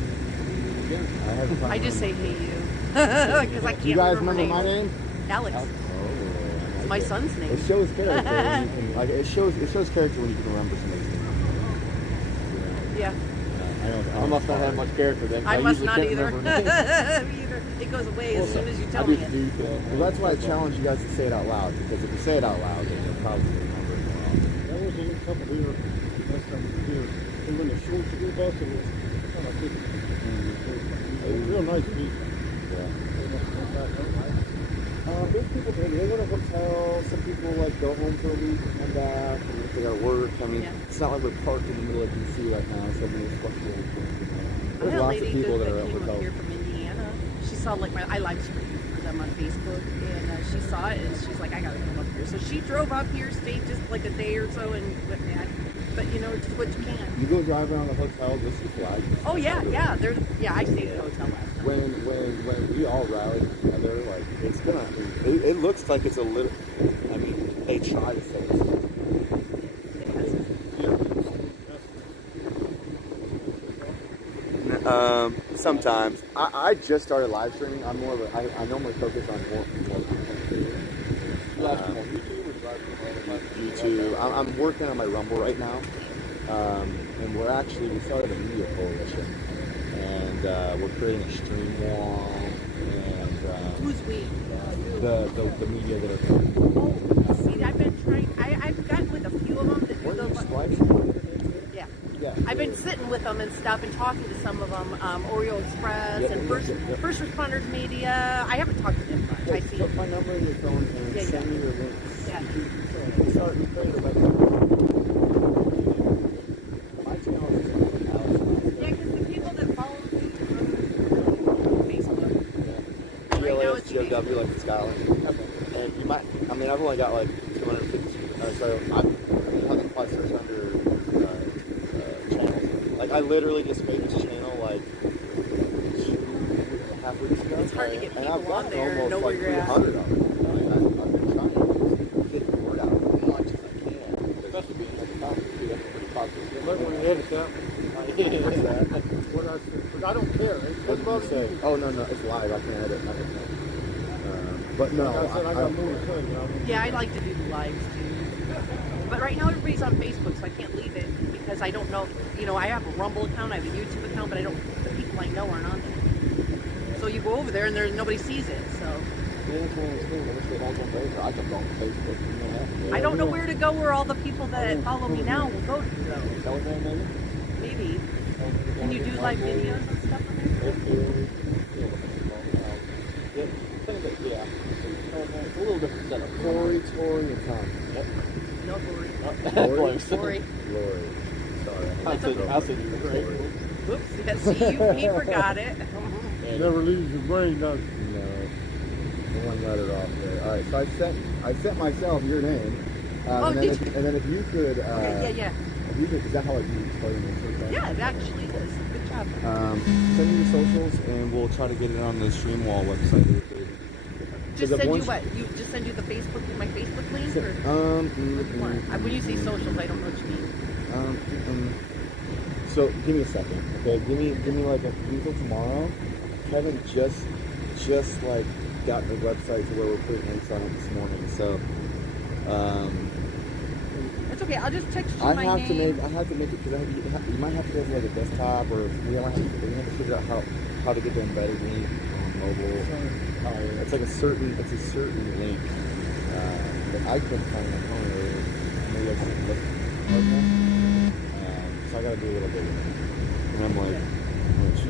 I just say hey you because I can't. You guys remember my name? Alex. Oh. It's my son's name. It shows character. It shows character when you can remember somebody's name. Yeah. I must not have much character then. I must usually not can't either. remember names. It goes away as soon as you tell me it. Well, that's why I challenge you guys to say it out loud, because if you say it out loud, then you'll probably remember it more. There was a couple here last time we were here. They were in the short school bus and it was kind of real nice people. Yeah. They must have went back home, right? There's people, they go to hotels, some people like go home for a week and come back, and if they gotta work, I mean, it's not like we're parked in the middle of DC right now, so there's fluctuations. I There's had a lots of lady people that are that at came up hotels. here from Indiana. She saw I live streamed for them on Facebook, and she saw it, and she's like, I gotta come up here. So she drove up here, stayed just like a day or so, and went back. But you know, it's what you can. You go drive around the hotel, just the flag. Oh yeah. I stayed at the hotel last time. When we all rally together, like it's gonna. It looks like it's a little. I mean, they try to say it. Sometimes I just started live streaming. I'm more of a. I normally focus on more YouTube. I'm working on my Rumble right now, and we started a media coalition, and we're creating a stream wall, and who's we? The media that are. See, I've been trying. I've gotten with a few of them that do those. Yeah. I've been sitting with them and stuff and talking to some of them, Oreo Express and First Responders Media. I haven't talked to them much. I see. Put my number in your phone and send me your links. Yeah. Start and create a website. My channel is Yeah, because Skyline. And you might, I mean, I've only got like 250, so I'm probably 600 channels. Like, I literally just made this channel like 2.5 weeks ago. It's hard to get and people I've got on there and almost know like where you're at. 300 of them. Like, I've been trying to get the word out as much as I can. Especially being like top two, that's a pretty positive. Let me edit that. What's that? What I said, but I don't care. What did you say? Oh, no, it's live. I can't edit nothing. But no, Like I said, I got more to say. Yeah, I like to do the lives too. But right now everybody's on Facebook, so I can't leave it because I don't know. You know, I have a Rumble account, I have a YouTube account, but I don't. The people I know aren't on there. So you go over there and there's nobody sees it. So I don't know where to go where all the people that follow me now will go to. Though. Maybe. Can you do live videos and stuff on there? Yeah. It's a little different setup. Tori, and Tom. Yep. No, Lori. Lori. Lori. Sorry. I'll send you the right. Whoops. Yeah, see, he forgot it. It never leaves your brain, does it? No. One letter off there. All right. So I sent myself your name. And then if you could. Yeah. If you could, is that how you spell your name? Yeah, it actually is. Good job. Send me your socials, and we'll try to get it on the Stream Wall website. Just send you what? You just send you the Facebook, my Facebook link, or what? When you say socials, I don't know what you mean. So give me a second, okay? Give me like until tomorrow. Kevin just like got the website to where we're putting links on it this morning. So it's okay. I'll just text you I my have name. to make it because you might have to go to like a desktop, or we might have to figure out how to get the embedded link on mobile. It's a certain link that I couldn't find on my phone earlier. Maybe I should look right now. So I gotta do a little bit of it. And I'm like,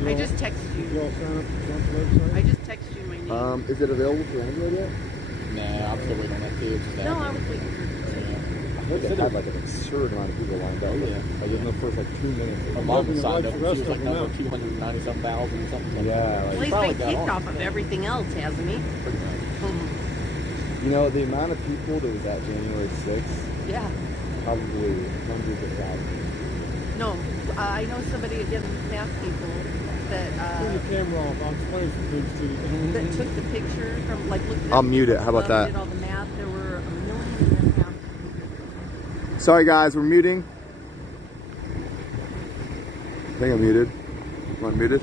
I just texted you. You all sign up for Trump's website? I just texted you my name. is it available for Android yet? Nah, I'm still waiting on that page. No, I was waiting for I heard they had like an absurd amount of people lined up. Like in the first like 2 minutes. My mom was signed up. She was like number 290-something or something. Yeah. Well, he's been kicked off of everything else, hasn't he? Pretty much. You know, the amount of people that was at January 6th, Yeah. probably hundreds of thousands. No, I know somebody, again, math people, that Turn the camera off. I'll explain some things to you. that took the picture from, like, looking I'll at mute it. How about that? did all the math. There were 1.5 million. Sorry guys, we're muting. I think I'm muted. Am I muted?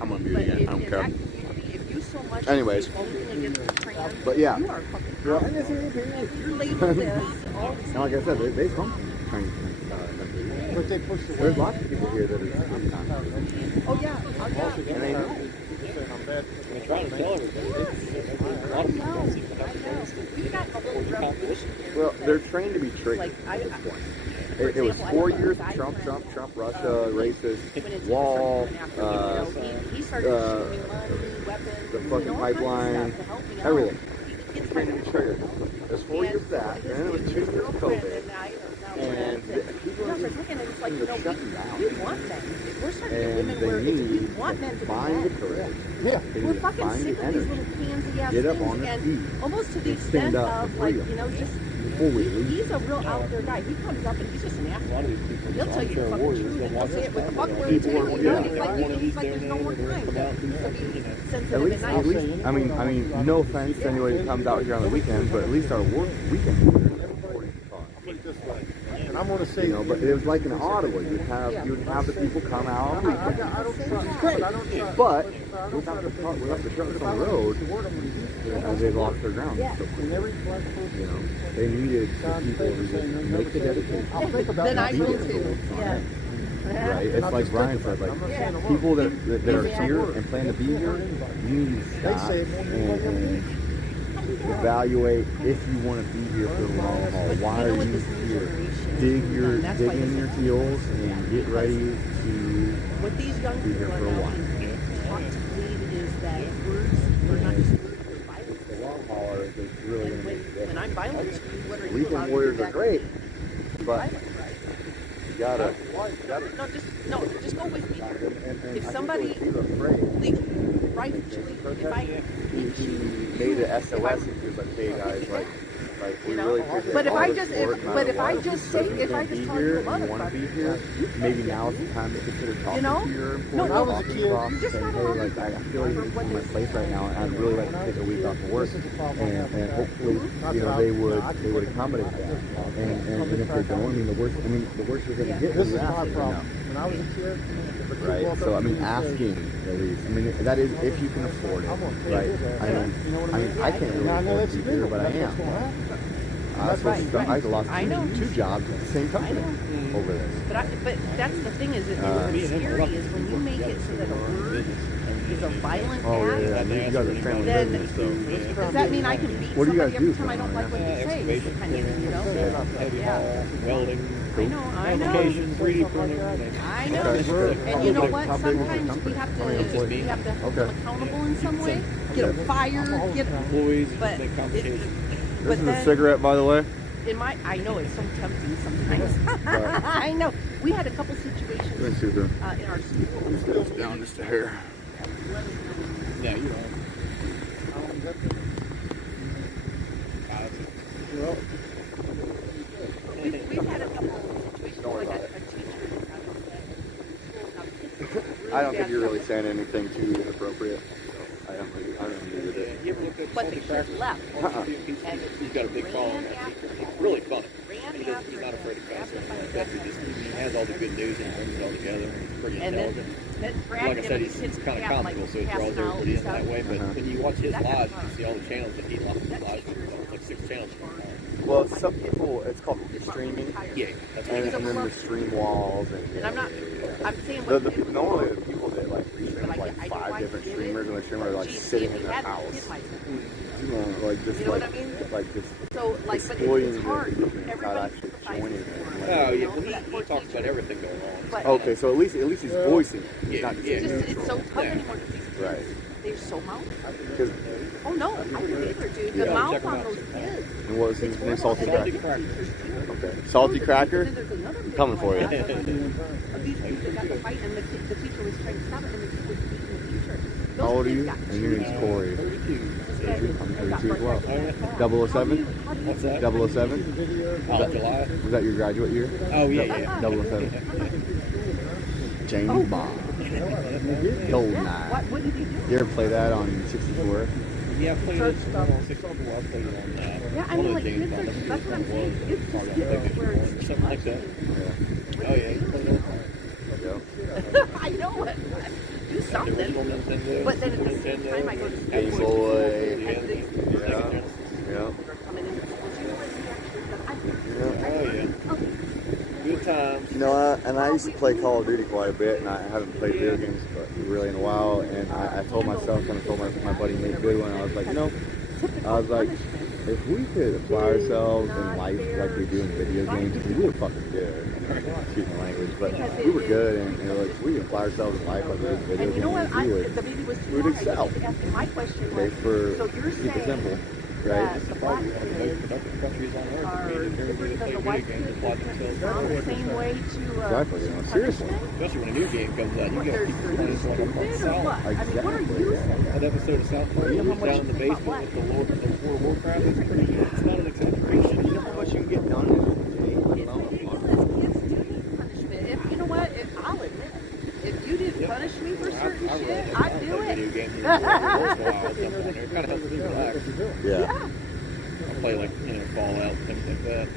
I'm gonna mute again. I don't in care. that community, if you so much Anyways. hate anything against the trans, But yeah. you are fucking out. And if you label this, all these And like I said, they come from trans but they push the There's lots of people here that are just oh yeah, oh yeah. and they know. I'm trying to tell everybody. A lot of people see what happens. We've got a whole revolution here. Well, they're trained to be tricky Like, at this point. It was 4 years of Trump, Russia, racist, wall, he started shooting money, weapons, the fucking pipeline, everything. It's trained to be triggered. It was 4 years of that, and then it was 2 years of COVID. And people are just like, you know, we want men. We're starting to get women where we want men to be find the men. courage. Yeah. They We're need to fucking find sick the of these energy. little pansy ass Get up things on their and feet almost to the and stand extent up of for like, freedom. you know, just Before we leave. he's a real out there guy. He comes up and he's just an athlete. A lot of these people, He'll tell you the fucking warriors, truth they'll and watch he'll say us it with the fight. buckler and People tail. are- You know, yeah. and it's like there's no more time to be sensitive At least, and nice. I mean, no offense to anybody who comes out here on the weekends, but at least our weekend warriors are supporting the cause. Put it this way, and I'm gonna say, You know, but it was like in Ottawa, you'd have the people come out on the weekend. I don't trust, but I don't trust. But without the trucks on the road, they lost their ground. So quickly. You know, they needed the people who would make the dedication. Then I be will there for too. what's Yeah. on. Right? It's like Brian said, like people that are here and plan to be here, you need to stop and evaluate if you want to be here for the long haul. Why are you here? Dig in your heels and get ready to What these young be here people for a are while. taught to believe is that words are not just words, they're violence. The long haul is really going to make it. When I'm violent, what are you allowed Weekend to do warriors are back? great, but you gotta. No, just go with me. And If I somebody think what he's afraid. rightfully, if I He made an SOS and he was like, "Hey guys, like we really appreciate But if all I the just support, no but matter if I what. just So say if if I you just be call here you a and you want to be motherfucker, here, maybe now is the time to consider talking know? to your No, employer, when I was a talking to kid, your boss, you just saying, gotta "Hey, love like I feel like you're in my place right now, and I'd really like to take a week off of work," and hopefully, you know, they would accommodate that. And if they don't, I mean, the worst you're gonna get This is is an my answer, problem. no. When I was a kid, Right. So I mean, asking at least. I mean, that is if you can afford it, right? I can't really afford to be here, but I am. I lost two jobs at the same company over this. But that's the thing is, what's scary is when you make it so that a word is a violent Oh act. yeah, you guys are family Then business, so. does that mean I can beat What do you somebody guys every do time I don't like what they say? Is the kind of thing, you know? Welding. I know. Application, 3D printing. I know. And you know what? Sometimes we have to hold them accountable in some way. Get them fired. Get employees. But make complications. This is a cigarette, by the way. I know it's so tempting sometimes. I know. We had a couple situations Let me see the. in our school. Goes down just a hair. Yeah, you are. We've had a couple situations like a teacher. I don't think you're really saying anything too inappropriate. I don't agree with it. You ever look at But the kid left. He's got a big following. He's really funny. He's not afraid to cuss. He has all the good news and brings it all together. He's pretty intelligent. Like I said, he's kind of comical, so he draws everybody in that way. But when you watch his lives, you see all the channels that he lives, like 6 channels. Well, some people, it's called streaming. Yeah, that's and then the stream walls. And I'm saying normally the people that like stream like 5 different streamers and the streamer are like sitting in their house. Like just you know what I mean? Like just but exploiting it's hard. the not actually joining it. Oh yeah, well, he talks about everything going on. Okay, so at least he's voicing it. He's not just It's so tough anymore because these kids, they're so mouthy. Oh no, I didn't either, dude. The mouth on those kids. And what was his name? Salty Cracker. Okay. Salty Cracker? I'm coming for you. These kids got to fight, and the teacher was trying to stop it, and the kid was beating the teacher. How old are you? And your name's Corey. I'm 32 as well. 007? What's that? 007? July. Was that your graduate year? Oh, yeah. 007. James Bond. Goldeneye. What did he do? You ever play that on 64? Yeah, I played it on 64. I played it on yeah, I mean, like, kids are, that's what I'm saying. It's just kids where it's something like that. Oh, yeah. I know it. do something. But then at the same time, I go to school. Game Boy. And these Yeah. are coming in. Oh, yeah. Good times. You know, and I used to play Call of Duty quite a bit, and I haven't played video games really in a while. And I told myself, and I told my buddy Nate Goodwin, I was like, if we could apply ourselves in life like we do in video games, we were fucking good. Excuse my language, but we were good, and if we could apply ourselves in life like we do in video games, we would excel. My question Okay, for so you're keep it saying simple, right? the black kids are different than the white kids on the same way to Exactly, seriously. Especially when a new game comes out, you got people playing one up on South. That episode of South Park, down in the basement with the World of Warcraft, it's pretty good. It's not an exaggeration. You know how much you can get done in a day, let alone a month. If you know what, I'll admit it. If you didn't punish me for certain shit, I'd do it. Yeah. I'll play like Fallout, things like that.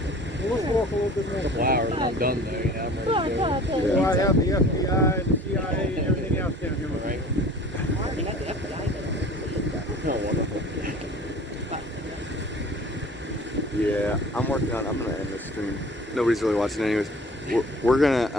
Let's walk a little bit more. A couple hours and I'm done though. I'm ready to go. Well, I have the FBI and the CIA and everything else down here. Right. Yeah, I'm gonna end this stream. Nobody's really watching anyways. I'm gonna